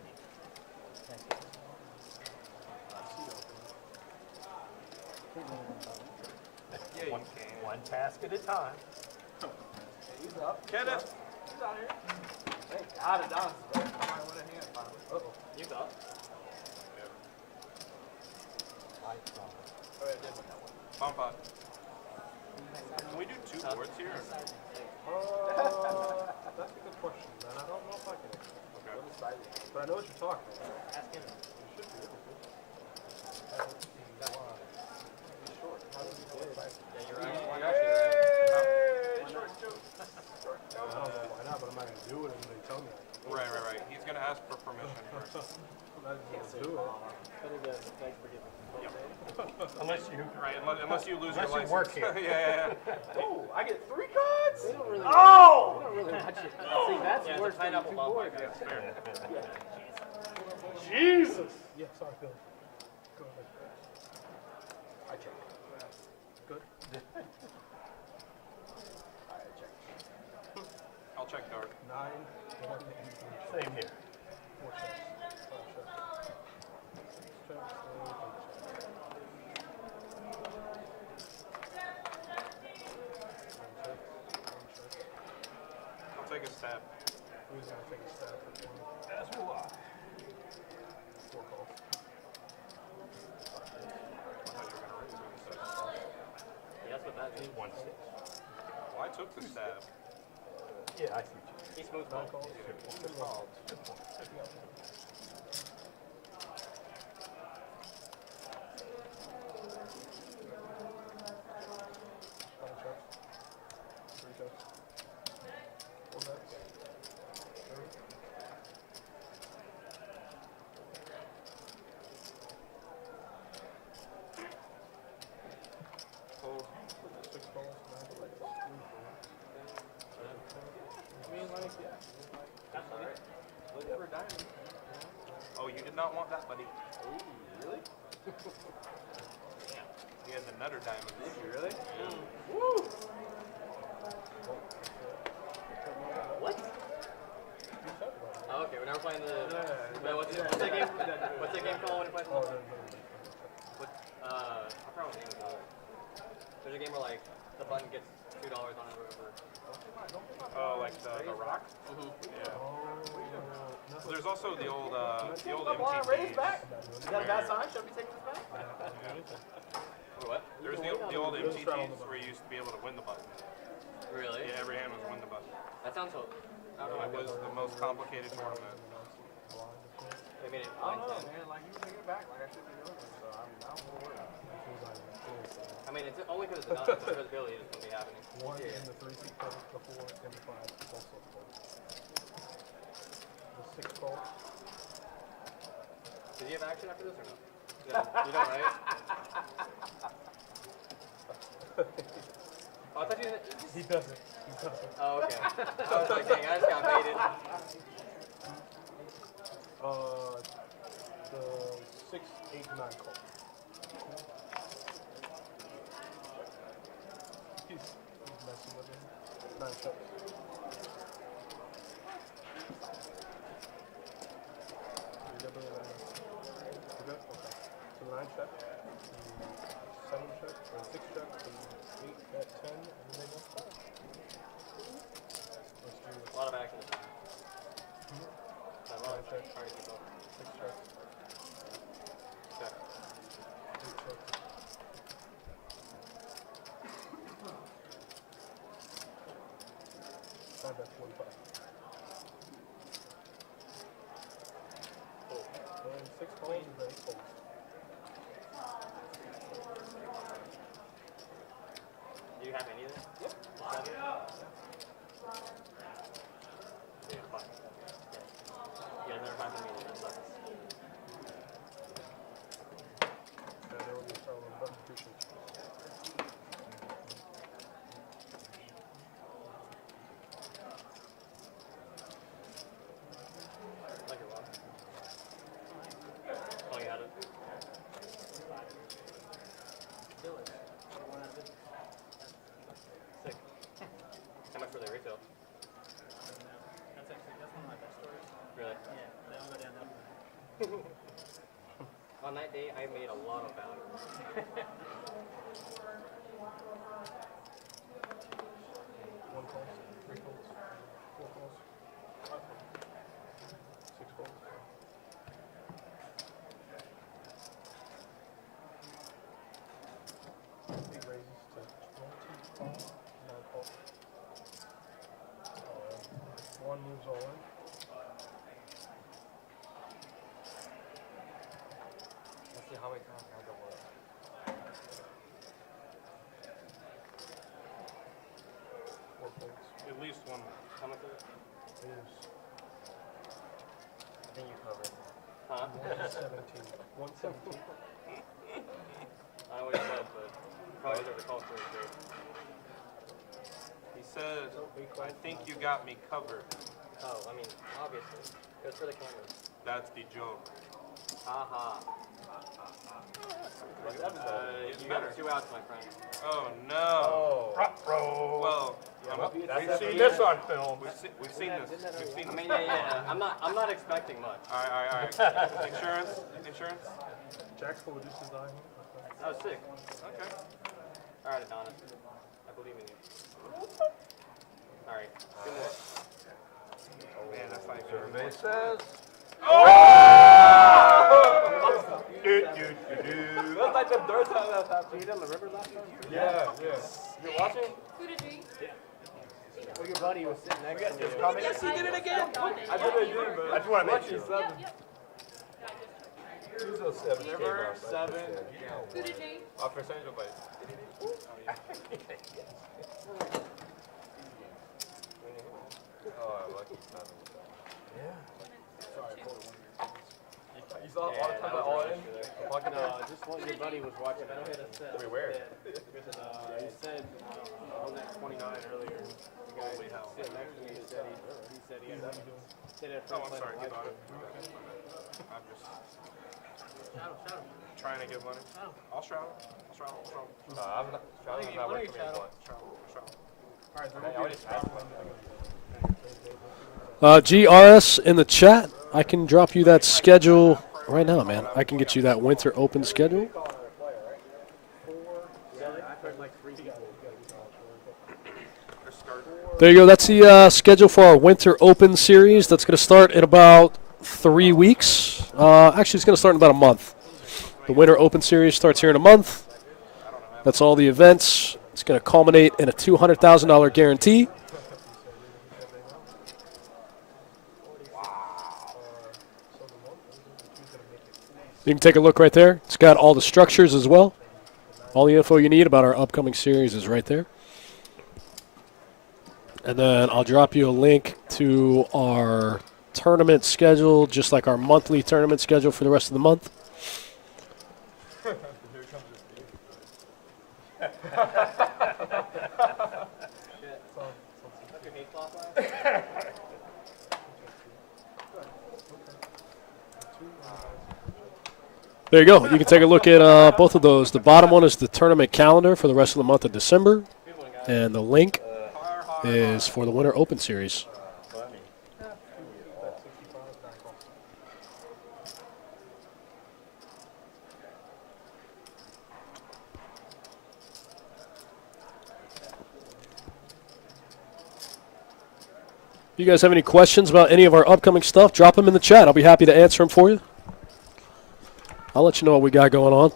Yeah, One task at a time. He's up. Get it. He's out here. Thank God it does. I might win a hand finally. Uh-oh. You got. Bump up. Can we do 2 boards here? That's a good question, man. I don't know if I can. Okay. But I know what you're talking about. Ask him. You should be able to. Short. How does he play? Yeah, you're right. Hey! Short joke. Short joke. I don't know why not, but I'm not going to do it until they tell me. Right. He's going to ask for permission first. I'm not going to do it. Unless you. Right, unless you lose your license. work here. yeah. Oh, I get 3 cards? They don't really. Oh! They don't really watch it. See, that's worse than pineapple 2 ball. boards. That's fair. Jesus! Yeah, sorry, Bill. Go ahead. I check. Good? Alright, check. I'll check dark. 9. Same here. 4 checks. 5 checks. 6 checks. I'll take a stab. Who's going to take a stab at 20? That's who I. 4 calls. Yes, but that means 1-6. Well, I took the stab. Yeah, I see. he smooth 9 ball. calls. Good call. Good point. Oh, you did not want that, buddy. Ooh, really? He has a nutter diamond. Did you really? Woo! What? Oh, okay, we're never playing the. What's that game? What's that game called when you play? What? I forgot what the name is. There's a game where like the button gets $2 on it or whatever. Oh, like the rock? Yeah. So there's also the old Raise MTTs. back. Is that a bad sign? Should we take this back? What? There's the old MTTs where you used to be able to win the button. Really? sounds so. I don't know. It was the most complicated tournament. They made it I don't know, 9-10. man. Like, he was taking it back. Like, I shouldn't be doing this. So I'm more worried. I mean, it's only because it's not the visibility is going to be happening. One in the 3 seat code, the 4 and the 5 also code. The 6 code. Did you have action after this or no? No, you don't, right? Oh, I thought you didn't. He doesn't. He doesn't. Oh, okay. I was like, dang, I just got baited. The 6, 8, 9 code. He's messing with him. 9 steps. You good? Okay. So 9 check, 7 check, or 6 check, 8 at 10, and then let's go. Let's do A lot of action. A lot of check. trying to keep up. 6 check, Check. 8 check. Time at 45. And 6 calls and then calls. Do you have any of this? Yep. 7? Yeah, fine. Yeah, never mind for me. That sucks. And there will be a problem, but appreciate you. Like it well. Oh, you had it? Sick. How much were they retail? That's one of my best stories. Really? Yeah, that one go down that. On that day, I made a lot of value. One calls, 3 calls, 4 calls, 5 calls, 6 calls. He raises to 20 calls, 9 calls. One moves all in. Let's see how many times I go with. Four calls. At least one more. How much is it? Is I think you covered. Huh? 117. 117. I know what you said, but probably deserve the call for it. He said, I think you got me covered. Oh, I mean, obviously. It was for the cameras. That's the joke. Haha. It's You better. got 2 outs, my friend. Oh, no. Well, We've seen this on film. we've seen this. We've seen I this. mean, yeah. I'm not expecting much. All right. Insurance? Jack's will reduce his eye. That was sick. Okay. All right, Adonis. I believe in you. All right. 2 more. Man, that's not even Survey says. That's like the third time that's happened. You did on the river last time? Yeah. You watching? Who did we? Well, your buddy was sitting next to you. Yes, he did it again. I did it again, but I just want to make sure. Yep. Who's those 7K River, guys? 7. Who did we? Officer Angel Bite. Oh, lucky 7. You saw all the time at all in? Fucking Just what your buddy was watching. Wait, where? He said on that 29 earlier. The guy sitting next to me said he had Oh, I'm sorry. Get on it. I'm just trying to get money. I'll shroud. I'm not working for me once. I already passed one. GRS in the chat. I can drop you that schedule right now, man. I can get you that Winter Open schedule. There you go. That's the schedule for our Winter Open series. That's going to start in about 3 weeks. Actually, it's going to start in about a month. The Winter Open series starts here in a month. That's all the events. It's going to culminate in a $200,000 guarantee. You can take a look right there. It's got all the structures as well. All the info you need about our upcoming series is right there. And then I'll drop you a link to our tournament schedule, just like our monthly tournament schedule for the rest of the month. There you go. You can take a look at both of those. The bottom one is the tournament calendar for the rest of the month of December, and the link is for the Winter Open Series. If you guys have any questions about any of our upcoming stuff, drop them in the chat. I'll be happy to answer them for you. I'll let you know what we got going on.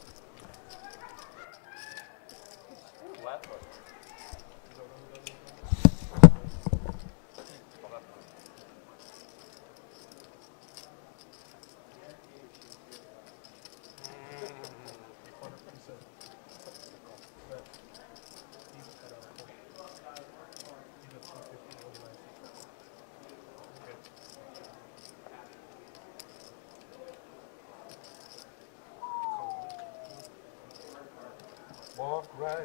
Walk right in.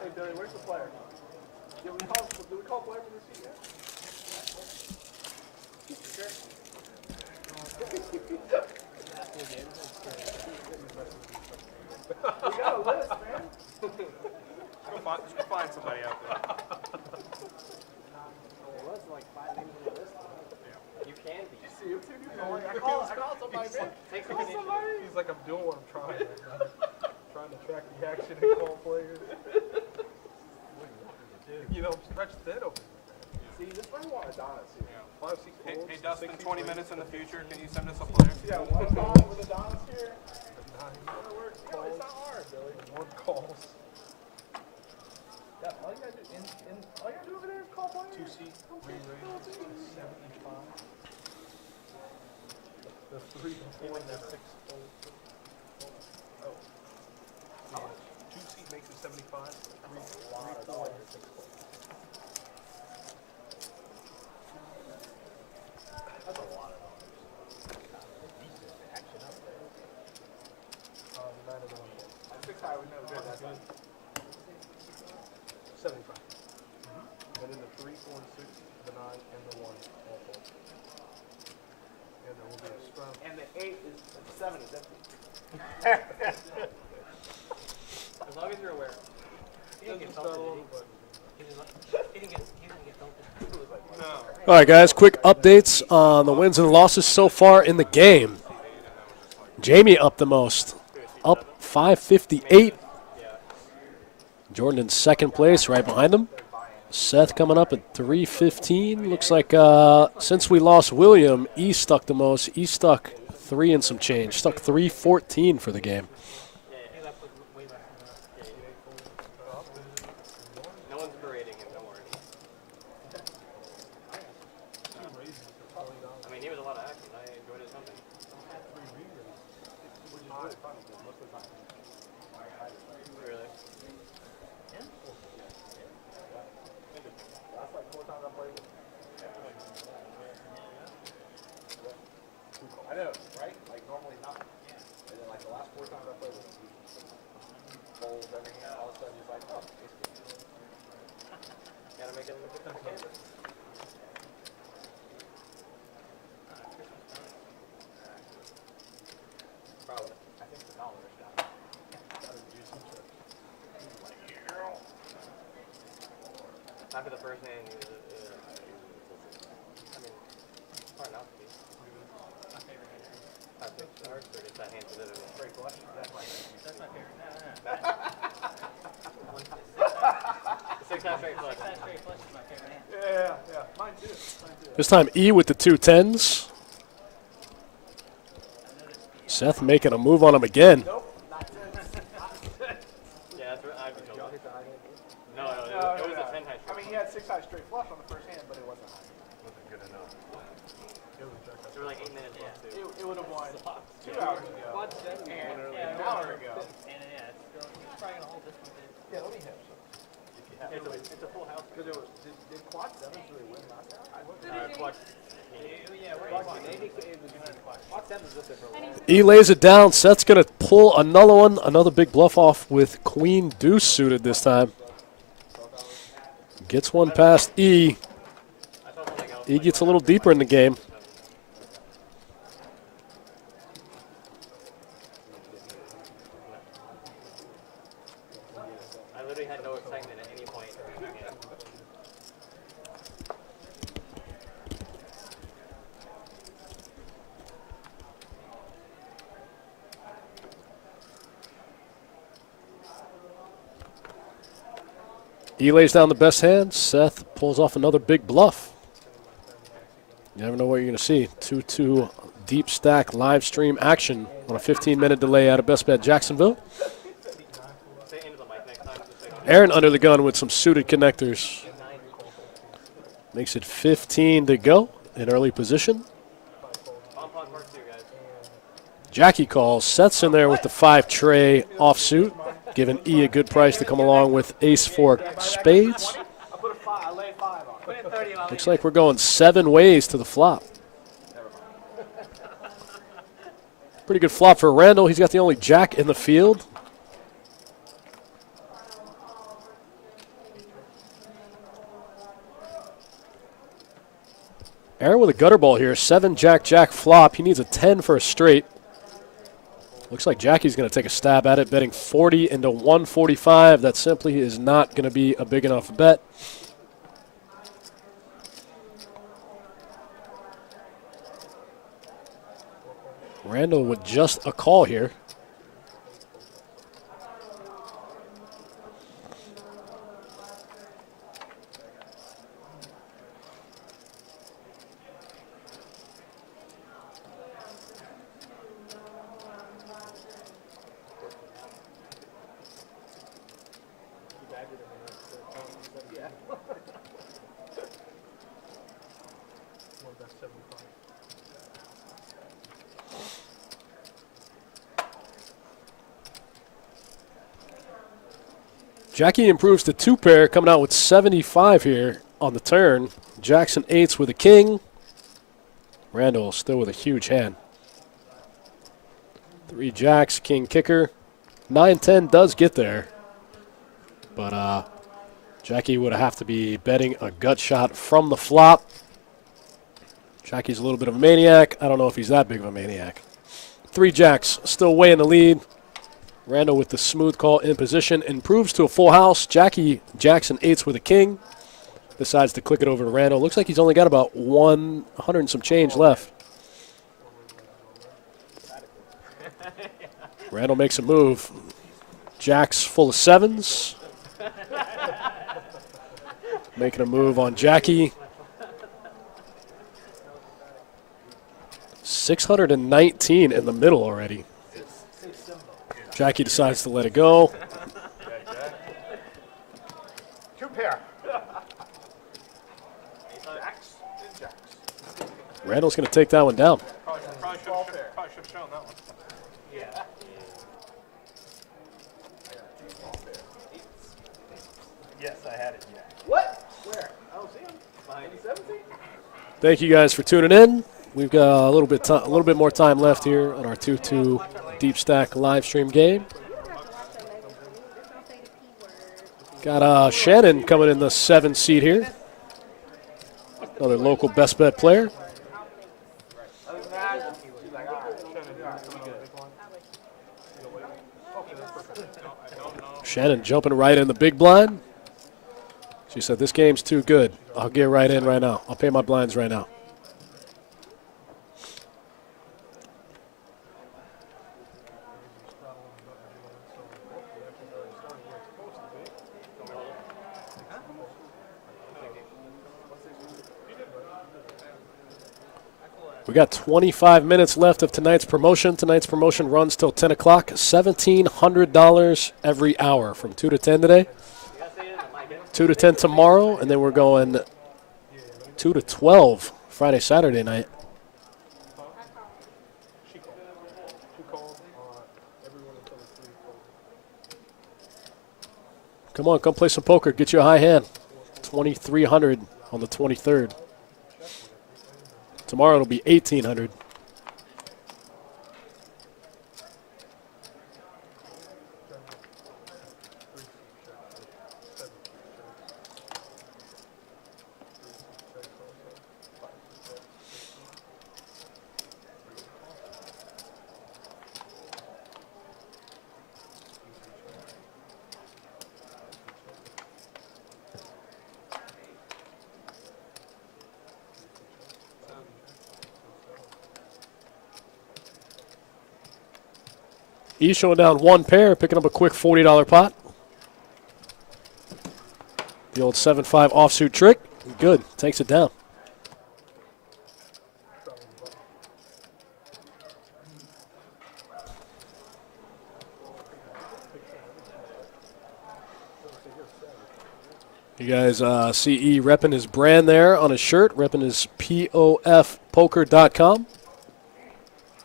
Hey, Billy, where's the player? Did we call player for this seat yet? We got a list, man. Just go find somebody out there. There was like 5 names on the list. You can be. See him too? I called somebody, man. Take Call some initiative. somebody. He's like, I'm doing what I'm trying right now. Trying to track the action and call players. You know, stretch thin over here. See, this one want Adonis here. 5, 6 Hey, goals, hey Dustin, 60 20 wins. minutes in the future, can you send us a player? Yeah, one call with Adonis here. It's not hard, Billy. 1 calls. Yeah, all you gotta do, all you gotta do over there is call players. 2 seat, re-rated to 75. The 3 and 4 and the 6. Oh. 2 seat makes it 75. 3, 4, and 6. That's a lot of dollars. Decent action up there. 9 of the 1. 6 high, we never did that. 75. And then the 3, 4, and 6, the 9, and the 1 all full. And there will be a scrum. And the 8 is 7 is empty. As long as you're aware. He didn't get Doesn't salted, start all did over, but he? He didn't get salted. No. All right, guys, quick updates on the wins and losses so far in the game. Jamie up the most, up 558. Jordan in second place, right behind him. Seth coming up at 315. Looks like since we lost William, E stuck the most. E stuck 3 and some change. Stuck 314 for the game. No one's berating him, don't worry. I mean, he was a lot of action. I enjoyed his hunting. Really? I know, right? Like normally not. And then like the last 4 times I played with him, bowls, everything, all of a sudden he's like, oh, Gotta make it look good on canvas. Probably. I think it's $1 a shot. After the first hand, I mean, hard not to be. My favorite hand. I think it's hard to get that hand to the straight flush. That's my favorite. The 6-half straight flush. 6-half straight flush is my favorite hand. Yeah, yeah. Mine too. This time E with the 2 10s. Seth making a move on him again. Yeah, that's what I've been told. No, it was a 10 high. I mean, he had 6 high straight flush on the first hand, but it wasn't high. Wasn't good enough. There were like 8 minutes left, too. It would have won 2 hours ago. And an hour ago. And it's probably gonna hold this one. Yeah, let me have some. It's a full house. Because did quad 7s really win last time? Quad. Yeah, we're in Quad 7's up there for a while. E lays it down. Seth's going to pull another one, another big bluff off with queen deuce suited this time. Gets one past E. E gets a little deeper in the game. I literally had no excitement at any point. E lays down the best hand. Seth pulls off another big bluff. You never know what you're going to see. 2-2 deep stack live stream action on a 15-minute delay out of Best Bet Jacksonville. Aaron under the gun with some suited connectors. Makes it 15 to go in early position. Jackie calls. Seth's in there with the 5 tray offsuit, giving E a good price to come along with ace-4 spades. I put a 5. I laid 5 on it. Looks like we're going 7 ways to the flop. Pretty good flop for Randall. He's got the only jack in the field. Aaron with a gutter ball here. 7 jack flop. He needs a 10 for a straight. Looks like Jackie's going to take a stab at it, betting 40 into 145. That simply is not going to be a big enough bet. Randall with just a call here. Jackie improves to 2 pair, coming out with 75 here on the turn. Jackson 8s with a king. Randall still with a huge hand. 3 jacks, king kicker. 9-10 does get there. But Jackie would have to be betting a gut shot from the flop. Jackie's a little bit of a maniac. I don't know if he's that big of a maniac. 3 jacks, still way in the lead. Randall with the smooth call in position, improves to a full house. Jackie Jackson 8s with a king. Decides to click it over to Randall. Looks like he's only got about 100 and some change left. Randall makes a move. Jack's full of 7s. Making a move on Jackie. 619 in the middle already. Jackie decides to let it go. 2 pair. Randall's going to take that one down. Probably should have shown that one. Yeah. Yes, I had it. Yeah. What? Where? I don't see him. Behind 17? Thank you guys for tuning in. We've got a little bit more time left here on our 2-2 deep stack live stream game. Got Shannon coming in the 7 seat here. Another local best bet player. Shannon jumping right in the big blind. She said, this game's too good. I'll get right in right now. I'll pay my blinds right now. We got 25 minutes left of tonight's promotion. Tonight's promotion runs till 10 o'clock. $1,700 every hour from 2 to 10 today. 2 to 10 tomorrow, and then we're going 2 to 12 Friday, Saturday night. She called everyone until the 3 called. Come on, come play some poker. Get you a high hand. 2,300 on the 23rd. Tomorrow it'll be 1,800. He's showing down one pair, picking up a quick $40 pot. The old 7-5 offsuit trick. Good. Takes it down. You guys see E repping his brand there on his shirt, repping his POFpoker.com.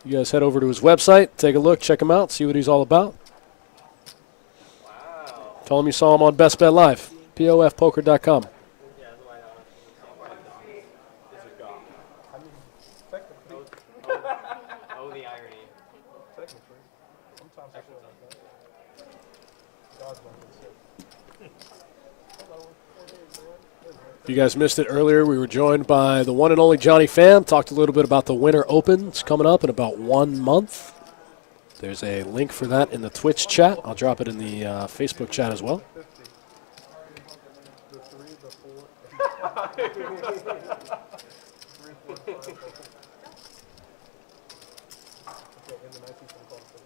You guys head over to his website, take a look, check him out, see what he's all about. Wow. Tell him you saw him on Best Bet Live, POFpoker.com. Oh, the irony. Technically. Sometimes I feel like that. God's one that's it. If you guys missed it earlier, we were joined by the one and only Johnny Pham. Talked a little bit about the Winter Open. It's coming up in about 1 month. There's a link for that in the Twitch chat. I'll drop it in the Facebook chat as well. The 3, the 4. Okay, in the 19th one called 50.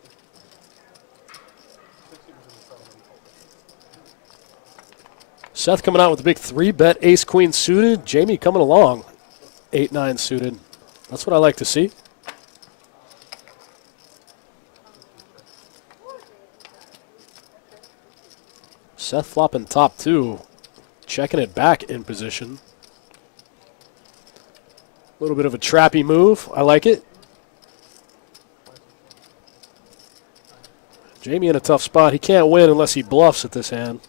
60 was in the front when he called it. Seth coming out with a big 3-bet ace-queen suited. Jamie coming along 8-9 suited. That's what I like to see. Seth flopping top 2, checking it back in position. A little bit of a trappy move. I like it. Jamie in a tough spot. He can't win unless he bluffs at this hand.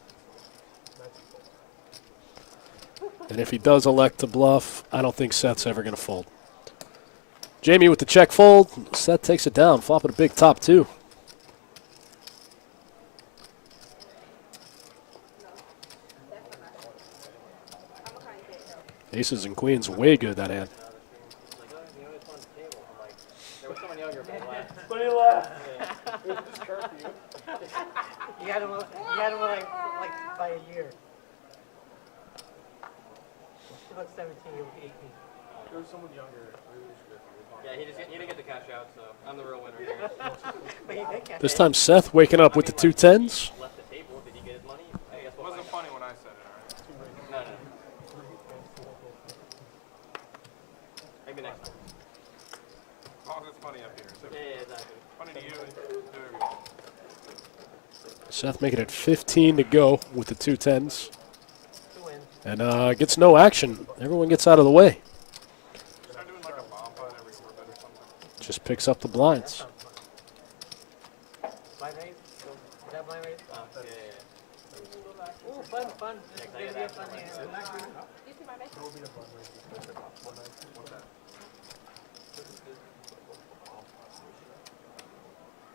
And if he does elect to bluff, I don't think Seth's ever going to fold. Jamie with the check fold. Seth takes it down, flopping a big top 2. Aces and queens, way good that hand. There was someone younger from last. But he laughed. It was just curfew. You had him like by a year. He was 17, he was 18. There was someone younger. Yeah, he didn't get the cash out, so I'm the real winner here. But he did catch This it. time Seth waking up with the 2 10s. Left the table. Did he get his money? I guess It we'll wasn't find funny when I said it, all right? out. No. Maybe next time. As long as it's funny up here. So Yeah, exactly. funny to you and to everyone. Seth making it 15 to go with the 2 10s. 2 wins. And gets no action. Everyone gets out of the way. Start doing like a bomb putt every 4 bet or something. Just picks up the blinds. Blind raise? Is that blind raise? Yeah. Ooh, fun. It's gonna be a fun hand.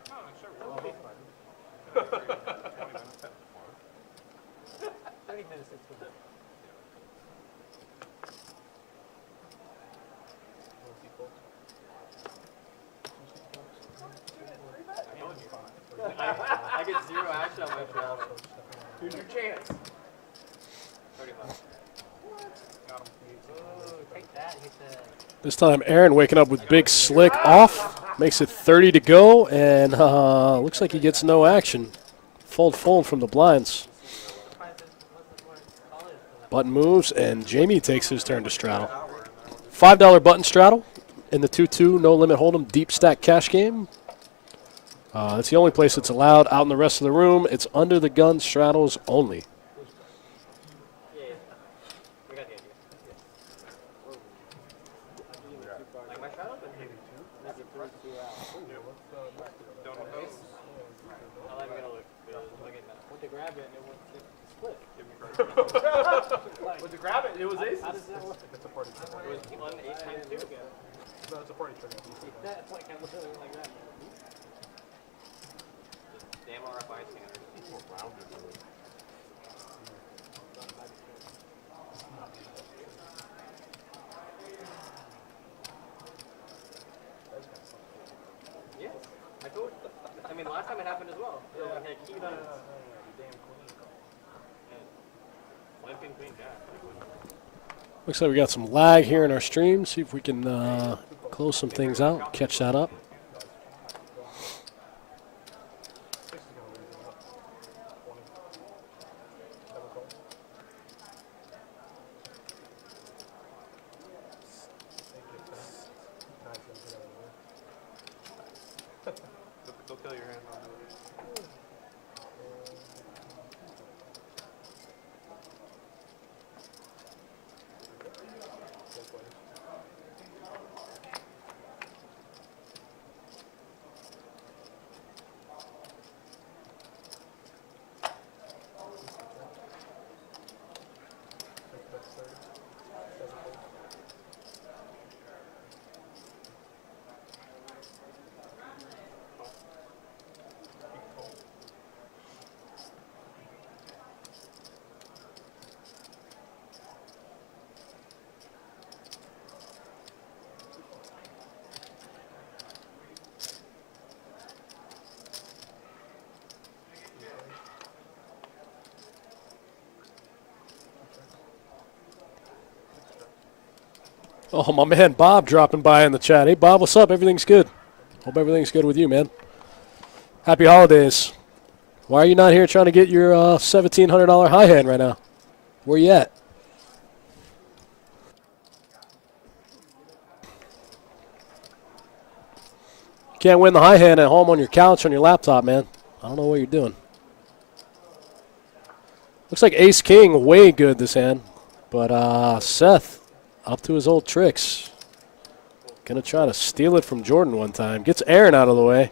No, sure. That'll be fun. 20 minutes. 30 minutes is good. I get 0 action on my travel. Here's your chance. 35. Ooh, take that. Hit the... This time Aaron waking up with big slick off. Makes it 30 to go, and looks like he gets no action. Fold from the blinds. Button moves, and Jamie takes his turn to straddle. $5 button straddle. in the 2-2 no limit hold'em deep stack cash game. It's the only place it's allowed. Out in the rest of the room, it's under the gun straddles only. Yeah, we got the idea. Like my shadow, but maybe two. Maybe two out. Don't know those. I like gonna look at that. Once they grab it, it won't split. Once you grab it, it was aces. How does that work? It's a party trick. It was on 8 times 2 again. No, it's a party trick. That's like I literally went like that. Just damn RFI scanner. Yeah, I told you. I mean, last time it happened as well. So we had key diamonds. Limping queen jack. Looks like we got some lag here in our stream. See if we can close some things out, catch that up. They'll kill your hand. Oh, my man Bob dropping by in the chat. Hey, Bob, what's up? Everything's good. Hope everything's good with you, man. Happy holidays. Why are you not here trying to get your $1,700 high hand right now? Where you at? Can't win the high hand at home on your couch on your laptop, man. I don't know what you're doing. Looks like Ace King, way good this hand. But Seth, up to his old tricks. Gonna try to steal it from Jordan one time. Gets Aaron out of the way.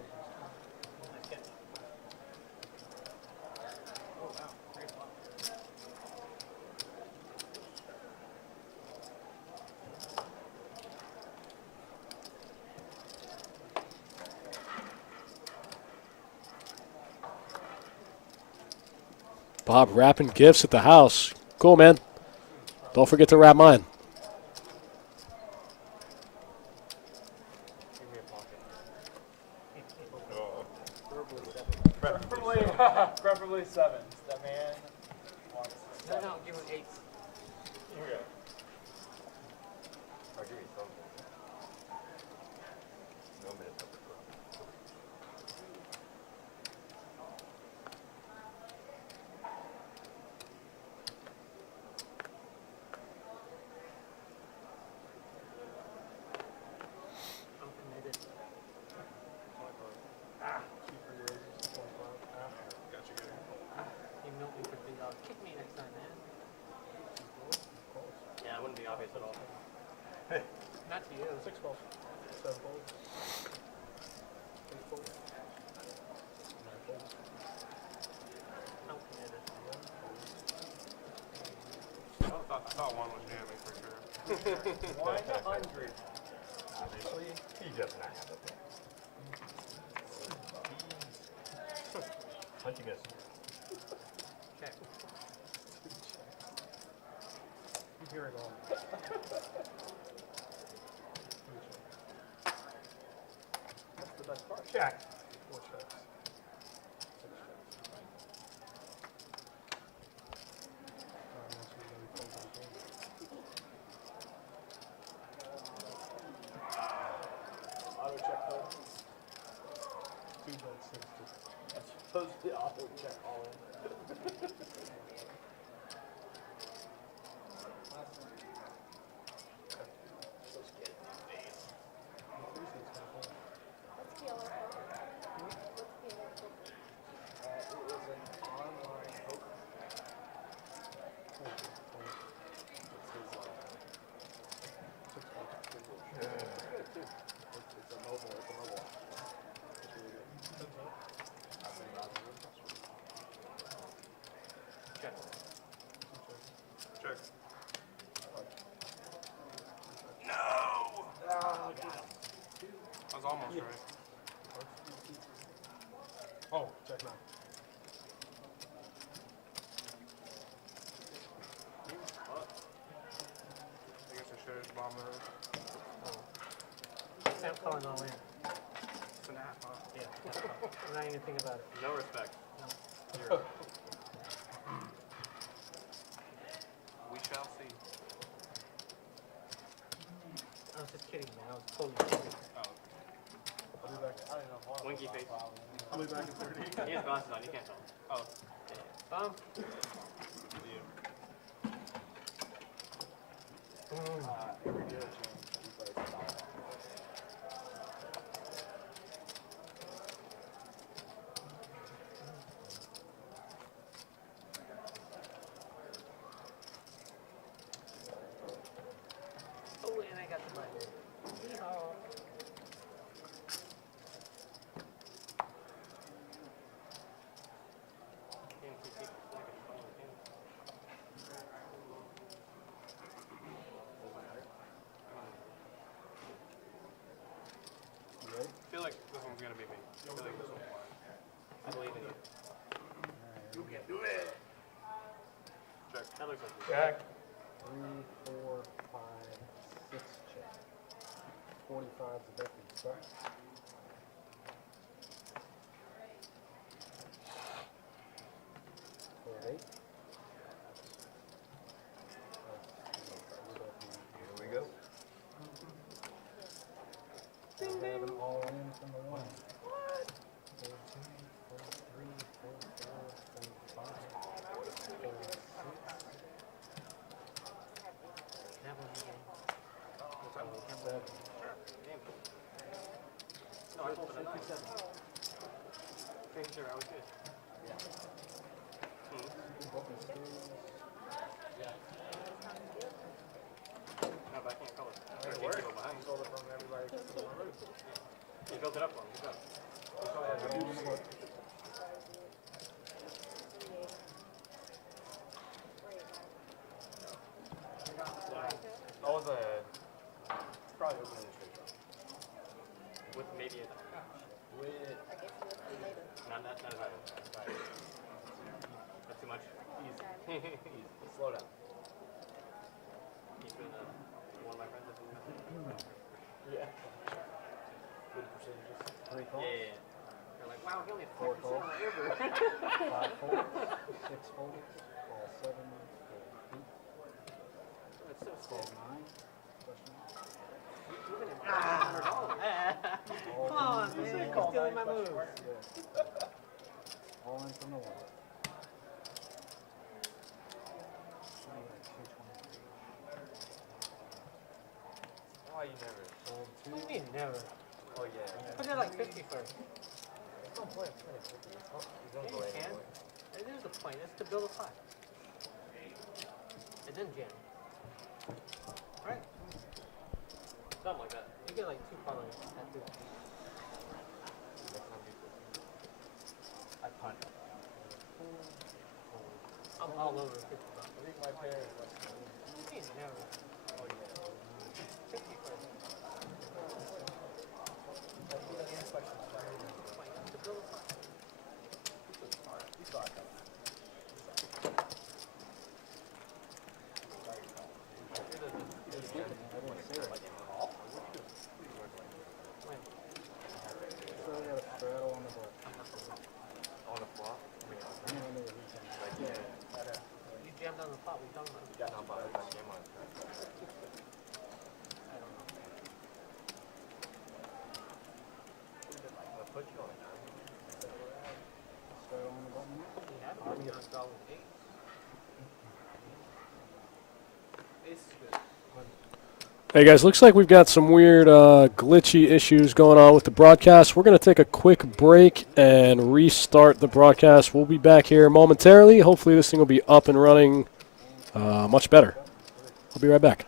Bob wrapping gifts at the house. Cool, man. Don't forget to wrap mine. Preferably sevens. That man wants sevens. No, give him 8s. Here we go. I'll give you some. No minute. I'm committed. He milked me for $3. Kick me next time, man. Yeah, it wouldn't be obvious at all. Not to you. 6 balls. 7 balls. 8 balls. 9 balls. I'm committed. I thought one was jamming for sure. 100. Obviously, he does not have a thing. Hunting us. Check. You hear it all. That's the best part. Check. 4 checks. 6 checks. Once we really close the game. Auto check though. 2 bets 60. That's supposed to be auto check all in. So scared of these days. I'm not even thinking about it. No respect. No. We shall see. I was just kidding, man. I was totally kidding. I'll be back. I don't know. Winky face. I'll be back in 30. He has glasses on. You can't tell. Oh, Pham. see you. Every year it changes. We play style. Oh, and I got the button. Yeehaw. You ready? I feel like this one's gonna be me. I feel like this one's mine. I believe in you. You can do it. Check. That looks like you. Jack. 3, 4, 5, 6 check. 45's the bet we start. 8. Here we go. I have an all in from the 1. 4, 2, 4, 3, 4, 4, 4, 5, 4, 6. That one again. 7. No, I told it a 9. Pretty sure I was good. Open skills. No, but I can't call it. I can't worked. go behind. Stole it from everybody. You built it up for him. Good job. All on the board. That was a probably opening the straight draw. With maybe a With not as high. That's too much. easy. Slow down. He's been one of my friends that's been Yeah. Good percentages. 3 calls. Yeah. They're like, wow, he only had 4 4% calls. on the river. 5 folds. 6 folds. Call 7. Fold 8. That's so Call sick. 9. Question mark. Even in $100. All Come on, in. man. You're stealing my moves. Yeah. All in from the 1. Why you never? Fold What do 2. you mean never? Oh yeah. Put it like 50 first. Don't play. He's gonna Yeah, go you can. anyway. It is the point. It's to build a pot. And then jam. Right? Something like that. You get like 2 parlays. That's it. I punt. I'm all over 50 bucks. I think my parents. What do you mean never? Oh yeah. 50 first. Point. It's to build a pot. You saw it coming. When? So we got a straddle on the board. On the flop. You jammed on the pot. We talking about. You got down by that game on. I'll put you on it. Straddle on the button. He had $1 million $8. Ace is good. Hey guys, looks like we've got some weird glitchy issues going on with the broadcast. We're going to take a quick break and restart the broadcast. We'll be back here momentarily. Hopefully this thing will be up and running much better. I'll be right back.